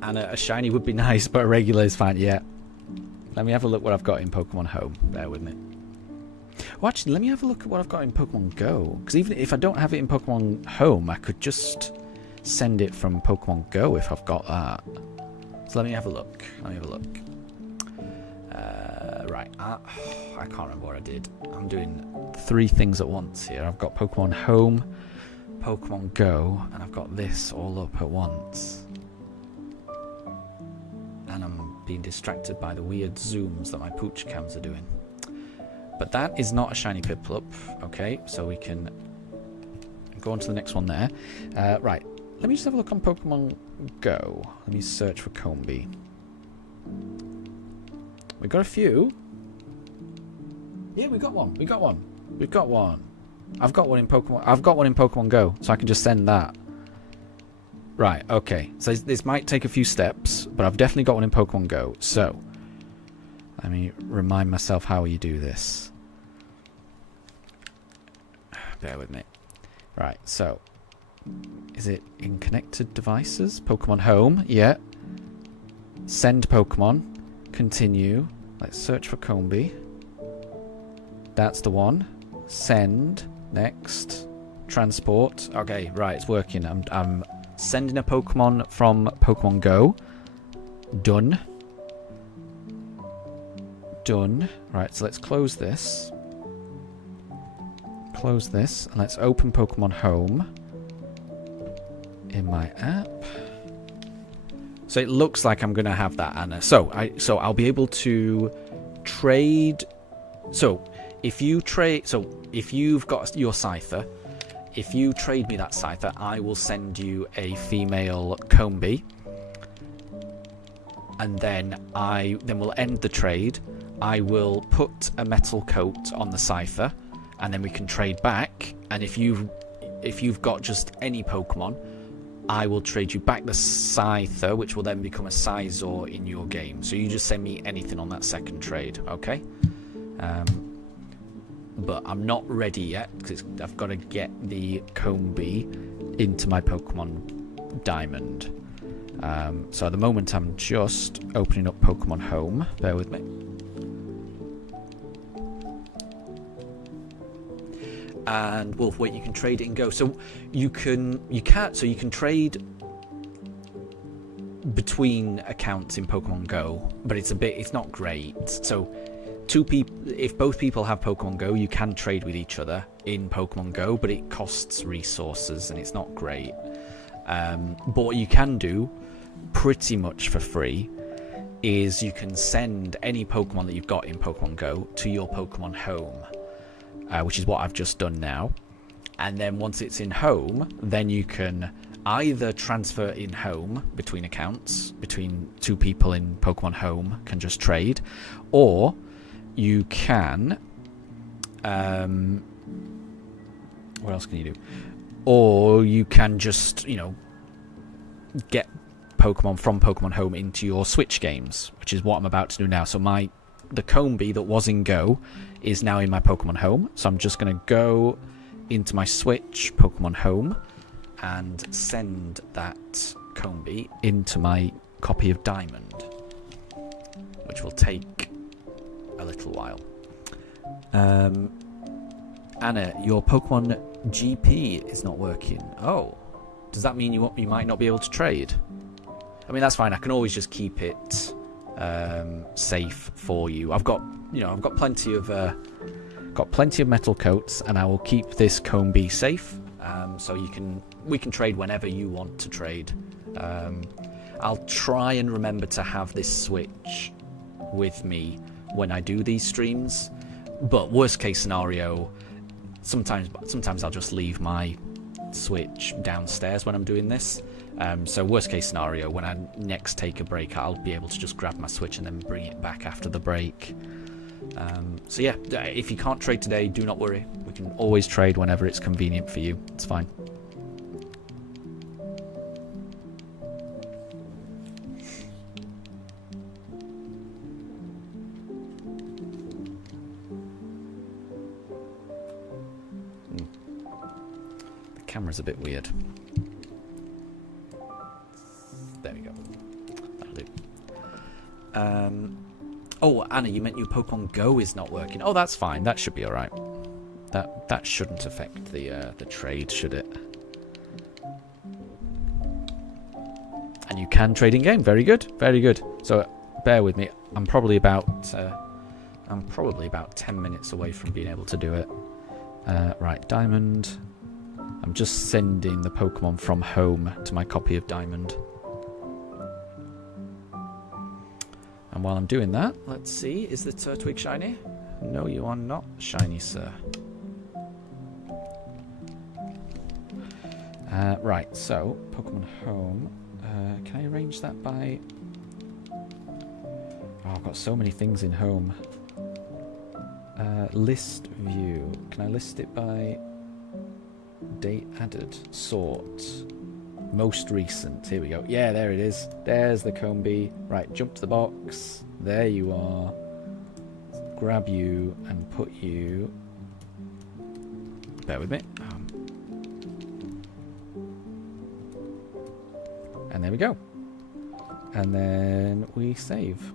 And a shiny would be nice, but a regular is fine. Yeah. Let me have a look what I've got in Pokemon Home. Bear with me. Well, actually, let me have a look at what I've got in Pokemon Go. Because even if I don't have it in Pokemon Home, I could just send it from Pokemon Go if I've got that. So let me have a look. Let me have a look. Right. I can't remember what I did. I'm doing 3 things at once here. I've got Pokemon Home, Pokemon Go, and I've got this all up at once. And I'm being distracted by the weird zooms that my pooch cams are doing. But that is not a shiny Piplup. Okay, so we can go on to the next one there. Right, let me just have a look on Pokemon Go. Let me search for Combee. We got a few. Yeah, we got one. We got one. We've got one. I've got one in Pokemon Go, so I can just send that. Right, okay. So this might take a few steps, but I've definitely got one in Pokemon Go. So, let me remind myself how you do this. Bear with me. Right, so, is it in connected devices? Pokemon Home, yeah. Send Pokemon. Continue. Let's search for Combee. That's the one. Send. Next. Transport. Okay, right, it's working. I'm sending a Pokemon from Pokemon Go. Done. Done. Right, so let's close this. Close this. And let's open Pokemon Home in my app. So it looks like I'm going to have that, Anna. So I'll be able to trade. So if you've got your Scyther, if you trade me that Scyther, I will send you a female Combee. And then we'll end the trade. I will put a metal coat on the Scyther, and then we can trade back. And if you've got just any Pokemon, I will trade you back the Scyther, which will then become a Scizor in your game. So you just send me anything on that second trade, okay? But I'm not ready yet, because I've got to get the Combee into my Pokemon Diamond. So at the moment I'm just opening up Pokemon Home. Bear with me. And Wolf, wait, you can trade it and go. So you can trade between accounts in Pokemon Go, but it's not great. So if both people have Pokemon Go, you can trade with each other in Pokemon Go, but it costs resources and it's not great. But what you can do pretty much for free is you can send any Pokemon that you've got in Pokemon Go to your Pokemon Home, which is what I've just done now. And then once it's in Home, then you can either transfer in Home between accounts, between 2 people in Pokemon Home can just trade, or you can what else can you do? or you can just, you know, get Pokemon from Pokemon Home into your Switch games, which is what I'm about to do now. So the Combee that was in Go is now in my Pokemon Home. So I'm just going to go into my Switch Pokemon Home and send that Combee into my copy of Diamond, which will take a little while. Anna, your Pokemon GP is not working. Oh, does that mean you might not be able to trade? I mean, that's fine. I can always just keep it safe for you. I've got plenty of metal coats, and I will keep this Combee safe. So we can trade whenever you want to trade. I'll try and remember to have this Switch with me when I do these streams. But worst case scenario, sometimes I'll just leave my Switch downstairs when I'm doing this. So worst case scenario, when I next take a break, I'll be able to just grab my Switch and then bring it back after the break. So yeah, if you can't trade today, do not worry. We can always trade whenever it's convenient for you. It's fine. The camera's a bit weird. There we go. That'll do. Oh, Anna, you meant your Pokemon Go is not working. Oh, that's fine. That should be all right. That shouldn't affect the trade, should it? And you can trade in game. Very good. Very good. So bear with me. I'm probably about 10 minutes away from being able to do it. Right, Diamond. I'm just sending the Pokemon from Home to my copy of Diamond. And while I'm doing that, let's see, is the Turtwig shiny? No, you are not shiny, sir. Right, so, Pokemon Home. Can I arrange that by... Oh, I've got so many things in Home. List view. Can I list it by date added? Sort. Most recent. Here we go. Yeah, there it is. There's the Combee. Right, jump to the box. There you are. Grab you and put you... Bear with me. And there we go. And then we save.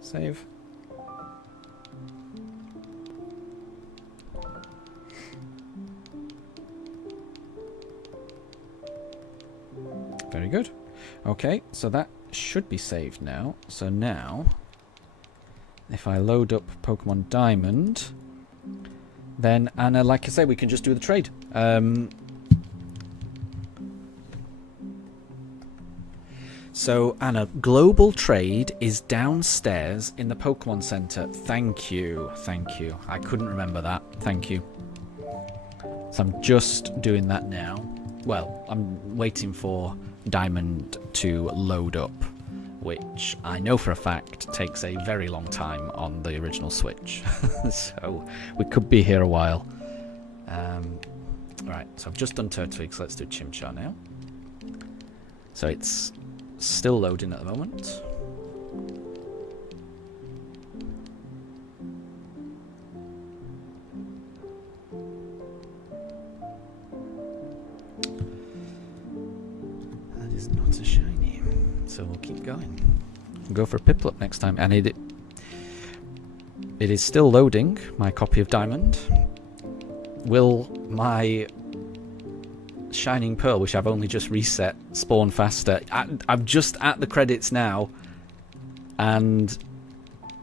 Save. Very good. Okay, so that should be saved now. So now, if I load up Pokemon Diamond, then, and like I say, we can just do the trade. So, Anna, global trade is downstairs in the Pokemon Center. Thank you. Thank you. I couldn't remember that. Thank you. So I'm just doing that now. Well, I'm waiting for Diamond to load up, which I know for a fact takes a very long time on the original Switch. So we could be here a while. Right, so I've just done Turtwig, so let's do Chimchar now. So it's still loading at the moment. That is not a shiny, so we'll keep going. We'll go for a Piplup next time, and it is still loading my copy of Diamond. Will my Shining Pearl, which I've only just reset, spawn faster? I'm just at the credits now, and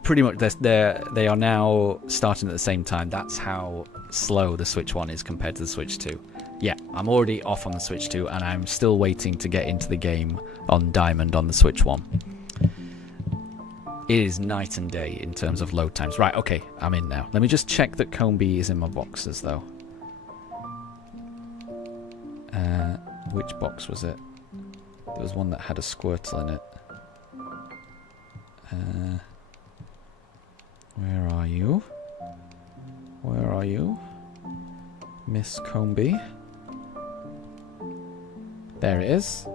pretty much they are now starting at the same time. That's how slow the Switch 1 is compared to the Switch 2. Yeah, I'm already off on the Switch 2, and I'm still waiting to get into the game on Diamond on the Switch 1. It is night and day in terms of load times. Right, okay, I'm in now. Let me just check that Combee is in my boxes, though. Which box was it? There was one that had a Squirtle in it. Where are you? Where are you? Miss Combee? There it is.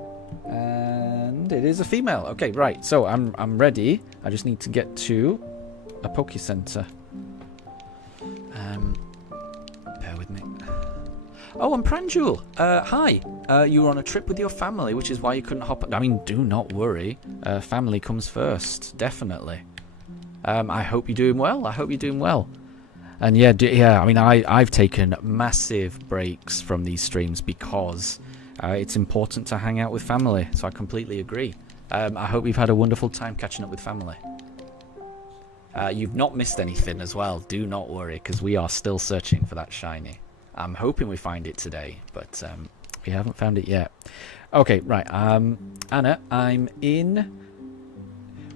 And it is a female. Okay, right. So I'm ready. I just need to get to a Poke Center. Bear with me. Oh, I'm Pranjul. Hi. You were on a trip with your family, which is why you couldn't hop. I mean, do not worry. Family comes first, definitely. I hope you're doing well. I hope you're doing well. And yeah, I mean, I've taken massive breaks from these streams because it's important to hang out with family. So I completely agree. I hope you've had a wonderful time catching up with family. You've not missed anything as well. Do not worry, because we are still searching for that shiny. I'm hoping we find it today, but we haven't found it yet. Okay, right. Anna, I'm in...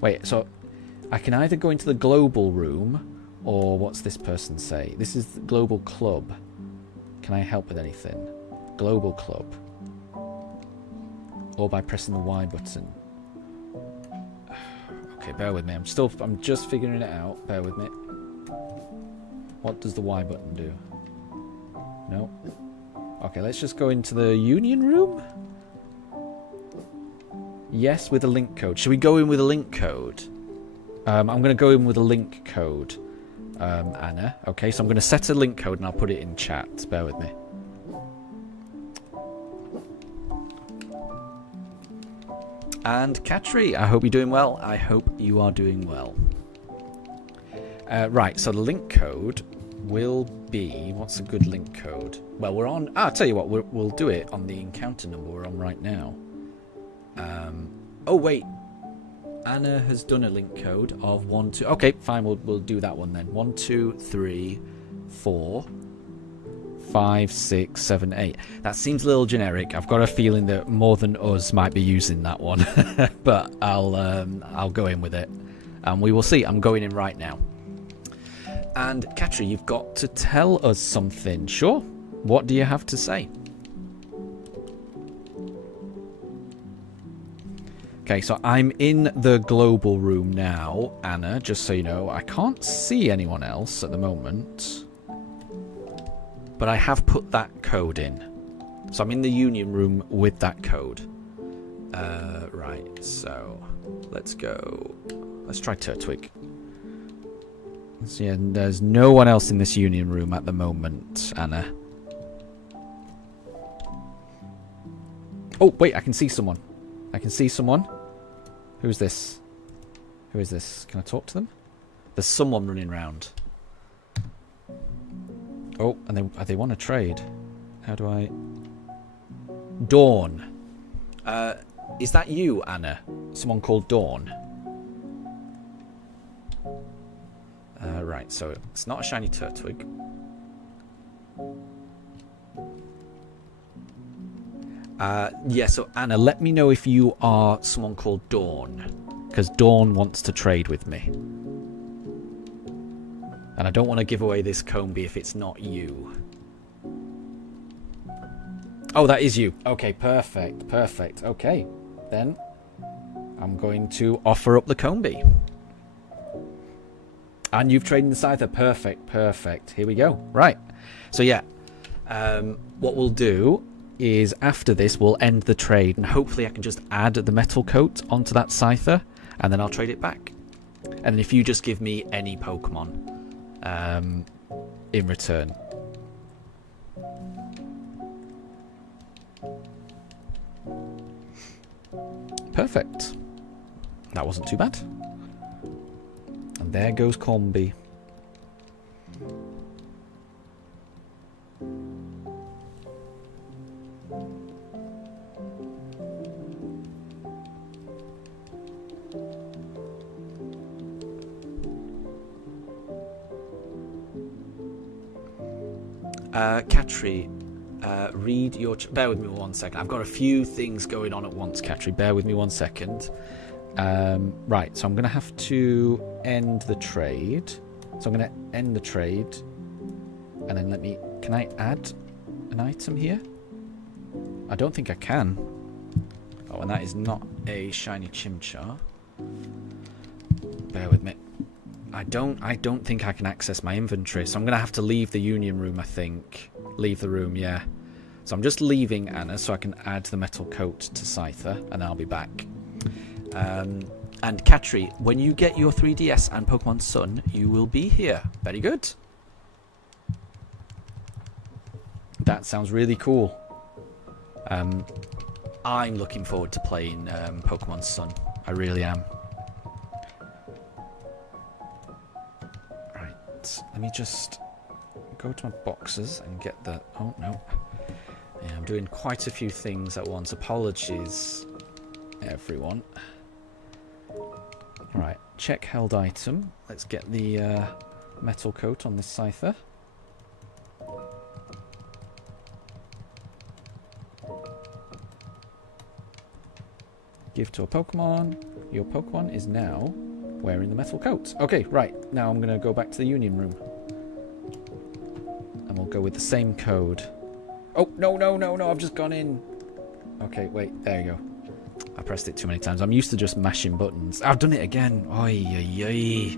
Wait, so I can either go into the global room, or what's this person say? This is the global club. Can I help with anything? Global club. Or by pressing the Y button. Okay, bear with me. I'm just figuring it out. Bear with me. What does the Y button do? No. Okay, let's just go into the union room. Yes, with a link code. Should we go in with a link code? I'm going to go in with a link code, Anna. Okay, so I'm going to set a link code and I'll put it in chat. Bear with me. And Katri, I hope you're doing well. I hope you are doing well. Right, so the link code will be... What's a good link code? Well, we're on... I'll tell you what, we'll do it on the encounter number we're on right now. Oh, wait. Anna has done a link code of 1, 2... Okay, fine, we'll do that one then. 1, 2, 3, 4... 5, 6, 7, 8. That seems a little generic. I've got a feeling that more than us might be using that one. But I'll go in with it. And we will see. I'm going in right now. And Katri, you've got to tell us something. Sure. What do you have to say? Okay, so I'm in the global room now, Anna, just so you know. I can't see anyone else at the moment. But I have put that code in. So I'm in the union room with that code. Right, so let's go. Let's try Turtwig. So yeah, there's no one else in this union room at the moment, Anna. Oh, wait, I can see someone. I can see someone. Who's this? Who is this? Can I talk to them? There's someone running around. Oh, and they want to trade. How do I... Dawn. Is that you, Anna? Someone called Dawn? Right, so it's not a shiny Turtwig. Yeah, so Anna, let me know if you are someone called Dawn. Because Dawn wants to trade with me. And I don't want to give away this Combi if it's not you. Oh, that is you. Okay, perfect, perfect. Okay, then I'm going to offer up the Combi. And you've traded the Scyther. Perfect, perfect. Here we go. Right. So yeah, what we'll do is after this, we'll end the trade. And hopefully I can just add the metal coat onto that Scyther. And then I'll trade it back. And if you just give me any Pokemon in return. Perfect. That wasn't too bad. And there goes Combi. Katri, read your... bear with me 1 second. I've got a few things going on at once, Katri. Bear with me 1 second. Right, so I'm going to have to end the trade. So I'm going to end the trade. And then let me... Can I add an item here? I don't think I can. Oh, and that is not a shiny Chimchar. Bear with me. I don't think I can access my inventory, so I'm going to have to leave the union room, I think. Leave the room, yeah. So I'm just leaving Anna so I can add the metal coat to Scyther, and I'll be back. And Katri, when you get your 3DS and Pokemon Sun, you will be here. Very good. That sounds really cool. I'm looking forward to playing Pokemon Sun. I really am. Right, let me just go to my boxes and get the... Oh, no. Yeah, I'm doing quite a few things at once. Apologies, everyone. Right, check held item. Let's get the metal coat on this Scyther. Give to a Pokemon. Your Pokemon is now wearing the metal coat. Okay, right. Now I'm going to go back to the Union Room. And we'll go with the same code. Oh, no, no, no, no. I've just gone in. Okay, wait. There you go. I pressed it too many times. I'm used to just mashing buttons. I've done it again. Oy, oy, oy.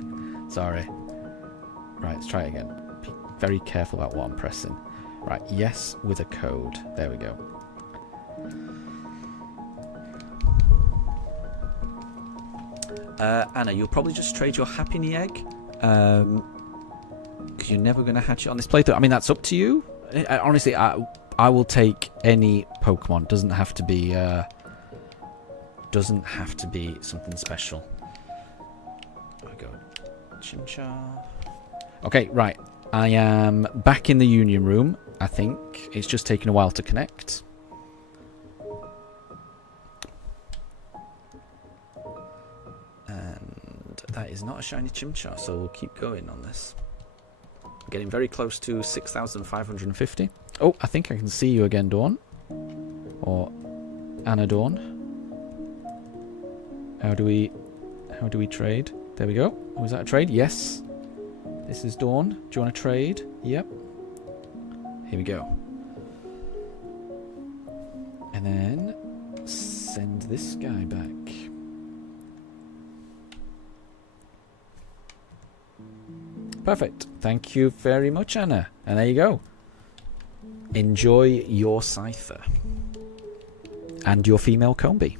Sorry. Right, let's try it again. Be very careful about what I'm pressing. Right, yes with a code. There we go. Anna, you'll probably just trade your Happiny Egg. Because you're never going to hatch it on this playthrough. I mean, that's up to you. Honestly, I will take any Pokemon. Doesn't have to be something special. There we go. Chimchar. Okay, right. I am back in the Union Room, I think. It's just taken a while to connect. And that is not a shiny Chimchar, so we'll keep going on this. Getting very close to 6,550. Oh, I think I can see you again, Dawn. Or Anna Dawn. How do we trade? There we go. Was that a trade? Yes. This is Dawn. Do you want to trade? Yep. Here we go. And then send this guy back. Perfect. Thank you very much, Anna. And there you go. Enjoy your Scyther. And your female Combi.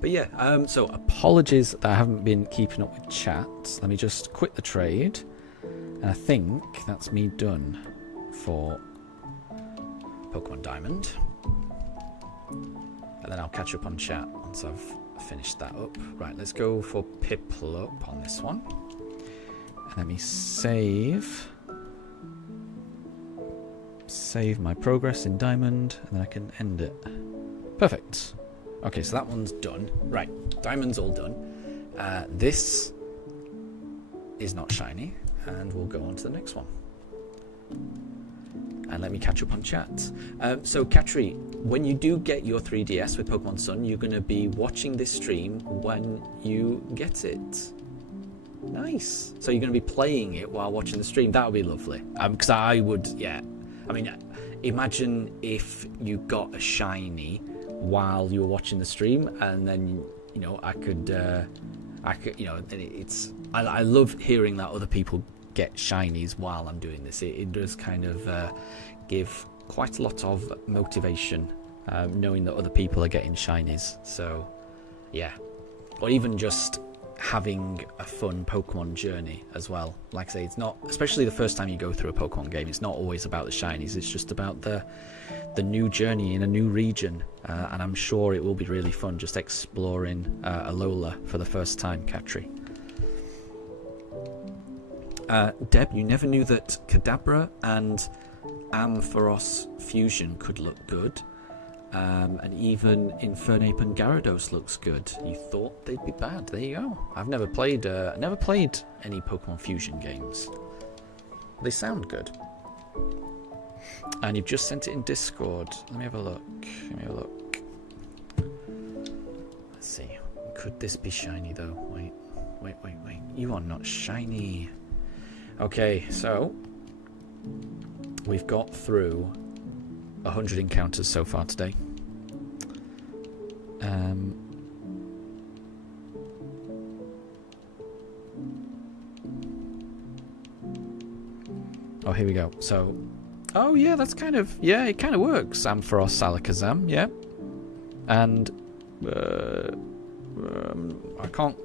But yeah, so apologies that I haven't been keeping up with chat. Let me just quit the trade. And I think that's me done for Pokemon Diamond. And then I'll catch up on chat once I've finished that up. Right, let's go for Piplup on this one. And let me save my progress in Diamond, and then I can end it. Perfect. Okay, so that one's done. Right, Diamond's all done. This is not shiny, and we'll go on to the next one. And let me catch up on chat. So, Katri, when you do get your 3DS with Pokemon Sun, you're going to be watching this stream when you get it. Nice. So you're going to be playing it while watching the stream. That would be lovely. Because I would, yeah. I mean, imagine if you got a shiny while you were watching the stream, and then I could I love hearing that other people get shinies while I'm doing this. It does kind of give quite a lot of motivation, knowing that other people are getting shinies. So yeah, or even just having a fun Pokemon journey as well. Like I say, it's not, especially the first time you go through a Pokemon game, it's not always about the shinies. It's just about the new journey in a new region, and I'm sure it will be really fun just exploring Alola for the first time, Katri. Deb, you never knew that Kadabra and Ampharos fusion could look good, and even Infernape and Gyarados looks good. You thought they'd be bad. There you go. I've never played any Pokemon fusion games. They sound good. And you've just sent it in Discord. Let me have a look. Let's see. Could this be shiny though? Wait. You are not shiny. Okay, so we've got through 100 encounters so far today. Oh, here we go. So, oh yeah, that's kind of, yeah, it kind of works. Ampharos, Alakazam, yeah. And I can't.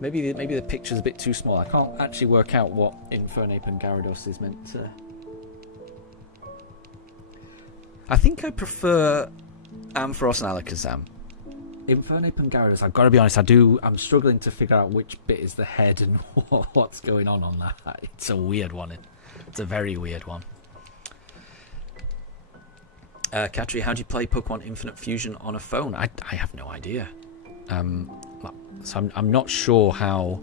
Maybe the picture's a bit too small. I can't actually work out what Infernape and Gyarados is meant to. I think I prefer Ampharos and Alakazam. Infernape and Gyarados, I've got to be honest, I'm struggling to figure out which bit is the head and what's going on that. It's a weird one. It's a very weird one. Katri, how do you play Pokemon Infinite Fusion on a phone? I have no idea. So I'm not sure how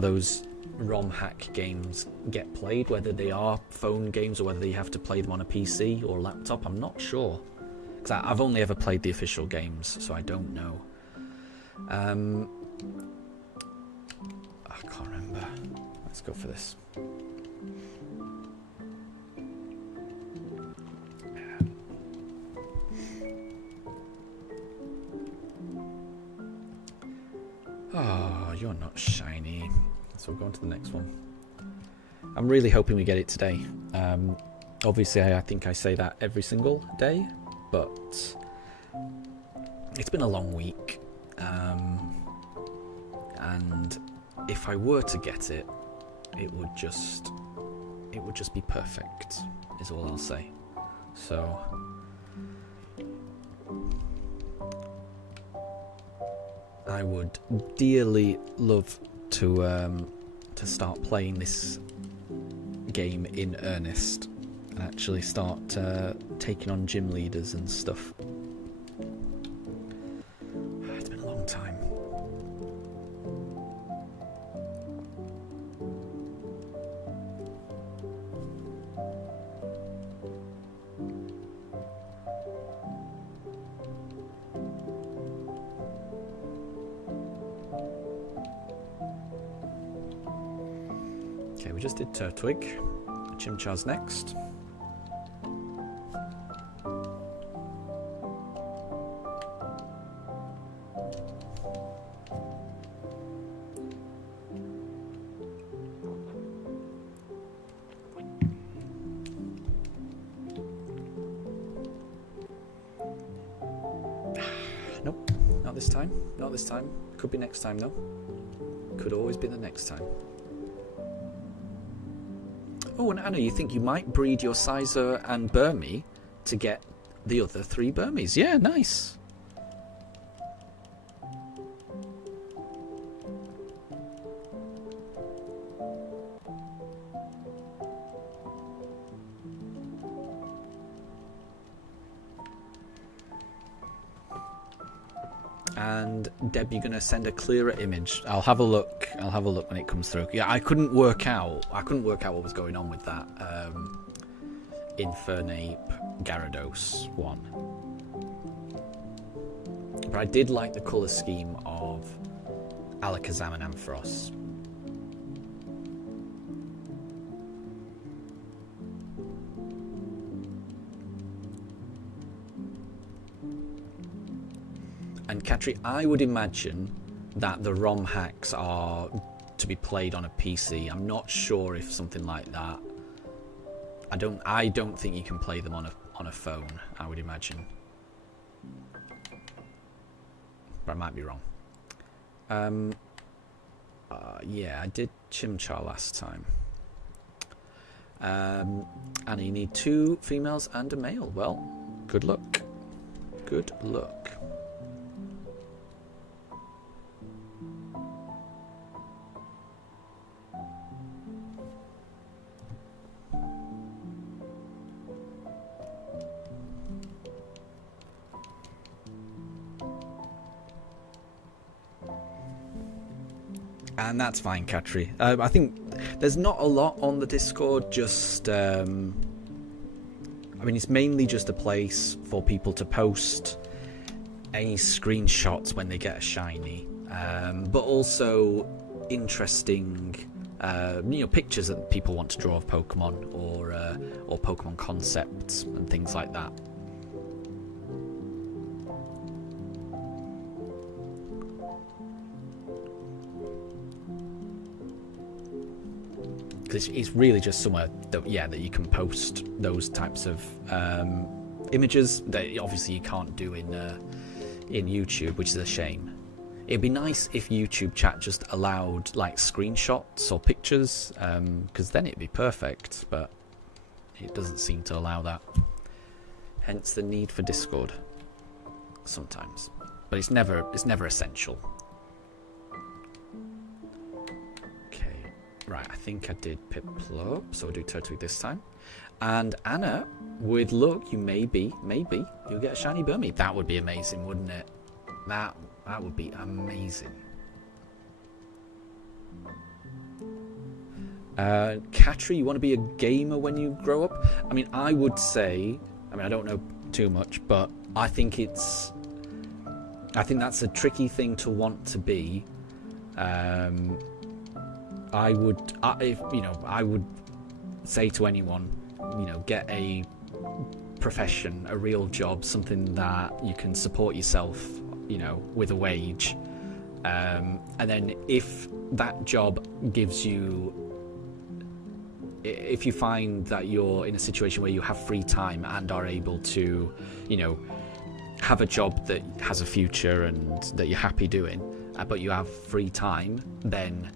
those ROM hack games get played, whether they are phone games or whether you have to play them on a PC or laptop. I'm not sure, because I've only ever played the official games, so I don't know. I can't remember. Let's go for this. Oh, you're not shiny. So we'll go on to the next one. I'm really hoping we get it today. Obviously, I think I say that every single day, but it's been a long week. And if I were to get it, it would just be perfect, is all I'll say. So I would dearly love to start playing this game in earnest and actually start taking on gym leaders and stuff. It's been a long time. Okay, we just did Turtwig. Chimchar's next. Nope, not this time. Not this time. Could be next time though. Could always be the next time. Oh, and Anna, you think you might breed your Sizer and Burmy to get the other 3 Burmies? Yeah, nice. And Deb, you're gonna send a clearer image. I'll have a look. I'll have a look when it comes through. Yeah, I couldn't work out what was going on with that Infernape Gyarados one. But I did like the colour scheme of Alakazam and Ampharos. And Katri, I would imagine that the ROM hacks are to be played on a PC. I'm not sure if something like that. I don't think you can play them on a phone, I would imagine. But I might be wrong. Yeah, I did Chimchar last time. And you need 2 females and a male. Well, good luck. Good luck. And that's fine, Katri. I think there's not a lot on the Discord, just... I mean, it's mainly just a place for people to post any screenshots when they get a shiny, but also interesting pictures that people want to draw of Pokemon, or Pokemon concepts and things like that. Because it's really just somewhere that you can post those types of images that obviously you can't do in YouTube, which is a shame. It'd be nice if YouTube chat just allowed like screenshots or pictures, because then it'd be perfect, but it doesn't seem to allow that. Hence the need for Discord sometimes, but it's never essential. Okay, right, I think I did Piplup, so we'll do Turtwig this time. And Anna, with luck, you maybe you'll get a shiny Burmy. That would be amazing, wouldn't it? That would be amazing. Katri, you want to be a gamer when you grow up? I mean, I would say, I don't know too much, but I think that's a tricky thing to want to be. I would say to anyone, get a profession, a real job, something that you can support yourself, with a wage, and then if that job gives you, if you find that you're in a situation where you have free time and are able to, have a job that has a future and that you're happy doing, but you have free time, then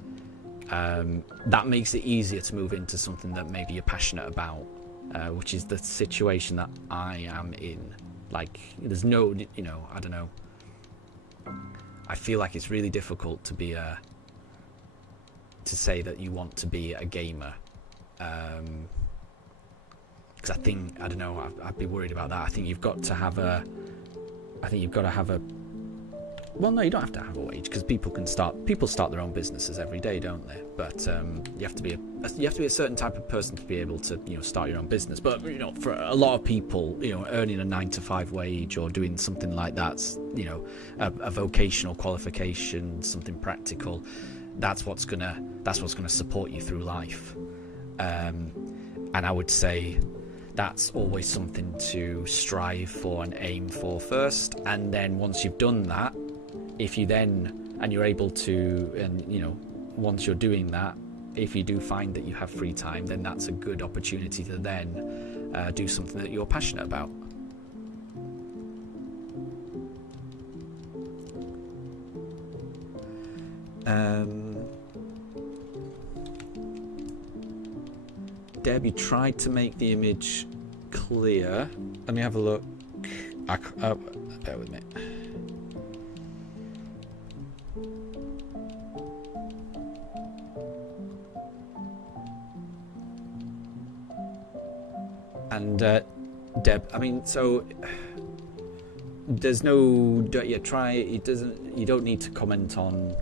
that makes it easier to move into something that maybe you're passionate about, which is the situation that I am in. Like, there's no, I don't know. I feel like it's really difficult to be to say that you want to be a gamer, because I think, I don't know, I'd be worried about that. I think you've got to have a, well, no, you don't have to have a wage, because people start their own businesses every day, don't they? But you have to be a certain type of person to be able to, start your own business. But for a lot of people, earning a 9-to-5 wage or doing something like that's, a vocational qualification, something practical, that's what's gonna support you through life. And I would say that's always something to strive for and aim for first. And then once you've done that, if you then, and you're able to, and once you're doing that, if you do find that you have free time, then that's a good opportunity to then do something that you're passionate about. Deb, you tried to make the image clear. Let me have a look. Bear with me. And Deb, so there's no, try. It doesn't. You don't need to comment on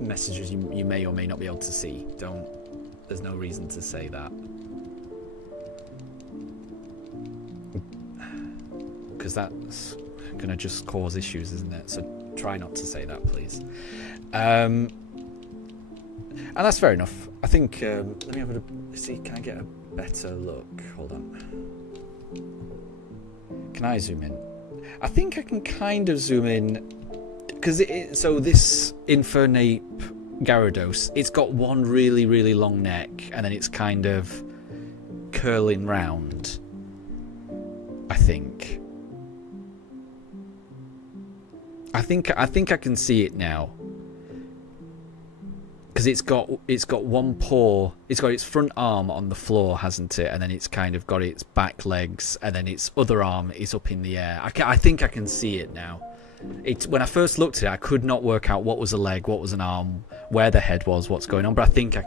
messages you may or may not be able to see. Don't. There's no reason to say that, because that's gonna just cause issues, isn't it? So try not to say that, please. And that's fair enough. I think. Let me have a see. Can I get a better look? Hold on. Can I zoom in? I think I can kind of zoom in, because so this Infernape Gyarados, it's got one really, really long neck, and then it's kind of curling round. I think I can see it now, because it's got one paw, it's got its front arm on the floor, hasn't it? And then it's kind of got its back legs, and then its other arm is up in the air. I think I can see it now. When I first looked at it, I could not work out what was a leg, what was an arm, where the head was, what's going on. But I think I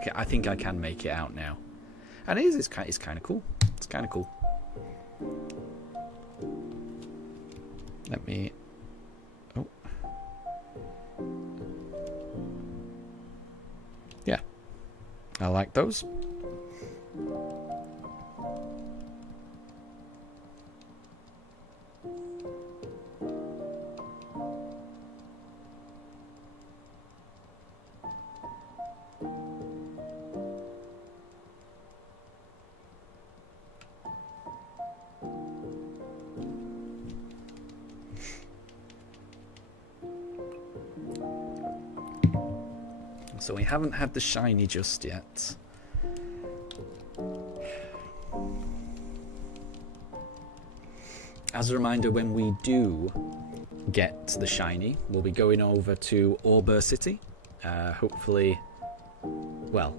can make it out now, and it's kind of cool. It's kind of cool. Let me. Oh. Yeah, I like those. So we haven't had the shiny just yet. As a reminder, when we do get the shiny, we'll be going over to Auber City. Hopefully, well,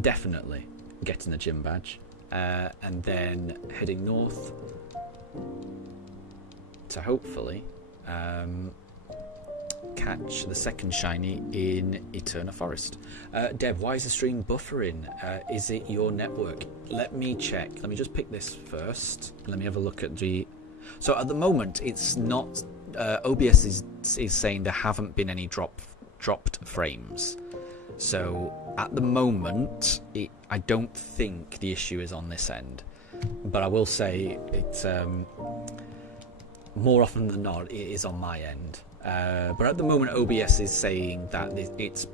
definitely getting the gym badge. And then heading north to hopefully catch the second shiny in Eterna Forest. Deb, why is the stream buffering? Is it your network? Let me check. Let me just pick this first. Let me have a look at the... So at the moment, it's not... OBS is saying there haven't been any dropped frames. So at the moment, I don't think the issue is on this end. But I will say it's... more often than not, it is on my end. But at the moment, OBS is saying that it's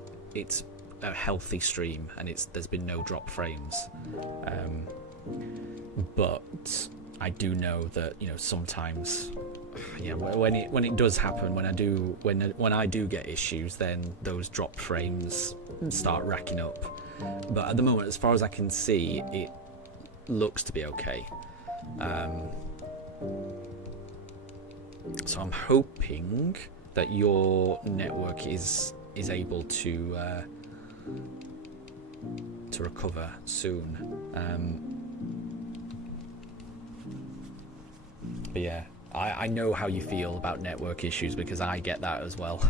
a healthy stream and there's been no drop frames. But I do know that, you know, sometimes, yeah, when it does happen, when I do get issues, then those drop frames start racking up. But at the moment, as far as I can see, it looks to be okay. So I'm hoping that your network is able to recover soon. But yeah, I know how you feel about network issues because I get that as well,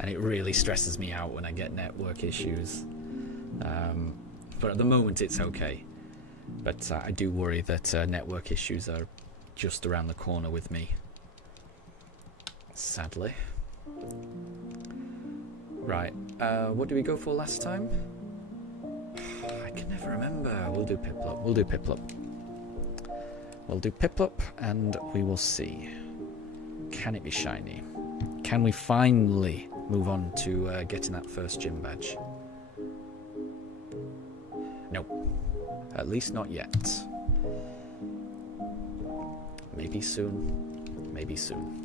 and it really stresses me out when I get network issues. But at the moment it's okay. But I do worry that network issues are just around the corner with me. Sadly. Right, what did we go for last time? I can never remember. We'll do Piplup. We'll do Piplup. We'll do Piplup and we will see. Can it be shiny? Can we finally move on to getting that first gym badge? Nope. At least not yet. Maybe soon. Maybe soon.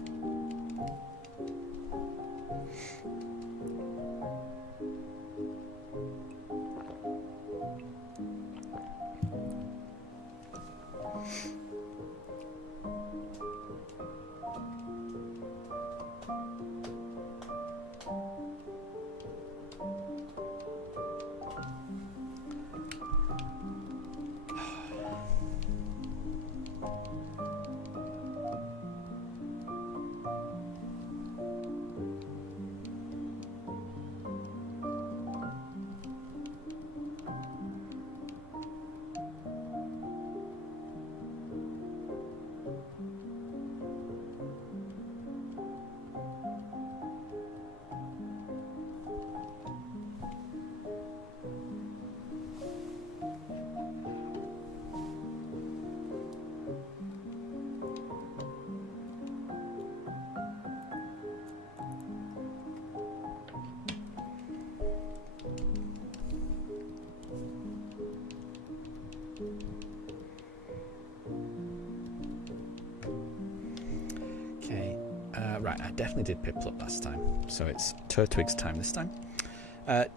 Right, I definitely did Piplup last time, so it's Turtwig's time this time.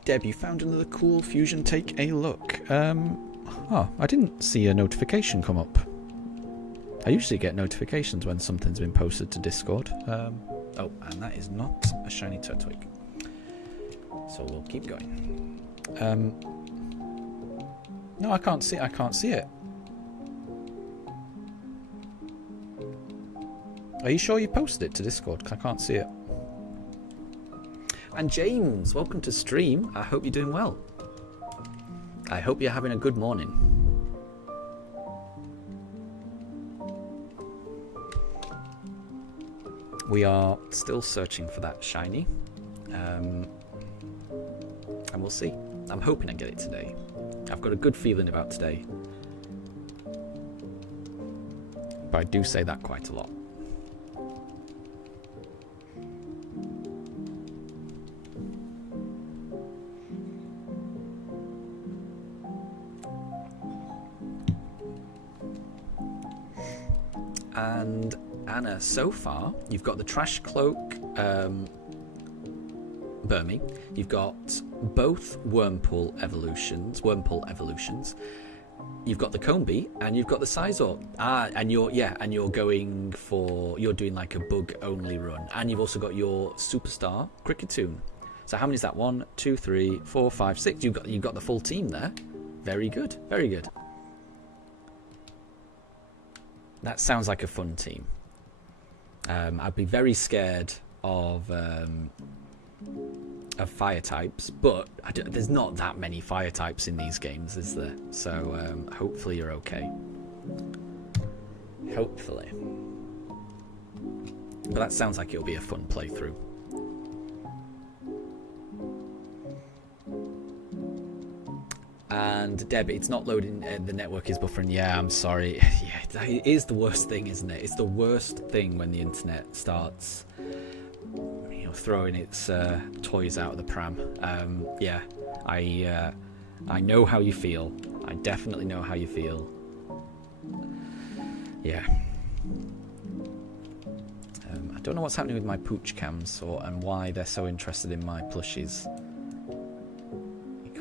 Deb, you found another cool fusion. Take a look. Oh, I didn't see a notification come up. I usually get notifications when something's been posted to Discord. Oh, and that is not a shiny Turtwig. So we'll keep going. No, I can't see it. Are you sure you posted it to Discord? Because I can't see it. And James, welcome to stream. I hope you're doing well. I hope you're having a good morning. We are still searching for that shiny. And we'll see. I'm hoping I get it today. I've got a good feeling about today. But I do say that quite a lot. And Anna, so far you've got the trash cloak, Burmy. You've got both Wormpool evolutions. You've got the Combi and you've got the Sizor. And you're going for, you're doing like a bug only run, and you've also got your Superstar Cricketune. So how many is that? 1, 2, 3, 4, 5, 6. You've got the full team there. Very good, very good. That sounds like a fun team. I'd be very scared of fire types, but there's not that many fire types in these games, is there? So hopefully you're okay. Hopefully. But that sounds like it'll be a fun playthrough. And Deb, it's not loading, the network is buffering. Yeah, I'm sorry. Yeah, it is the worst thing, isn't it? It's the worst thing when the internet starts, you know, throwing its toys out of the pram. Yeah, I know how you feel. I definitely know how you feel. Yeah. I don't know what's happening with my pooch cams and why they're so interested in my plushies.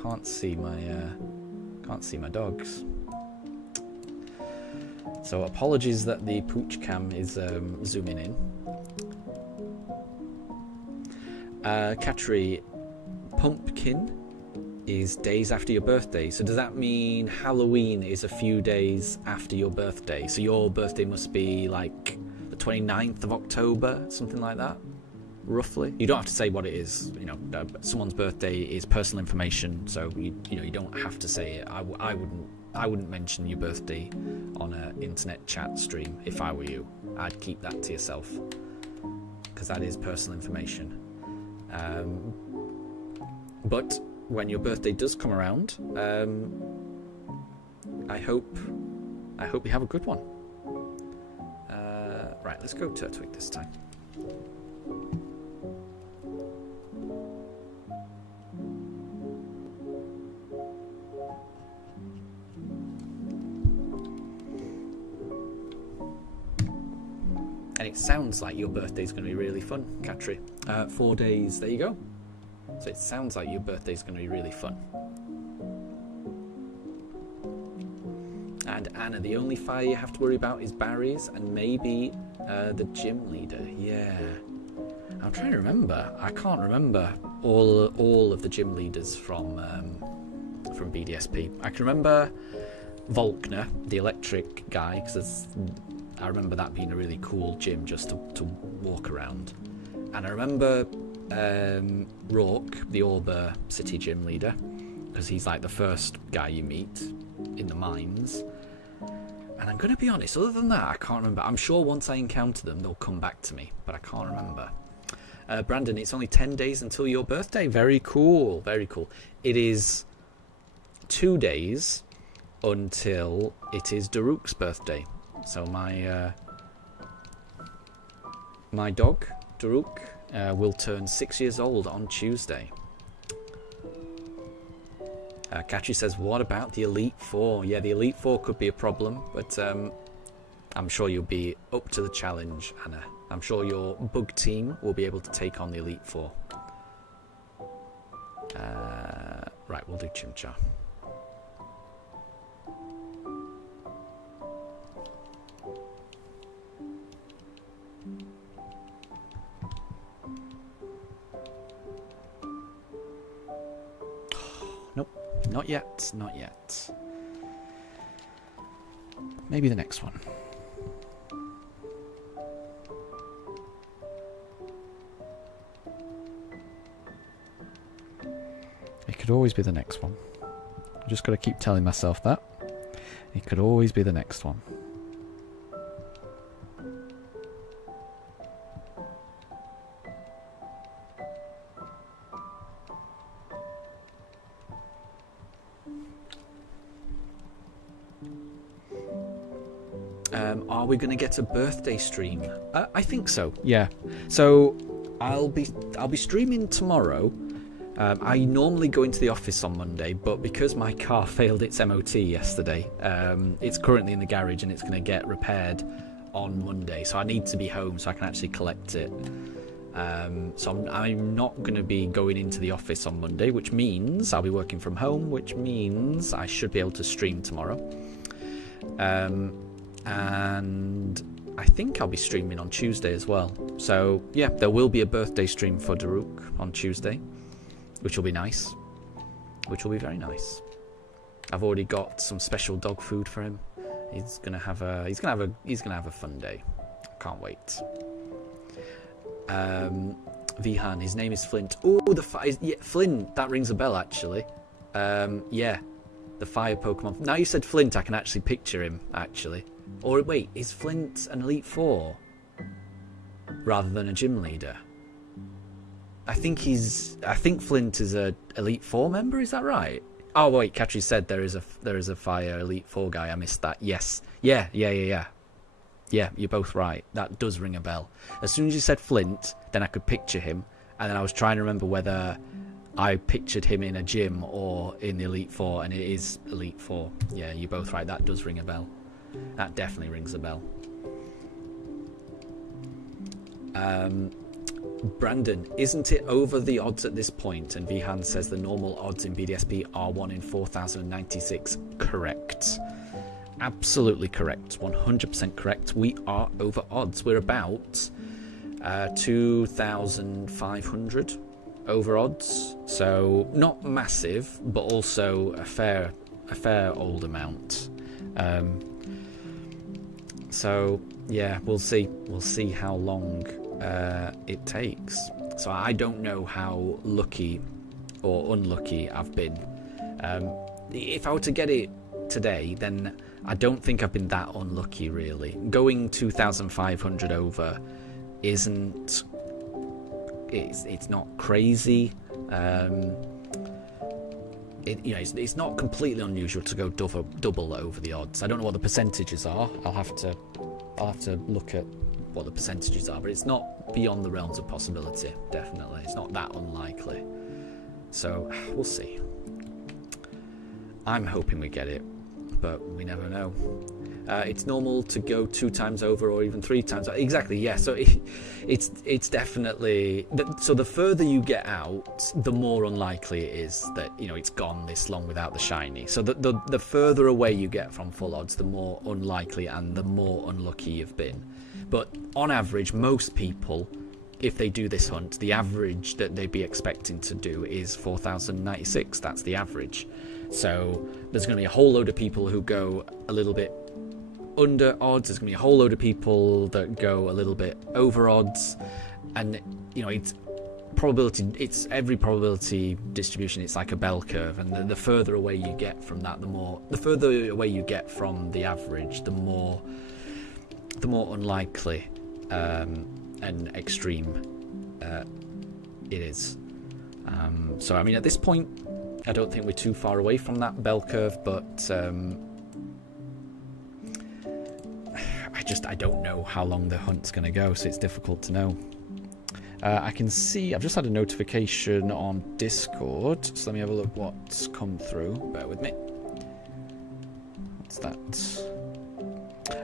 Can't see my dogs. So apologies that the pooch cam is zooming in. Katri, pumpkin is days after your birthday. So does that mean Halloween is a few days after your birthday? So your birthday must be like the 29th of October, something like that? Roughly. You don't have to say what it is. You know, someone's birthday is personal information, so you don't have to say it. I wouldn't mention your birthday on an internet chat stream if I were you. I'd keep that to yourself because that is personal information. But when your birthday does come around, I hope you have a good one. Right, let's go Turtwig this time. And it sounds like your birthday's going to be really fun, Katri. 4 days, there you go. So it sounds like your birthday's going to be really fun. And Anna, the only fire you have to worry about is Barry's and maybe the gym leader. Yeah. I'm trying to remember. I can't remember all of the gym leaders from BDSP. I can remember Volkner, the electric guy, because I remember that being a really cool gym just to walk around. And I remember Rourke, the Orber City gym leader, because he's like the first guy you meet in the mines. And I'm going to be honest, other than that, I can't remember. I'm sure once I encounter them, they'll come back to me, but I can't remember. Brandon, it's only 10 days until your birthday. Very cool, very cool. It is 2 days until it is Daruk's birthday. So my dog, Daruk, will turn 6 years old on Tuesday. Katri says, what about the Elite Four? Yeah, the Elite Four could be a problem, but I'm sure you'll be up to the challenge, Anna. I'm sure your bug team will be able to take on the Elite Four. Right, we'll do Chimchar. Nope, not yet, not yet. Maybe the next one. It could always be the next one. I just got to keep telling myself that. It could always be the next one. Are we going to get a birthday stream? I think so. Yeah. So I'll be streaming tomorrow. I normally go into the office on Monday, but because my car failed its MOT yesterday, it's currently in the garage and it's going to get repaired on Monday. So I need to be home so I can actually collect it. So I'm not going to be going into the office on Monday, which means I'll be working from home, which means I should be able to stream tomorrow. And I think I'll be streaming on Tuesday as well. So yeah, there will be a birthday stream for Daruk on Tuesday, which will be nice. Which will be very nice. I've already got some special dog food for him. He's gonna have a fun day. Can't wait. Vihan, his name is Flint. Oh, yeah, Flint. That rings a bell actually. Yeah, the fire Pokemon. Now you said Flint, I can actually picture him actually. Or wait, is Flint an Elite Four rather than a gym leader? I think Flint is a Elite Four member. Is that right? Oh wait, Katri said there is a fire Elite Four guy. I missed that. Yes. Yeah. Yeah, you're both right. That does ring a bell. As soon as you said Flint, then I could picture him, and then I was trying to remember whether I pictured him in a gym or in the Elite Four, and it is Elite Four. Yeah, you're both right. That does ring a bell. That definitely rings a bell. Brandon, isn't it over the odds at this point? And Vihan says the normal odds in BDSP are 1 in 4,096. Correct. Absolutely correct. 100% correct. We are over odds. We're about 2,500 over odds. So not massive, but also a fair old amount. So yeah, we'll see. We'll see how long it takes. So I don't know how lucky or unlucky I've been. If I were to get it today, then I don't think I've been that unlucky really. Going 2,500 over isn't, it's not crazy. It's not completely unusual to go double over the odds. I don't know what the percentages are. I'll have to look at what the percentages are, but it's not beyond the realms of possibility. Definitely, it's not that unlikely. So we'll see. I'm hoping we get it, but we never know. It's normal to go 2 times over or even 3 times. Exactly, yeah. So it's definitely. So the further you get out, the more unlikely it is that it's gone this long without the shiny. So the further away you get from full odds, the more unlikely and the more unlucky you've been. But on average, most people, if they do this hunt, the average that they'd be expecting to do is 4,096. That's the average. So there's going to be a whole load of people who go a little bit under odds. There's going to be a whole load of people that go a little bit over odds, and it's probability. It's every probability distribution. It's like a bell curve, and the further away you get from that, the further away you get from the average, the more unlikely and extreme it is. So I mean, at this point, I don't think we're too far away from that bell curve, but I don't know how long the hunt's going to go, so it's difficult to know. I can see, I've just had a notification on Discord, so let me have a look what's come through. Bear with me. What's that?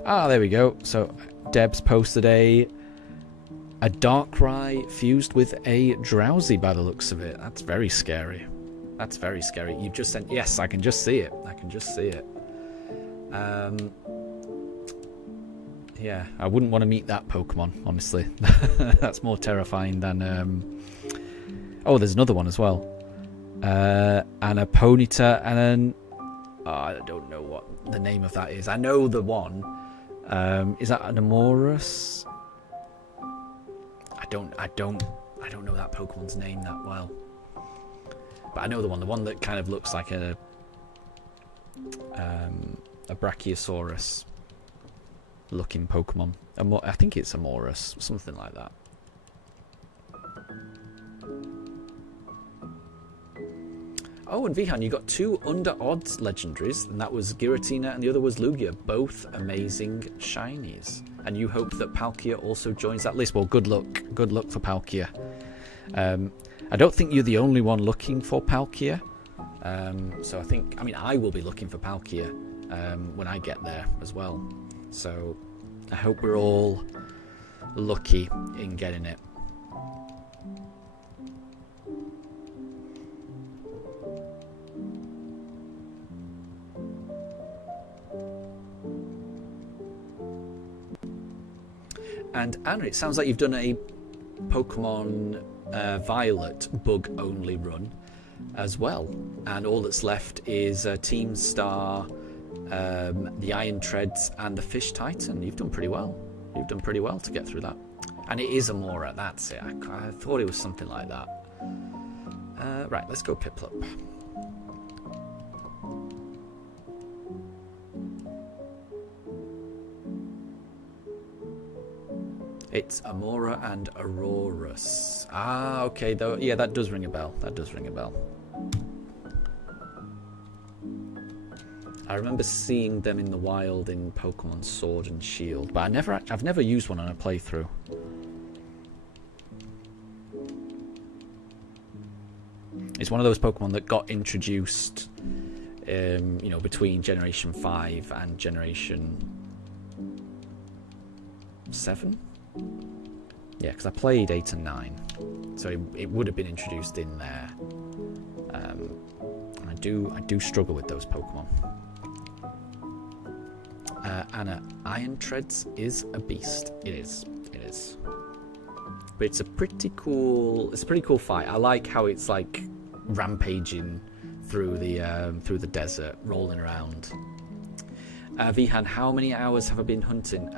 Ah, there we go. So Deb's posted a Darkrai fused with a Drowsy by the looks of it. That's very scary. That's very scary. You've just sent... Yes, I can just see it. I can just see it. Yeah, I wouldn't want to meet that Pokemon, honestly. That's more terrifying than... Oh, there's another one as well. And a Ponyta and an... Oh, I don't know what the name of that is. I know the one. Is that an Amoris? I don't know that Pokemon's name that well. But I know the one that kind of looks like a Brachiosaurus looking Pokemon. I think it's Amoris, something like that. Oh, and Vihan, you got 2 under odds legendaries, and that was Giratina and the other was Lugia. Both amazing shinies. And you hope that Palkia also joins that list. Well, good luck. Good luck for Palkia. I don't think you're the only one looking for Palkia. So I will be looking for Palkia when I get there as well. So I hope we're all lucky in getting it. And Anna, it sounds like you've done a Pokemon Violet bug-only run as well. And all that's left is Team Star, the Iron Treads, and the Fish Titan. You've done pretty well. You've done pretty well to get through that. And it is Amora, that's it. I thought it was something like that. Right, let's go Piplup. It's Amora and Aurorus. Ah, okay. Though, yeah, that does ring a bell. That does ring a bell. I remember seeing them in the wild in Pokemon Sword and Shield, but I've never used one on a playthrough. It's one of those Pokemon that got introduced, you know, between Generation 5 and Generation 7. Yeah, because I played 8 and 9, so it would have been introduced in there. I do struggle with those Pokemon. Anna, Iron Treads is a beast. It is. But it's a pretty cool fight. I like how it's like rampaging through the desert, rolling around. Vihan, how many hours have I been hunting?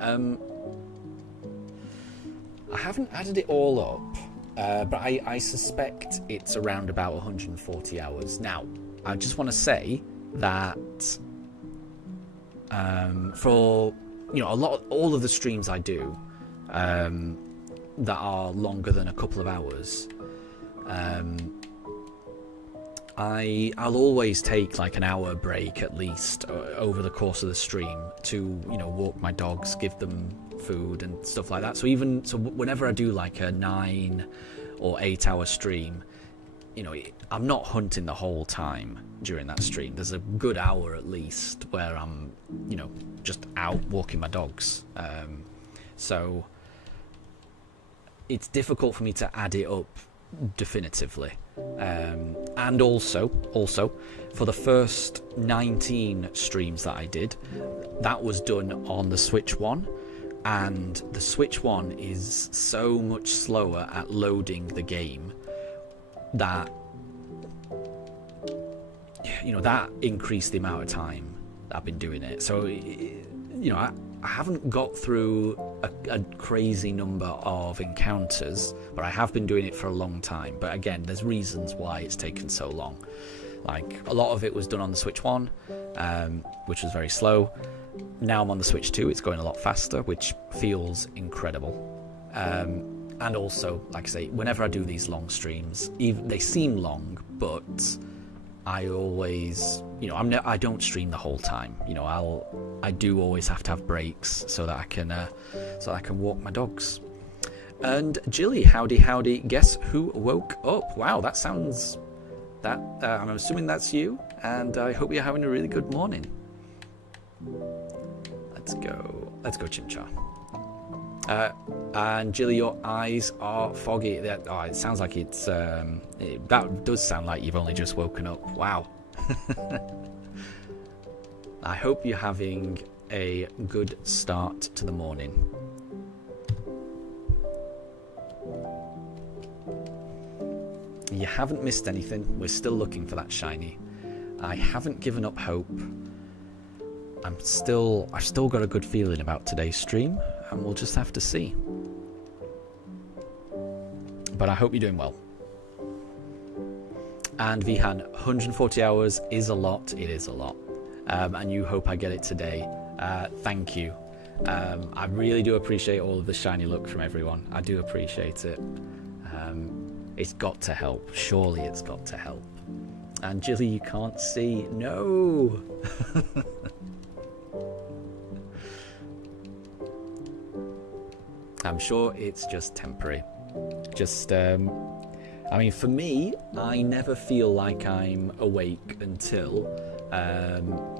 I haven't added it all up, but I suspect it's around about 140 hours. Now, I just want to say that for, you know, all of the streams I do that are longer than a couple of hours, I'll always take like an hour break at least over the course of the stream to, you know, walk my dogs, give them food and stuff like that. So whenever I do like a 9 or 8 hour stream, you know, I'm not hunting the whole time during that stream. There's a good hour at least where I'm, you know, just out walking my dogs. So it's difficult for me to add it up definitively. And also for the first 19 streams that I did, that was done on the Switch 1, and the Switch 1 is so much slower at loading the game that, you know, that increased the amount of time that I've been doing it. So, you know, I haven't got through a crazy number of encounters, but I have been doing it for a long time. But again, there's reasons why it's taken so long. Like, a lot of it was done on the Switch 1, which was very slow. Now I'm on the Switch 2, it's going a lot faster, which feels incredible. And also, like I say, whenever I do these long streams, even they seem long, but I always, you know, I don't stream the whole time. You know, I do always have to have breaks so that I can walk my dogs. And Jilly, howdy, guess who woke up? Wow, that sounds, I'm assuming that's you, and I hope you're having a really good morning. Let's go Chimchar. And Jilly, your eyes are foggy. It sounds like it's that does sound like you've only just woken up. Wow. I hope you're having a good start to the morning. You haven't missed anything. We're still looking for that shiny. I haven't given up hope. I've still got a good feeling about today's stream, and we'll just have to see. But I hope you're doing well. And Vihan, 140 hours is a lot. It is a lot. And you hope I get it today. Thank you. I really do appreciate all of the shiny luck from everyone. I do appreciate it. It's got to help. Surely it's got to help. And Jilly, you can't see. No. I'm sure it's just temporary. Just, I mean, for me, I never feel like I'm awake until,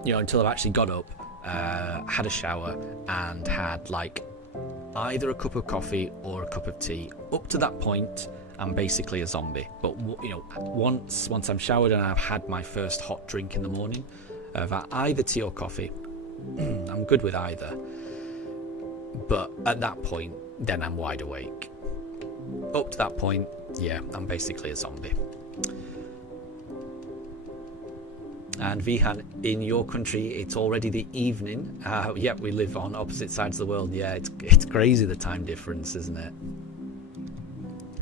you know, until I've actually got up, had a shower, and had like either a cup of coffee or a cup of tea. Up to that point, I'm basically a zombie. But you know, once I'm showered and I've had my first hot drink in the morning, of either tea or coffee, I'm good with either. But at that point, then I'm wide awake. Up to that point, yeah, I'm basically a zombie. And Vihan, in your country, it's already the evening. Yeah, we live on opposite sides of the world. Yeah, it's crazy, the time difference, isn't it?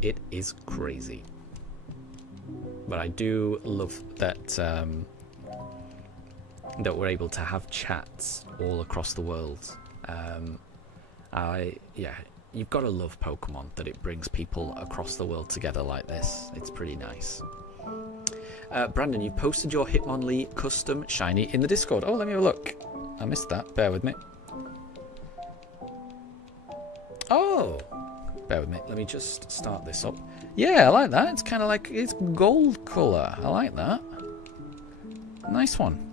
It is crazy. But I do love that that we're able to have chats all across the world. Yeah, you've got to love Pokemon, that it brings people across the world together like this. It's pretty nice. Brandon, you posted your Hitmonlee custom shiny in the Discord. Oh, let me have a look. I missed that. Bear with me. Oh, bear with me. Let me just start this up. Yeah, I like that. It's kind of like, it's gold colour. I like that. Nice one.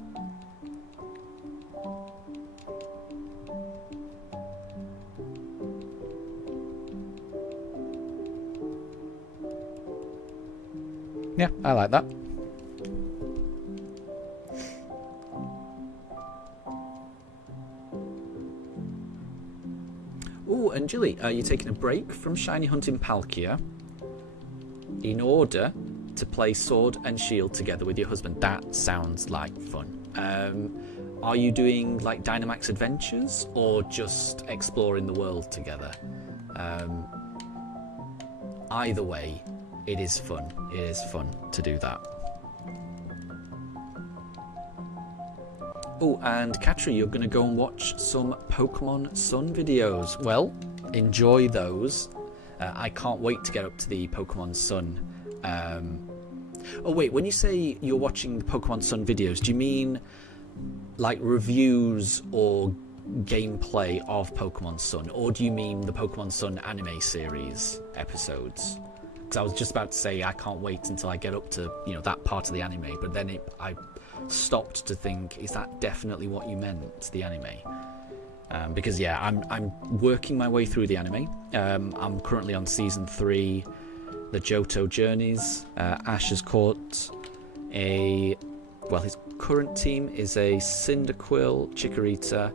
Yeah, I like that. Oh, and Jilly, are you taking a break from shiny hunting Palkia in order to play Sword and Shield together with your husband? That sounds like fun. Are you doing like Dynamax adventures or just exploring the world together? Either way, it is fun. It is fun to do that. Oh, and Katri, you're going to go and watch some Pokemon Sun videos. Well, enjoy those. I can't wait to get up to the Pokemon Sun. Oh wait, when you say you're watching Pokemon Sun videos, do you mean like reviews or gameplay of Pokemon Sun? Or do you mean the Pokemon Sun anime series episodes? Because I was just about to say I can't wait until I get up to, you know, that part of the anime, but then I stopped to think, is that definitely what you meant, the anime? Because yeah, I'm working my way through the anime. I'm currently on season 3, the Johto Journeys. Ash has caught his current team is a Cyndaquil, Chikorita.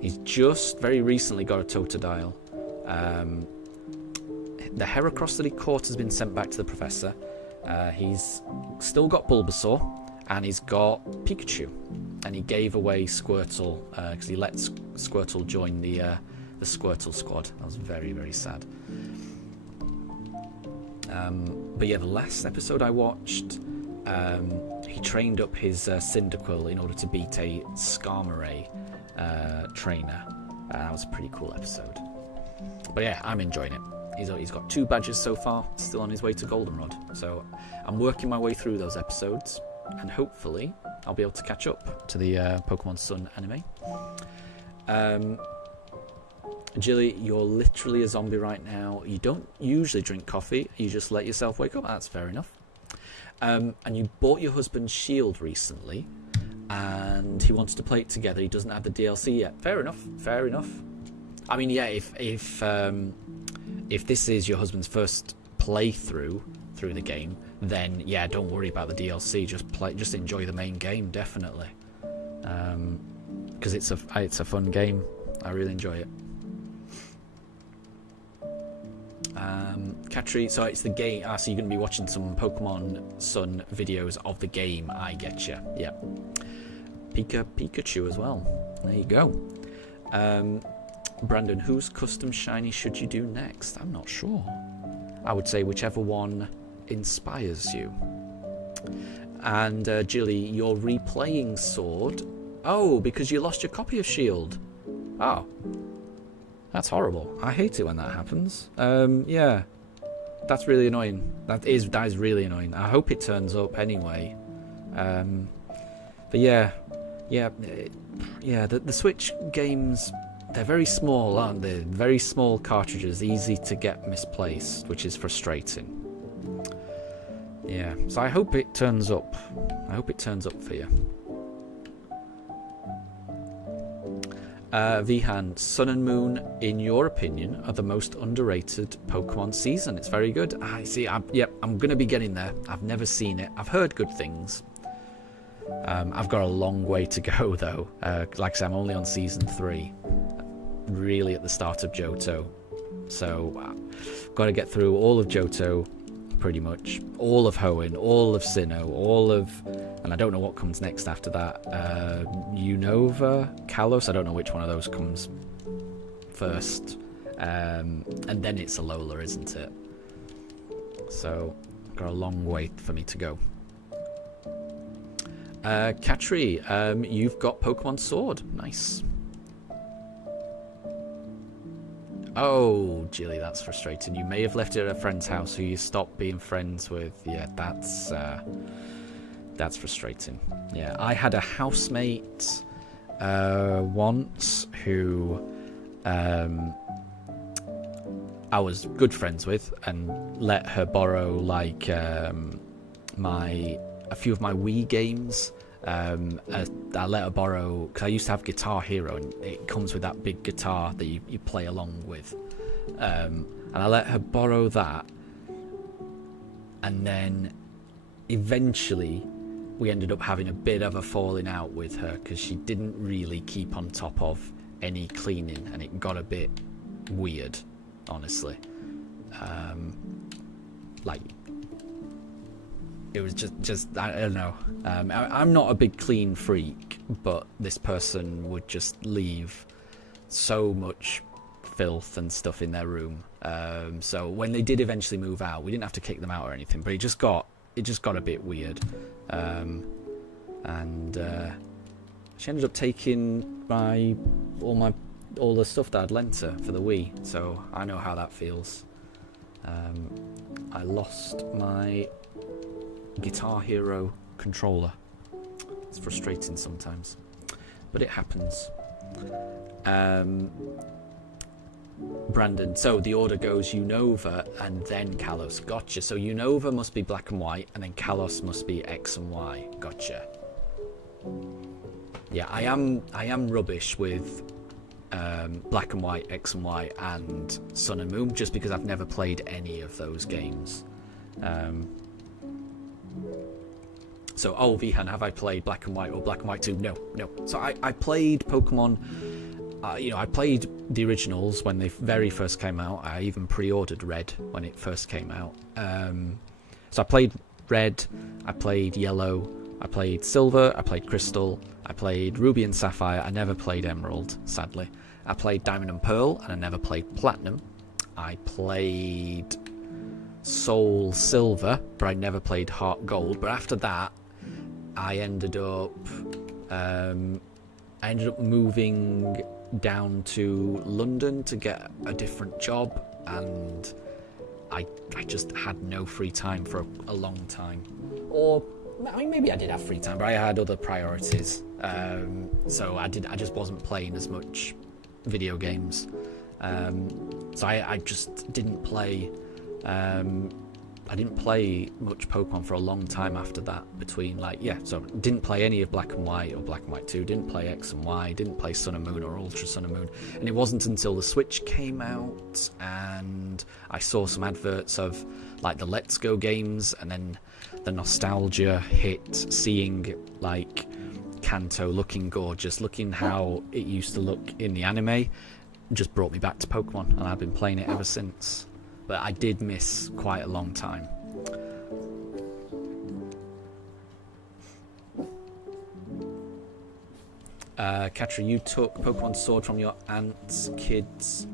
He's just very recently got a Totodile. The Heracross that he caught has been sent back to the professor. He's still got Bulbasaur, and he's got Pikachu. And he gave away Squirtle because he let Squirtle join the Squirtle squad. That was very, very sad. But yeah, the last episode I watched, he trained up his Cyndaquil in order to beat a Skarmory trainer. That was a pretty cool episode. But yeah, I'm enjoying it. He's got 2 badges so far, still on his way to Goldenrod. So I'm working my way through those episodes, and hopefully I'll be able to catch up to the Pokemon Sun anime. Jilly, you're literally a zombie right now. You don't usually drink coffee, you just let yourself wake up. That's fair enough. And you bought your husband Shield recently, and he wants to play it together. He doesn't have the DLC yet. Fair enough, fair enough. I mean, yeah, if this is your husband's first playthrough through the game, then yeah, don't worry about the DLC. Just enjoy the main game, definitely. Because it's a fun game. I really enjoy it. Katri, so it's the game. So you're going to be watching some Pokemon Sun videos of the game. I get you. Yeah. Pikachu as well. There you go. Brandon, whose custom shiny should you do next? I'm not sure. I would say whichever one inspires you. And Jilly, you're replaying Sword. Oh, because you lost your copy of Shield. Oh. That's horrible. I hate it when that happens. Yeah. That's really annoying. That is really annoying. I hope it turns up anyway. But yeah. Yeah. Yeah, the Switch games, they're very small, aren't they? Very small cartridges, easy to get misplaced, which is frustrating. Yeah, so I hope it turns up. I hope it turns up for you. Vihan, Sun and Moon, in your opinion, are the most underrated Pokemon season. It's very good. I see. I'm going to be getting there. I've never seen it. I've heard good things. I've got a long way to go, though. Like I said, I'm only on season 3. Really at the start of Johto. So got to get through all of Johto, pretty much, all of Hoenn, all of Sinnoh, all of, and I don't know what comes next after that. Unova, Kalos, I don't know which one of those comes first, and then it's Alola, isn't it? So got a long way for me to go. Katri, you've got Pokemon Sword. Nice. Oh, Jilly, that's frustrating. You may have left it at a friend's house who you stopped being friends with. Yeah, that's frustrating. Yeah, I had a housemate once who I was good friends with and let her borrow like a few of my Wii games. I let her borrow, because I used to have Guitar Hero, and it comes with that big guitar that you play along with. And I let her borrow that, and then eventually we ended up having a bit of a falling out with her because she didn't really keep on top of any cleaning, and it got a bit weird, honestly. Like, it was just I don't know. I'm not a big clean freak, but this person would just leave so much filth and stuff in their room. So when they did eventually move out, we didn't have to kick them out or anything, but it just got a bit weird. And she ended up taking all the stuff that I'd lent her for the Wii, so I know how that feels. I lost my Guitar Hero controller. It's frustrating sometimes, but it happens. Brandon, so the order goes Unova and then Kalos. Gotcha. So Unova must be black and white, and then Kalos must be X and Y. Gotcha. Yeah, I am rubbish with black and white, X and Y, and Sun and Moon, just because I've never played any of those games. So, Vihan, have I played Black and White or Black and White 2? No. So I played Pokemon, I played the originals when they very first came out. I even pre-ordered Red when it first came out. So I played Red, I played Yellow, I played Silver, I played Crystal, I played Ruby and Sapphire. I never played Emerald, sadly. I played Diamond and Pearl, and I never played Platinum. I played Soul Silver, but I never played Heart Gold. But after that, I ended up moving down to London to get a different job, and I just had no free time for a long time. Or I mean, maybe I did have free time, but I had other priorities. So I just wasn't playing as much video games. So I just didn't play. I didn't play much Pokemon for a long time after that. So didn't play any of Black and White or Black and White 2, didn't play X and Y, didn't play Sun and Moon or Ultra Sun and Moon. And it wasn't until the Switch came out and I saw some adverts of like the Let's Go games, and then the nostalgia hit, seeing like Kanto looking gorgeous, looking how it used to look in the anime, just brought me back to Pokemon, and I've been playing it ever since. But I did miss quite a long time. Katra, you took Pokemon Sword from your aunt's kid's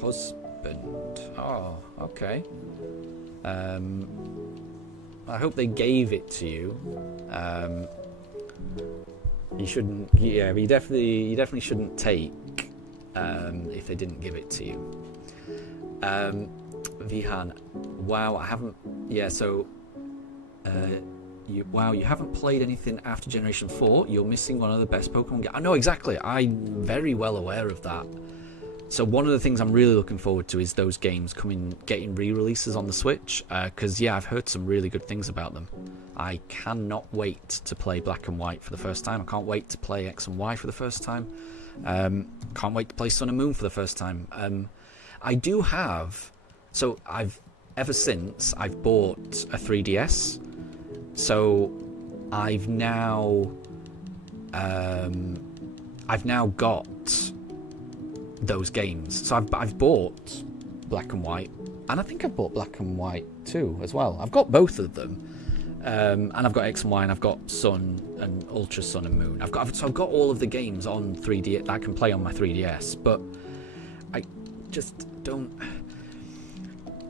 husband. Oh, okay. I hope they gave it to you. You shouldn't. Yeah, but you definitely shouldn't take if they didn't give it to you. Vihan, wow, I haven't. Yeah, so you haven't played anything after Generation 4. You're missing one of the best Pokemon games. I know exactly. I'm very well aware of that. So one of the things I'm really looking forward to is those games getting re-releases on the Switch. Because I've heard some really good things about them. I cannot wait to play Black and White for the first time. I can't wait to play X and Y for the first time. Can't wait to play Sun and Moon for the first time. I do have. So ever since I've bought a 3DS. So I've now got those games. So I've bought Black and White, and I think I've bought Black and White 2 as well. I've got both of them, and I've got X and Y, and I've got Sun and Ultra Sun and Moon. I've got all of the games on 3D that I can play on my 3DS, but I just don't.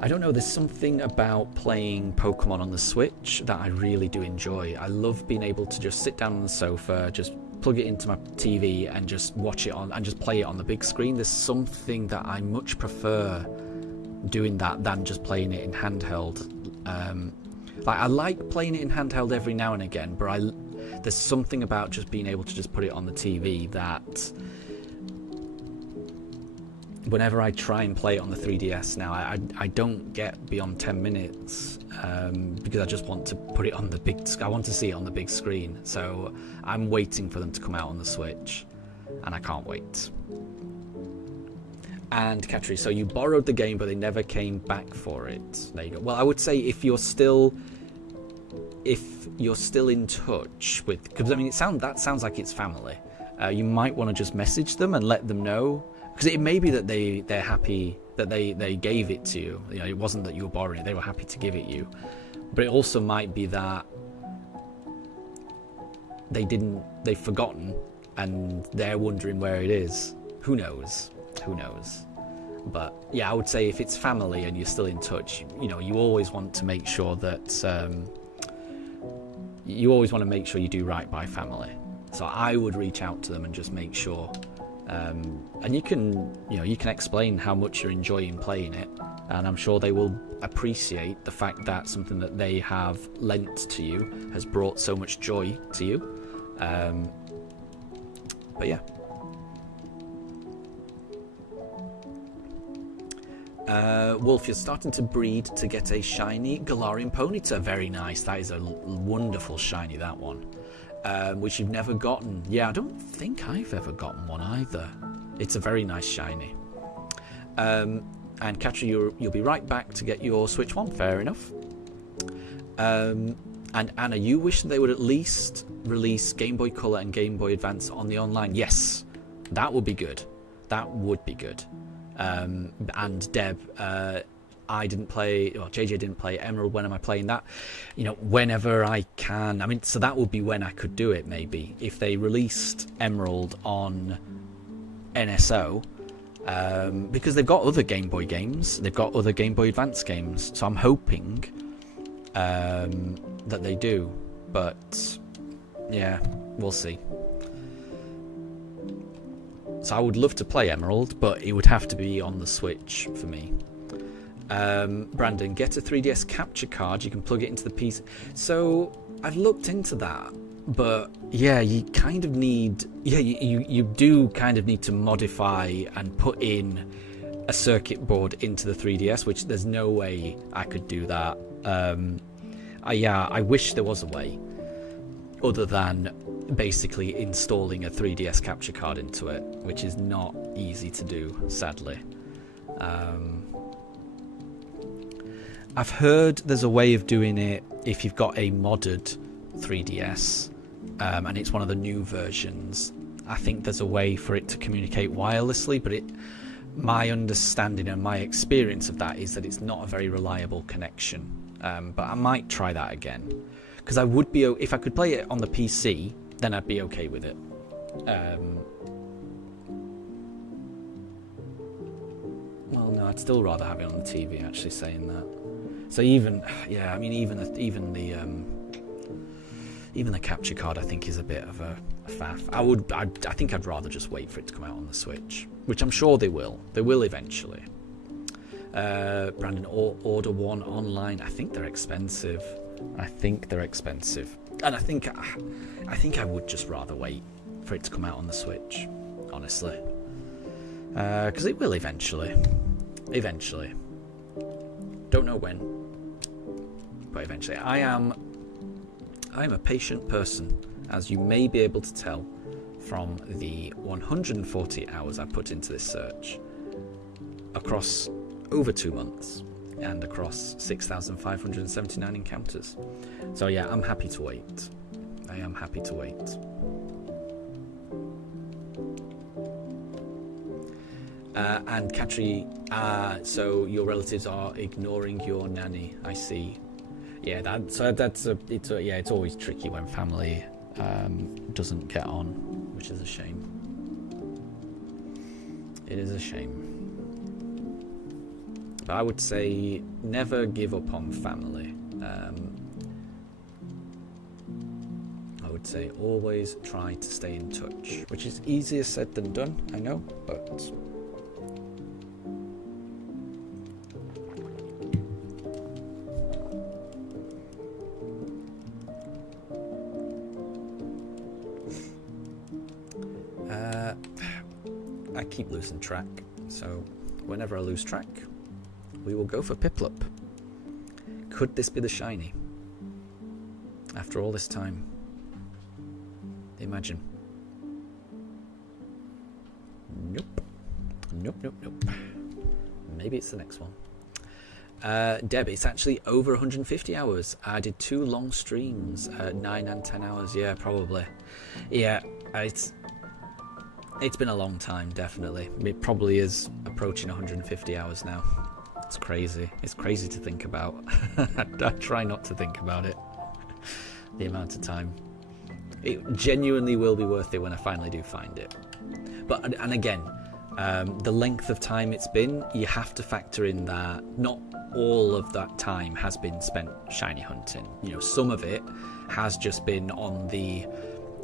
I don't know, there's something about playing Pokemon on the Switch that I really do enjoy. I love being able to just sit down on the sofa, just plug it into my TV and just watch it on, and just play it on the big screen. There's something that I much prefer doing that than just playing it in handheld. Like, I like playing it in handheld every now and again, but there's something about just being able to just put it on the TV that whenever I try and play it on the 3DS now, I don't get beyond 10 minutes because I just want to put it on the big. I want to see it on the big screen. So I'm waiting for them to come out on the Switch, and I can't wait. And Katri, so you borrowed the game, but they never came back for it. There you go. Well, I would say if you're still in touch with, because I mean, that sounds like it's family. You might want to just message them and let them know. Because it may be that they're happy that they gave it to you. You know, it wasn't that you were borrowing it; they were happy to give it you. But it also might be that they've forgotten, and they're wondering where it is. Who knows? Who knows? But yeah, I would say if it's family and you're still in touch, you know, you always want to make sure that you do right by family. So I would reach out to them and just make sure. And you can explain how much you're enjoying playing it, and I'm sure they will appreciate the fact that something that they have lent to you has brought so much joy to you. But yeah. Wolf, you're starting to breed to get a shiny Galarian Ponyta. Very nice. That is a wonderful shiny, that one. Which you've never gotten. Yeah, I don't think I've ever gotten one either. It's a very nice shiny. And Katri, you'll be right back to get your Switch one. Fair enough. And Anna, you wish they would at least release Game Boy Color and Game Boy Advance on the online. Yes, that would be good. That would be good. And Deb, JJ didn't play Emerald. When am I playing that? You know, whenever I can. I mean, so that would be when I could do it, maybe. If they released Emerald on NSO, because they've got other Game Boy games. They've got other Game Boy Advance games. So I'm hoping that they do. But, yeah, we'll see. So I would love to play Emerald, but it would have to be on the Switch for me. Brandon, get a 3DS capture card. You can plug it into the PC. So I've looked into that, but yeah, you kind of need. Yeah, you do kind of need to modify and put in a circuit board into the 3DS, which there's no way I could do that. I wish there was a way, other than basically installing a 3DS capture card into it, which is not easy to do, sadly. I've heard there's a way of doing it if you've got a modded 3DS, and it's one of the new versions. I think there's a way for it to communicate wirelessly, but my understanding and my experience of that is that it's not a very reliable connection. But I might try that again, because I would be, if I could play it on the PC, then I'd be okay with it. Well, no, I'd still rather have it on the TV. Actually, saying that. So even the capture card, I think, is a bit of a faff. I think I'd rather just wait for it to come out on the Switch, which I'm sure they will. They will eventually. Brandon, order one online. I think they're expensive. And I think I would just rather wait for it to come out on the Switch, honestly, because it will eventually. Don't know when, but eventually. I'm a patient person, as you may be able to tell from the 140 hours I put into this search across over 2 months and across 6,579 encounters. So yeah, I'm happy to wait. I am happy to wait. And Katri, so your relatives are ignoring your nanny. I see. Yeah, it's always tricky when family doesn't get on, which is a shame. It is a shame. But I would say never give up on family. I would say always try to stay in touch, which is easier said than done, I know, but I keep losing track, so whenever I lose track, we will go for Piplup. Could this be the shiny? After all this time. Imagine. Nope. Nope. Maybe it's the next one. Deb, it's actually over 150 hours. I did 2 long streams, 9 and 10 hours. Yeah, probably. Yeah, it's been a long time, definitely. It probably is approaching 150 hours now. It's crazy. It's crazy to think about. I try not to think about it. The amount of time. It genuinely will be worth it when I finally do find it. But, and again, the length of time it's been, you have to factor in that not all of that time has been spent shiny hunting. You know, some of it has just been on the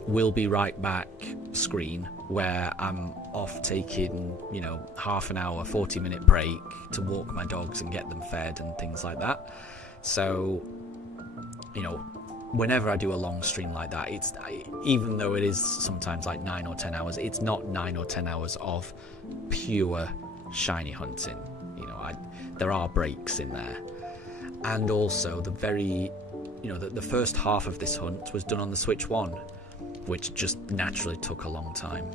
"we'll be right back" screen, where I'm off taking, you know, half an hour, 40-minute break to walk my dogs and get them fed and things like that. So, you know, whenever I do a long stream like that, even though it is sometimes like 9 or 10 hours, it's not 9 or 10 hours of pure shiny hunting. You know, there are breaks in there. And also the first half of this hunt was done on the Switch 1, which just naturally took a long time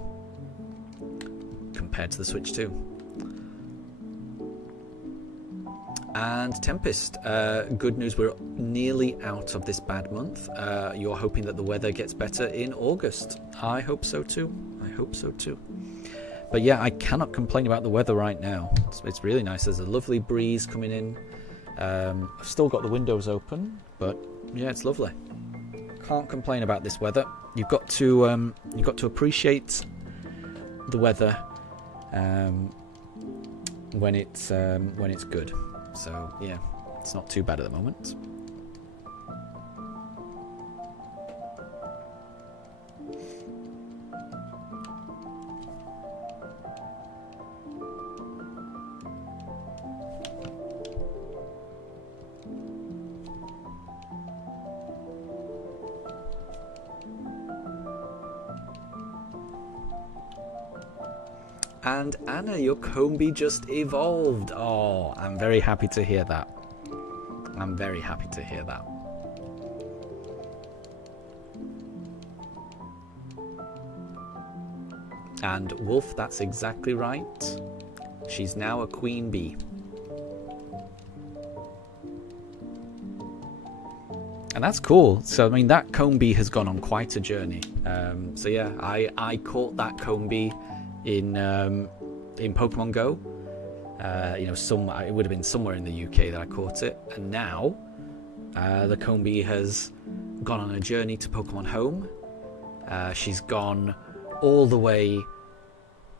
compared to the Switch 2. And Tempest, good news, we're nearly out of this bad month. You're hoping that the weather gets better in August. I hope so too. But yeah, I cannot complain about the weather right now. It's really nice. There's a lovely breeze coming in. I've still got the windows open, but yeah, it's lovely. Can't complain about this weather. You've got to appreciate the weather when it's good. So yeah, it's not too bad at the moment. And Anna, your Combi just evolved. Oh, I'm very happy to hear that. And Wolf, that's exactly right. She's now a queen bee. And that's cool. So, I mean, that comb bee has gone on quite a journey. So yeah, I caught that comb bee in Pokemon Go. It would have been somewhere in the UK that I caught it, and now the comb bee has gone on a journey to Pokemon Home. She's gone all the way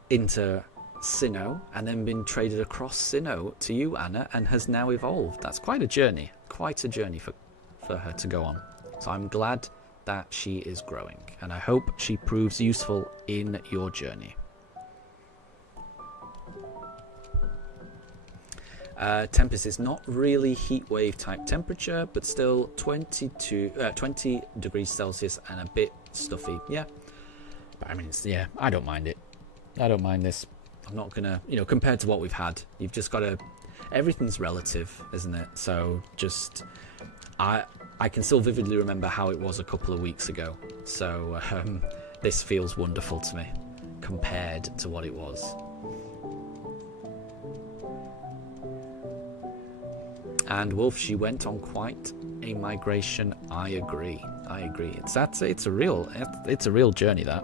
into Sinnoh and then been traded across Sinnoh to you, Anna, and has now evolved. That's quite a journey for her to go on. So I'm glad that she is growing, and I hope she proves useful in your journey. Tempest is not really heat wave type temperature, but still 20 degrees Celsius and a bit stuffy. Yeah, but I mean, I don't mind it. I don't mind this. I'm not gonna, compared to what we've had, you've just got to. Everything's relative, isn't it? So just, I can still vividly remember how it was a couple of weeks ago. So this feels wonderful to me compared to what it was. And Wolf, she went on quite a migration. I agree. It's a real journey, that.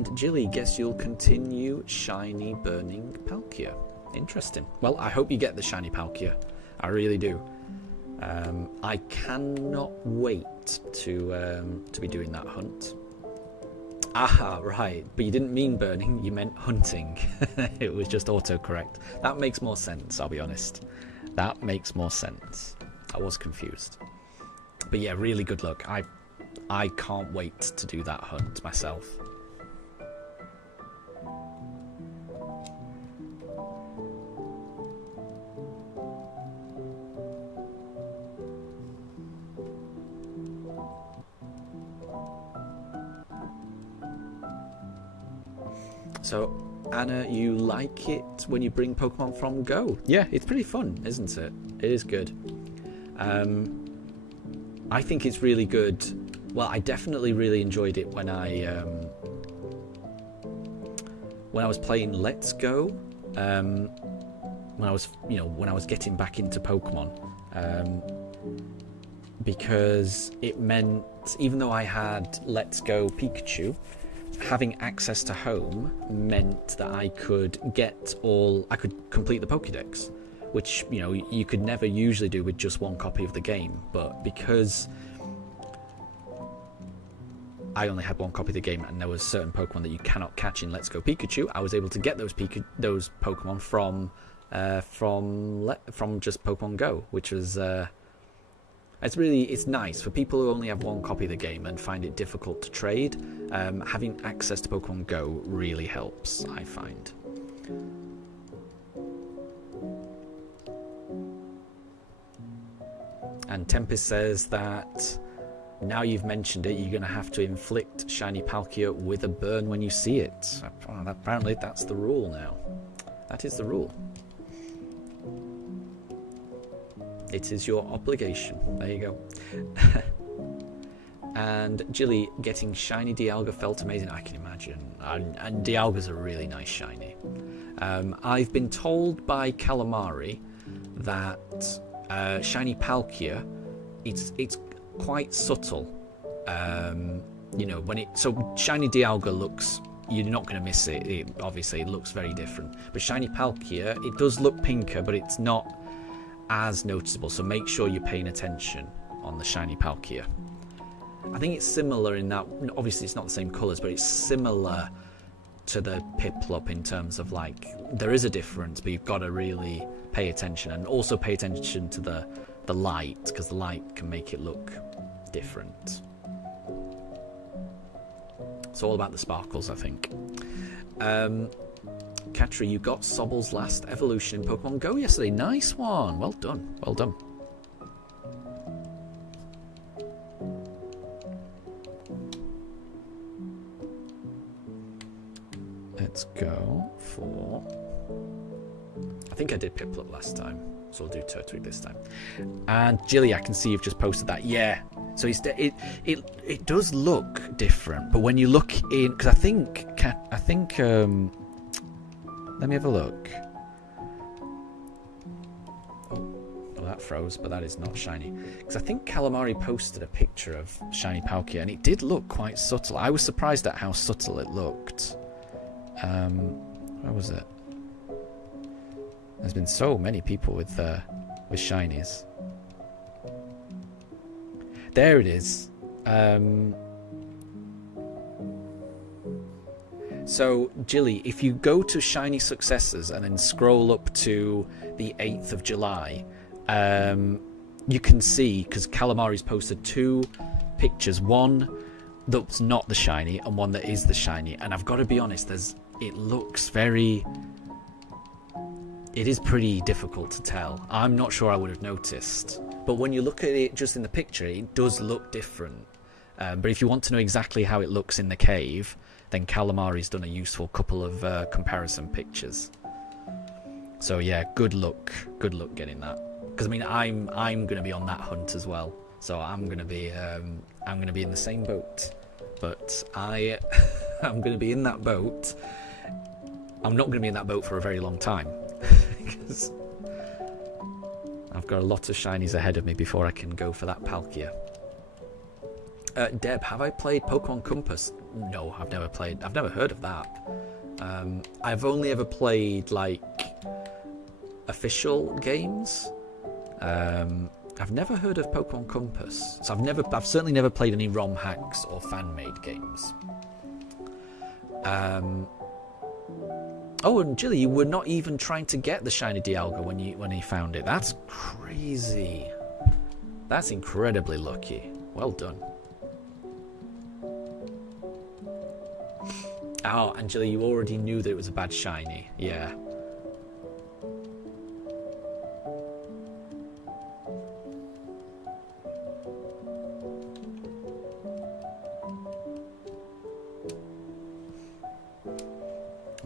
And Jilly, guess you'll continue shiny burning Palkia. Interesting. Well, I hope you get the shiny Palkia. I really do. I cannot wait to be doing that hunt. Aha, right. But you didn't mean burning, you meant hunting. It was just autocorrect. That makes more sense, I'll be honest. That makes more sense. I was confused. But yeah, really good luck. I can't wait to do that hunt myself. So, Anna, you like it when you bring Pokemon from Go? Yeah, it's pretty fun, isn't it? It is good. I think it's really good. Well, I definitely really enjoyed it when I was playing Let's Go. When I was getting back into Pokemon, because it meant, even though I had Let's Go Pikachu, having access to home meant that I could complete the Pokédex, which, you know, you could never usually do with just one copy of the game. But because I only had one copy of the game and there was certain Pokemon that you cannot catch in Let's Go Pikachu, I was able to get those Pokemon from just Pokemon Go, which was it's nice for people who only have one copy of the game and find it difficult to trade. Having access to Pokemon Go really helps, I find. And Tempest says that now you've mentioned it, you're going to have to inflict shiny Palkia with a burn when you see it. Apparently that's the rule now. That is the rule. It is your obligation. There you go. And Jilly, getting shiny Dialga felt amazing. I can imagine. And Dialga's a really nice shiny. I've been told by Calamari that shiny Palkia, it's quite subtle. You know, so shiny Dialga looks, you're not going to miss it. Obviously, it looks very different. But shiny Palkia, it does look pinker, but it's not as noticeable, so make sure you're paying attention on the shiny Palkia. I think it's similar in that, obviously it's not the same colours, but it's similar to the Piplup in terms of, like, there is a difference, but you've got to really pay attention, and also pay attention to the light, because the light can make it look different. It's all about the sparkles, I think. Katri, you got Sobble's last evolution in Pokemon Go yesterday. Nice one. Well done. Well done. Let's go for... I think I did Piplup last time, so I'll do Turtwig this time. And Jilly, I can see you've just posted that. Yeah. So it does look different, but when you look in... Because I think let me have a look. Oh, that froze, but that is not shiny. Because I think Calamari posted a picture of shiny Palkia, and it did look quite subtle. I was surprised at how subtle it looked. Where was it? There's been so many people with shinies. There it is. So, Jilly, if you go to Shiny Successors and then scroll up to the 8th of July, you can see, because Calamari's posted two pictures, one that's not the shiny and one that is the shiny. And I've got to be honest, it looks very... It is pretty difficult to tell. I'm not sure I would have noticed. But when you look at it just in the picture, it does look different. But if you want to know exactly how it looks in the cave, then Calamari's done a useful couple of comparison pictures. So yeah, good luck getting that. Because I mean, I'm going to be on that hunt as well. So I'm going to be in the same boat. But I'm going to be in that boat. I'm not going to be in that boat for a very long time. Because I've got a lot of shinies ahead of me before I can go for that Palkia. Deb, have I played Pokemon Compass? No, I've never played. I've never heard of that. I've only ever played like official games. I've never heard of Pokemon Compass, so I've certainly never played any ROM hacks or fan-made games. Oh, and Jilly, you were not even trying to get the shiny Dialga when you found it. That's crazy. That's incredibly lucky. Well done. Oh, and Jilly, you already knew that it was a bad shiny. Yeah.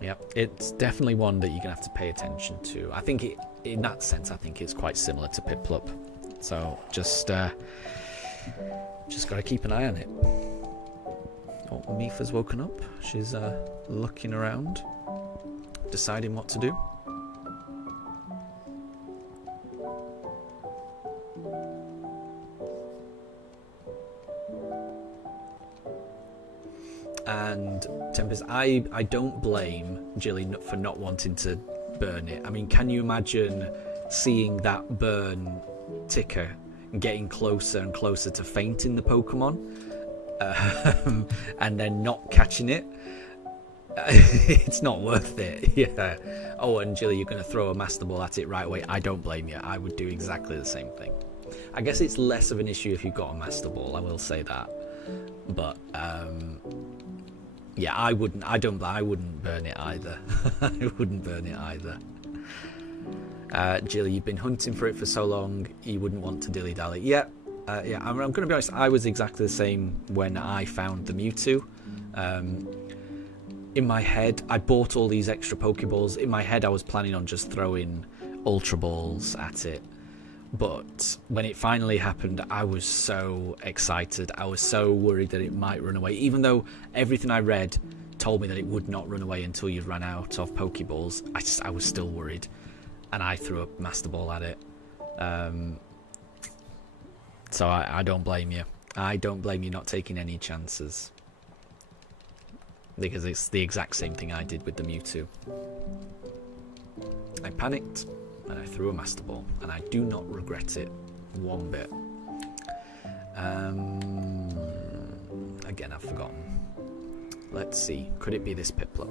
Yep, it's definitely one that you're gonna have to pay attention to. I think in that sense, I think it's quite similar to Piplup. So just gotta keep an eye on it. Oh, Mifa's woken up. She's looking around, deciding what to do. And Tempest, I don't blame Jilly for not wanting to burn it. I mean, can you imagine seeing that burn ticker and getting closer and closer to fainting the Pokemon, and then not catching it? It's not worth it. Yeah. Oh, and Jilly, you're going to throw a Master Ball at it right away. I don't blame you. I would do exactly the same thing. I guess it's less of an issue if you've got a Master Ball. I will say that. But yeah, I wouldn't burn it either. I wouldn't burn it either. Jilly, you've been hunting for it for so long, you wouldn't want to dilly-dally. Yeah, yeah. I'm going to be honest. I was exactly the same when I found the Mewtwo. In my head, I bought all these extra Pokeballs. In my head, I was planning on just throwing Ultra Balls at it. But when it finally happened, I was so excited. I was so worried that it might run away. Even though everything I read told me that it would not run away until you ran out of Pokeballs, I was still worried. And I threw a Master Ball at it. So I don't blame you. I don't blame you not taking any chances. Because it's the exact same thing I did with the Mewtwo. I panicked. And I threw a Master Ball, and I do not regret it one bit. Again, I've forgotten. Let's see. Could it be this Piplup?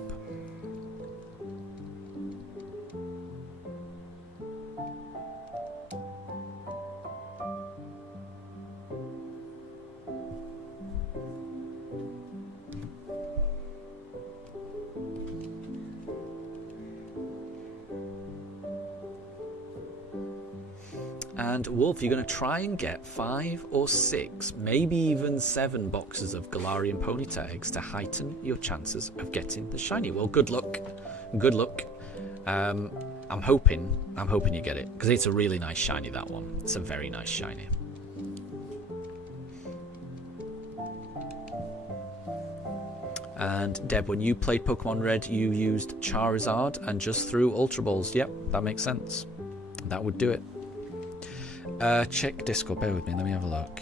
And Wolf, you're going to try and get 5 or 6, maybe even 7 boxes of Galarian Ponyta eggs to heighten your chances of getting the shiny. Well, good luck. Good luck. I'm hoping you get it, because it's a really nice shiny, that one. It's a very nice shiny. And Deb, when you played Pokemon Red, you used Charizard and just threw Ultra Balls. Yep, that makes sense. That would do it. Check Discord, bear with me, let me have a look.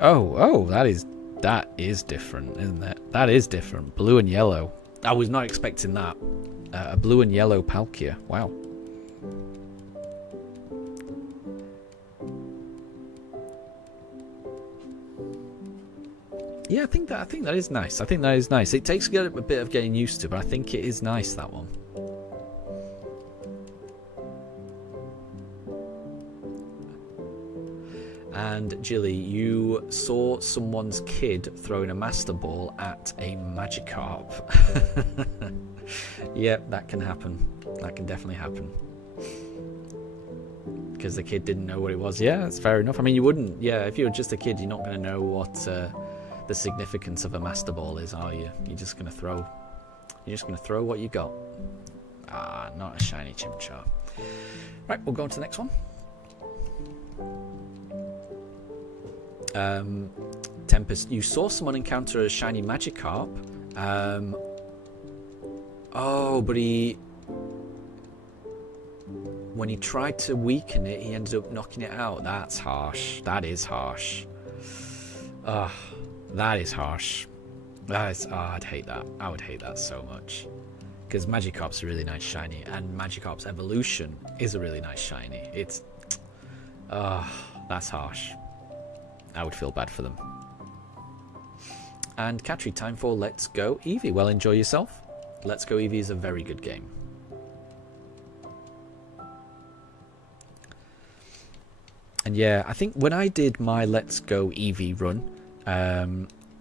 Oh, that is different, isn't it? That is different. Blue and yellow. I was not expecting that. A blue and yellow Palkia. Wow. Yeah, I think that is nice. I think that is nice. It takes a bit of getting used to, but I think it is nice, that one. And Jilly, you saw someone's kid throwing a Master Ball at a Magikarp. Yep, that can happen. That can definitely happen. Because the kid didn't know what it was. Yeah, that's fair enough. I mean, you wouldn't. Yeah, if you're just a kid, you're not going to know what the significance of a Master Ball is, are you? You're just going to throw. You're just going to throw what you got. Ah, not a shiny Chimchar. Right, we'll go on to the next one. Tempest, you saw someone encounter a shiny Magikarp. Oh, but he... when he tried to weaken it, he ended up knocking it out. That's harsh. That is harsh. That is harsh. That is, I'd hate that. I would hate that so much. Because Magikarp's a really nice shiny, and Magikarp's evolution is a really nice shiny. It's... that's harsh. I would feel bad for them. And Katri, time for Let's Go Eevee. Well, enjoy yourself. Let's Go Eevee is a very good game. And yeah, I think when I did my Let's Go Eevee run,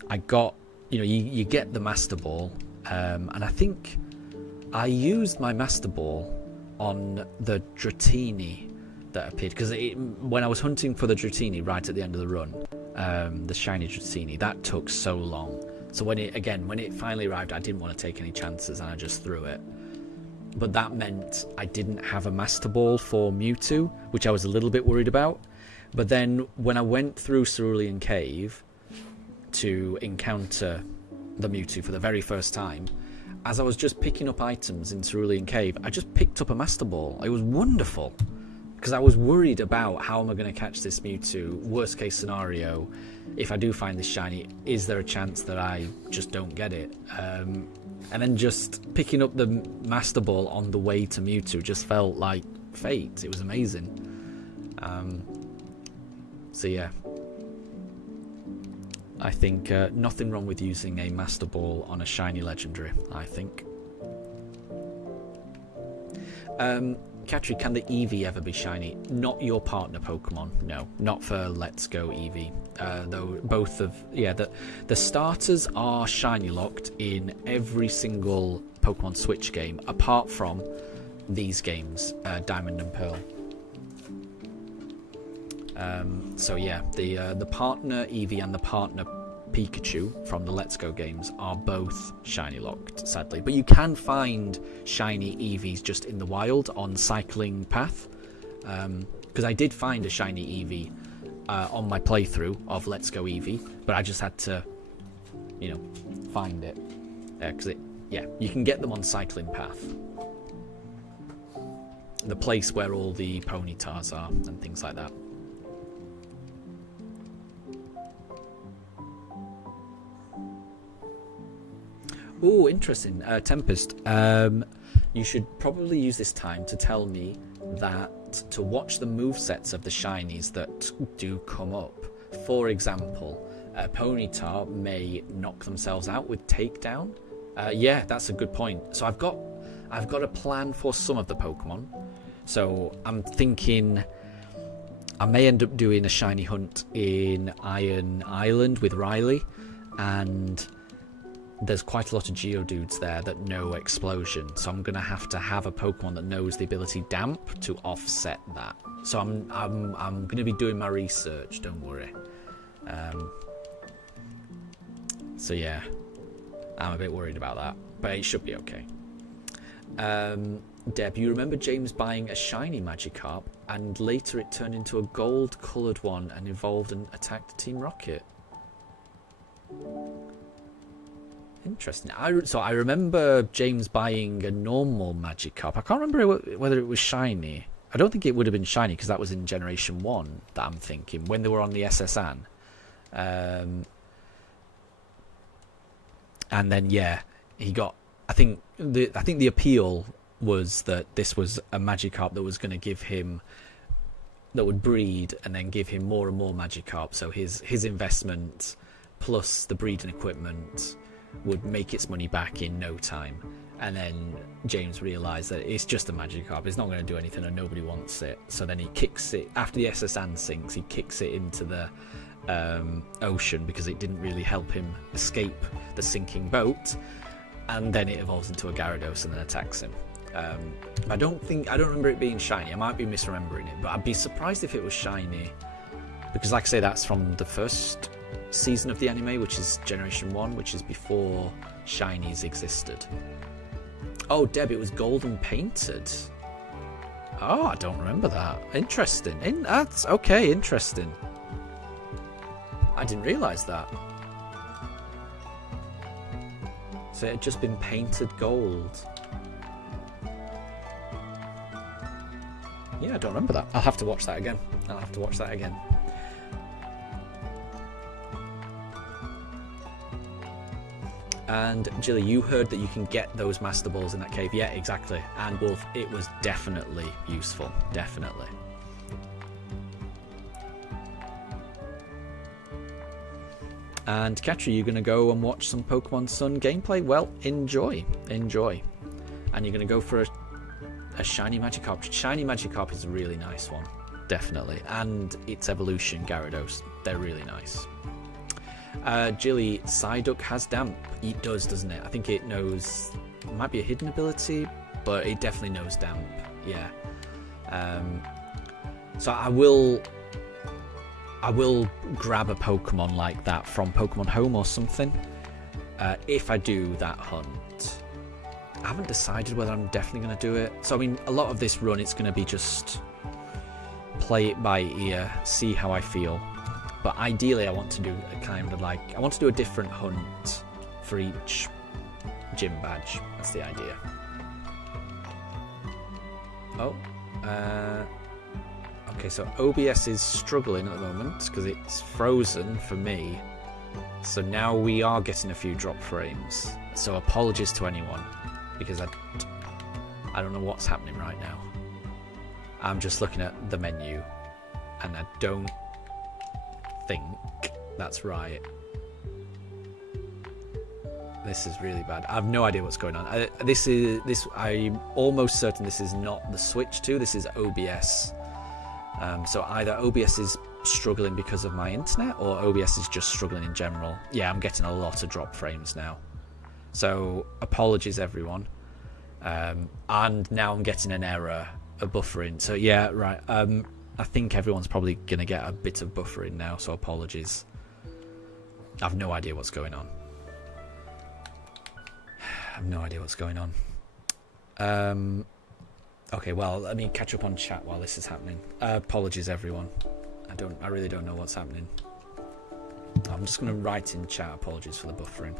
I got, you get the Master Ball, and I think I used my Master Ball on the Dratini that appeared, because when I was hunting for the Dratini right at the end of the run, the shiny Dratini, that took so long. So when it finally arrived, I didn't want to take any chances and I just threw it. But that meant I didn't have a Master Ball for Mewtwo, which I was a little bit worried about. But then when I went through Cerulean Cave to encounter the Mewtwo for the very first time, as I was just picking up items in Cerulean Cave, I just picked up a Master Ball. It was wonderful, because I was worried about how am I going to catch this Mewtwo. Worst case scenario, if I do find this shiny, is there a chance that I just don't get it? And then just picking up the Master Ball on the way to Mewtwo just felt like fate. It was amazing. So yeah, I think nothing wrong with using a Master Ball on a shiny legendary, I think. Katri, can the Eevee ever be shiny? Not your partner Pokemon, no. Not for Let's Go Eevee. Though both of... Yeah, the starters are shiny locked in every single Pokemon Switch game, apart from these games, Diamond and Pearl. So yeah, the partner Eevee and the partner Pikachu from the Let's Go games are both shiny locked, sadly. But you can find shiny Eevees just in the wild on Cycling Path. Because I did find a shiny Eevee on my playthrough of Let's Go Eevee, but I just had to, find it. Because you can get them on Cycling Path. The place where all the Ponytars are and things like that. Oh, interesting. Tempest, you should probably use this time to tell me that to watch the movesets of the shinies that do come up. For example, Ponyta may knock themselves out with Takedown. Yeah, that's a good point. So I've got a plan for some of the Pokemon. So I'm thinking I may end up doing a shiny hunt in Iron Island with Riley, and there's quite a lot of Geodudes there that know Explosion, so I'm gonna have to have a Pokemon that knows the ability Damp to offset that. So I'm gonna be doing my research. Don't worry. So yeah, I'm a bit worried about that, but it should be okay. Deb, you remember James buying a shiny Magikarp, and later it turned into a gold-coloured one and evolved and attacked Team Rocket. Interesting. So I remember James buying a normal Magikarp. I can't remember whether it was shiny. I don't think it would have been shiny because that was in Generation 1 that I'm thinking, when they were on the SSN. And then, yeah, he got... I think the appeal was that this was a Magikarp that was going to give him... that would breed and then give him more and more Magikarp. So his investment plus the breeding equipment would make its money back in no time. And then James realised that it's just a Magikarp, it's not going to do anything and nobody wants it. So then he kicks it, after the SSN sinks, he kicks it into the ocean because it didn't really help him escape the sinking boat. And then it evolves into a Gyarados and then attacks him. I don't remember it being shiny. I might be misremembering it, but I'd be surprised if it was shiny, because like I say, that's from the first season of the anime, which is Generation 1, which is before shinies existed. Oh, Deb, it was golden painted. Oh, I don't remember that. Interesting. That's okay, interesting. I didn't realise that. So it had just been painted gold. Yeah, I don't remember that. I'll have to watch that again. And Jilly, you heard that you can get those master balls in that cave. Yeah, exactly. And Wolf, it was definitely useful. Definitely. And Katri, you're going to go and watch some Pokemon Sun gameplay? Well, enjoy. Enjoy. And you're going to go for a Shiny Magikarp. Shiny Magikarp is a really nice one. Definitely. And its evolution, Gyarados. They're really nice. Jilly, Psyduck has Damp. It does, doesn't it? I think it knows... It might be a hidden ability, but it definitely knows Damp. Yeah. So I will grab a Pokemon like that from Pokemon Home or something. If I do that hunt. I haven't decided whether I'm definitely going to do it. So, I mean, a lot of this run, it's going to be just play it by ear, see how I feel. But ideally, I want to do a kind of like... I want to do a different hunt for each gym badge. That's the idea. Oh. Okay, so OBS is struggling at the moment because it's frozen for me. So now we are getting a few drop frames. So apologies to anyone because I don't know what's happening right now. I'm just looking at the menu and I don't think that's right. This is really bad. I have no idea what's going on. I'm almost certain this is not the Switch 2. This is OBS. So either OBS is struggling because of my internet or OBS is just struggling in general. Yeah, I'm getting a lot of drop frames now. So apologies everyone. And now I'm getting an error, a buffering. So yeah, right. I think everyone's probably going to get a bit of buffering now, so apologies. I have no idea what's going on. Okay, well, let me catch up on chat while this is happening. Apologies, everyone. I really don't know what's happening. I'm just going to write in chat apologies for the buffering.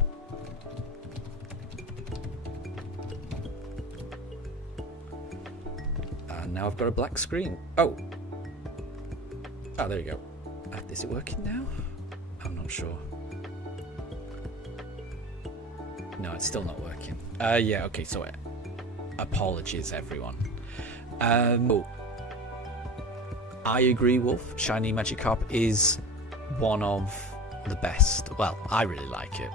And now I've got a black screen. Oh, there you go. Is it working now? I'm not sure. No, it's still not working. Yeah, okay, so apologies, everyone. I agree, Wolf. Shiny Magikarp is one of the best. Well, I really like it.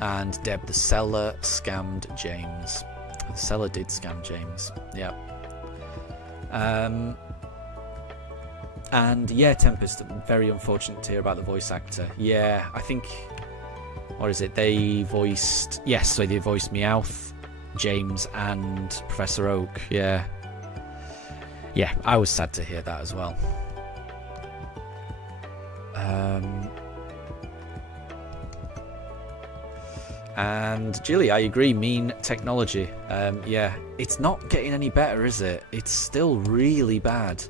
And Deb, the seller scammed James. The seller did scam James. Yeah. And yeah, Tempest, very unfortunate to hear about the voice actor. Yeah, I think, what is it? They voiced, yes, so they voiced Meowth, James, and Professor Oak. Yeah. Yeah, I was sad to hear that as well. And Jilly, I agree, mean technology. Yeah, it's not getting any better, is it? It's still really bad.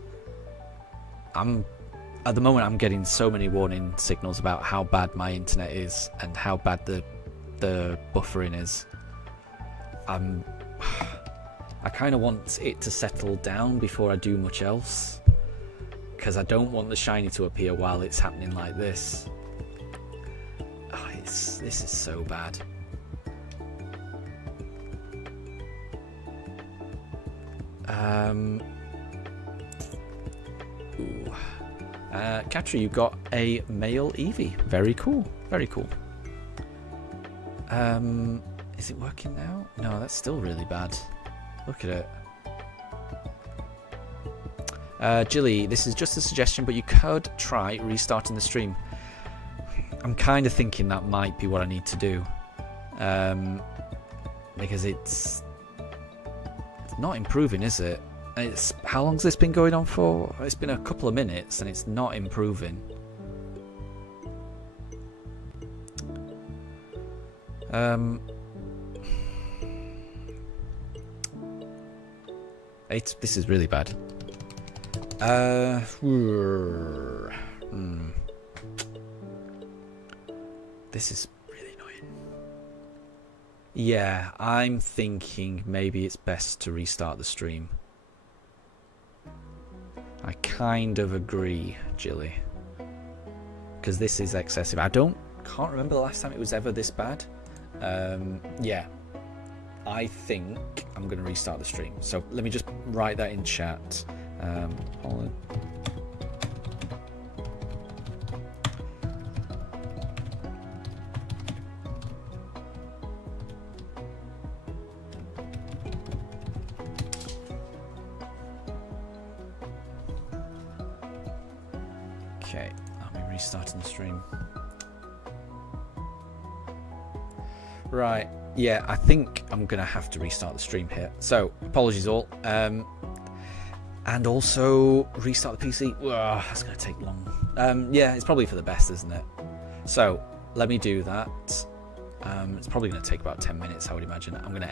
At the moment, I'm getting so many warning signals about how bad my internet is and how bad the buffering is. I kind of want it to settle down before I do much else, because I don't want the shiny to appear while it's happening like this. Oh, this is so bad. Katri, you got a male Eevee. Very cool. Very cool. Is it working now? No, that's still really bad. Look at it. Jilly, this is just a suggestion, but you could try restarting the stream. I'm kind of thinking that might be what I need to do. Because it's not improving, is it? How long's this been going on for? It's been a couple of minutes and it's not improving. This is really bad. This is really annoying. Yeah, I'm thinking maybe it's best to restart the stream. I kind of agree, Jilly. Because this is excessive. Can't remember the last time it was ever this bad. Yeah. I think I'm going to restart the stream. So let me just write that in chat. Hold on. Okay, I'm restarting the stream. Right, yeah, I think I'm going to have to restart the stream here. So, apologies all. And also, restart the PC. Ugh, that's going to take long. Yeah, it's probably for the best, isn't it? So, let me do that. It's probably going to take about 10 minutes, I would imagine. I'm going to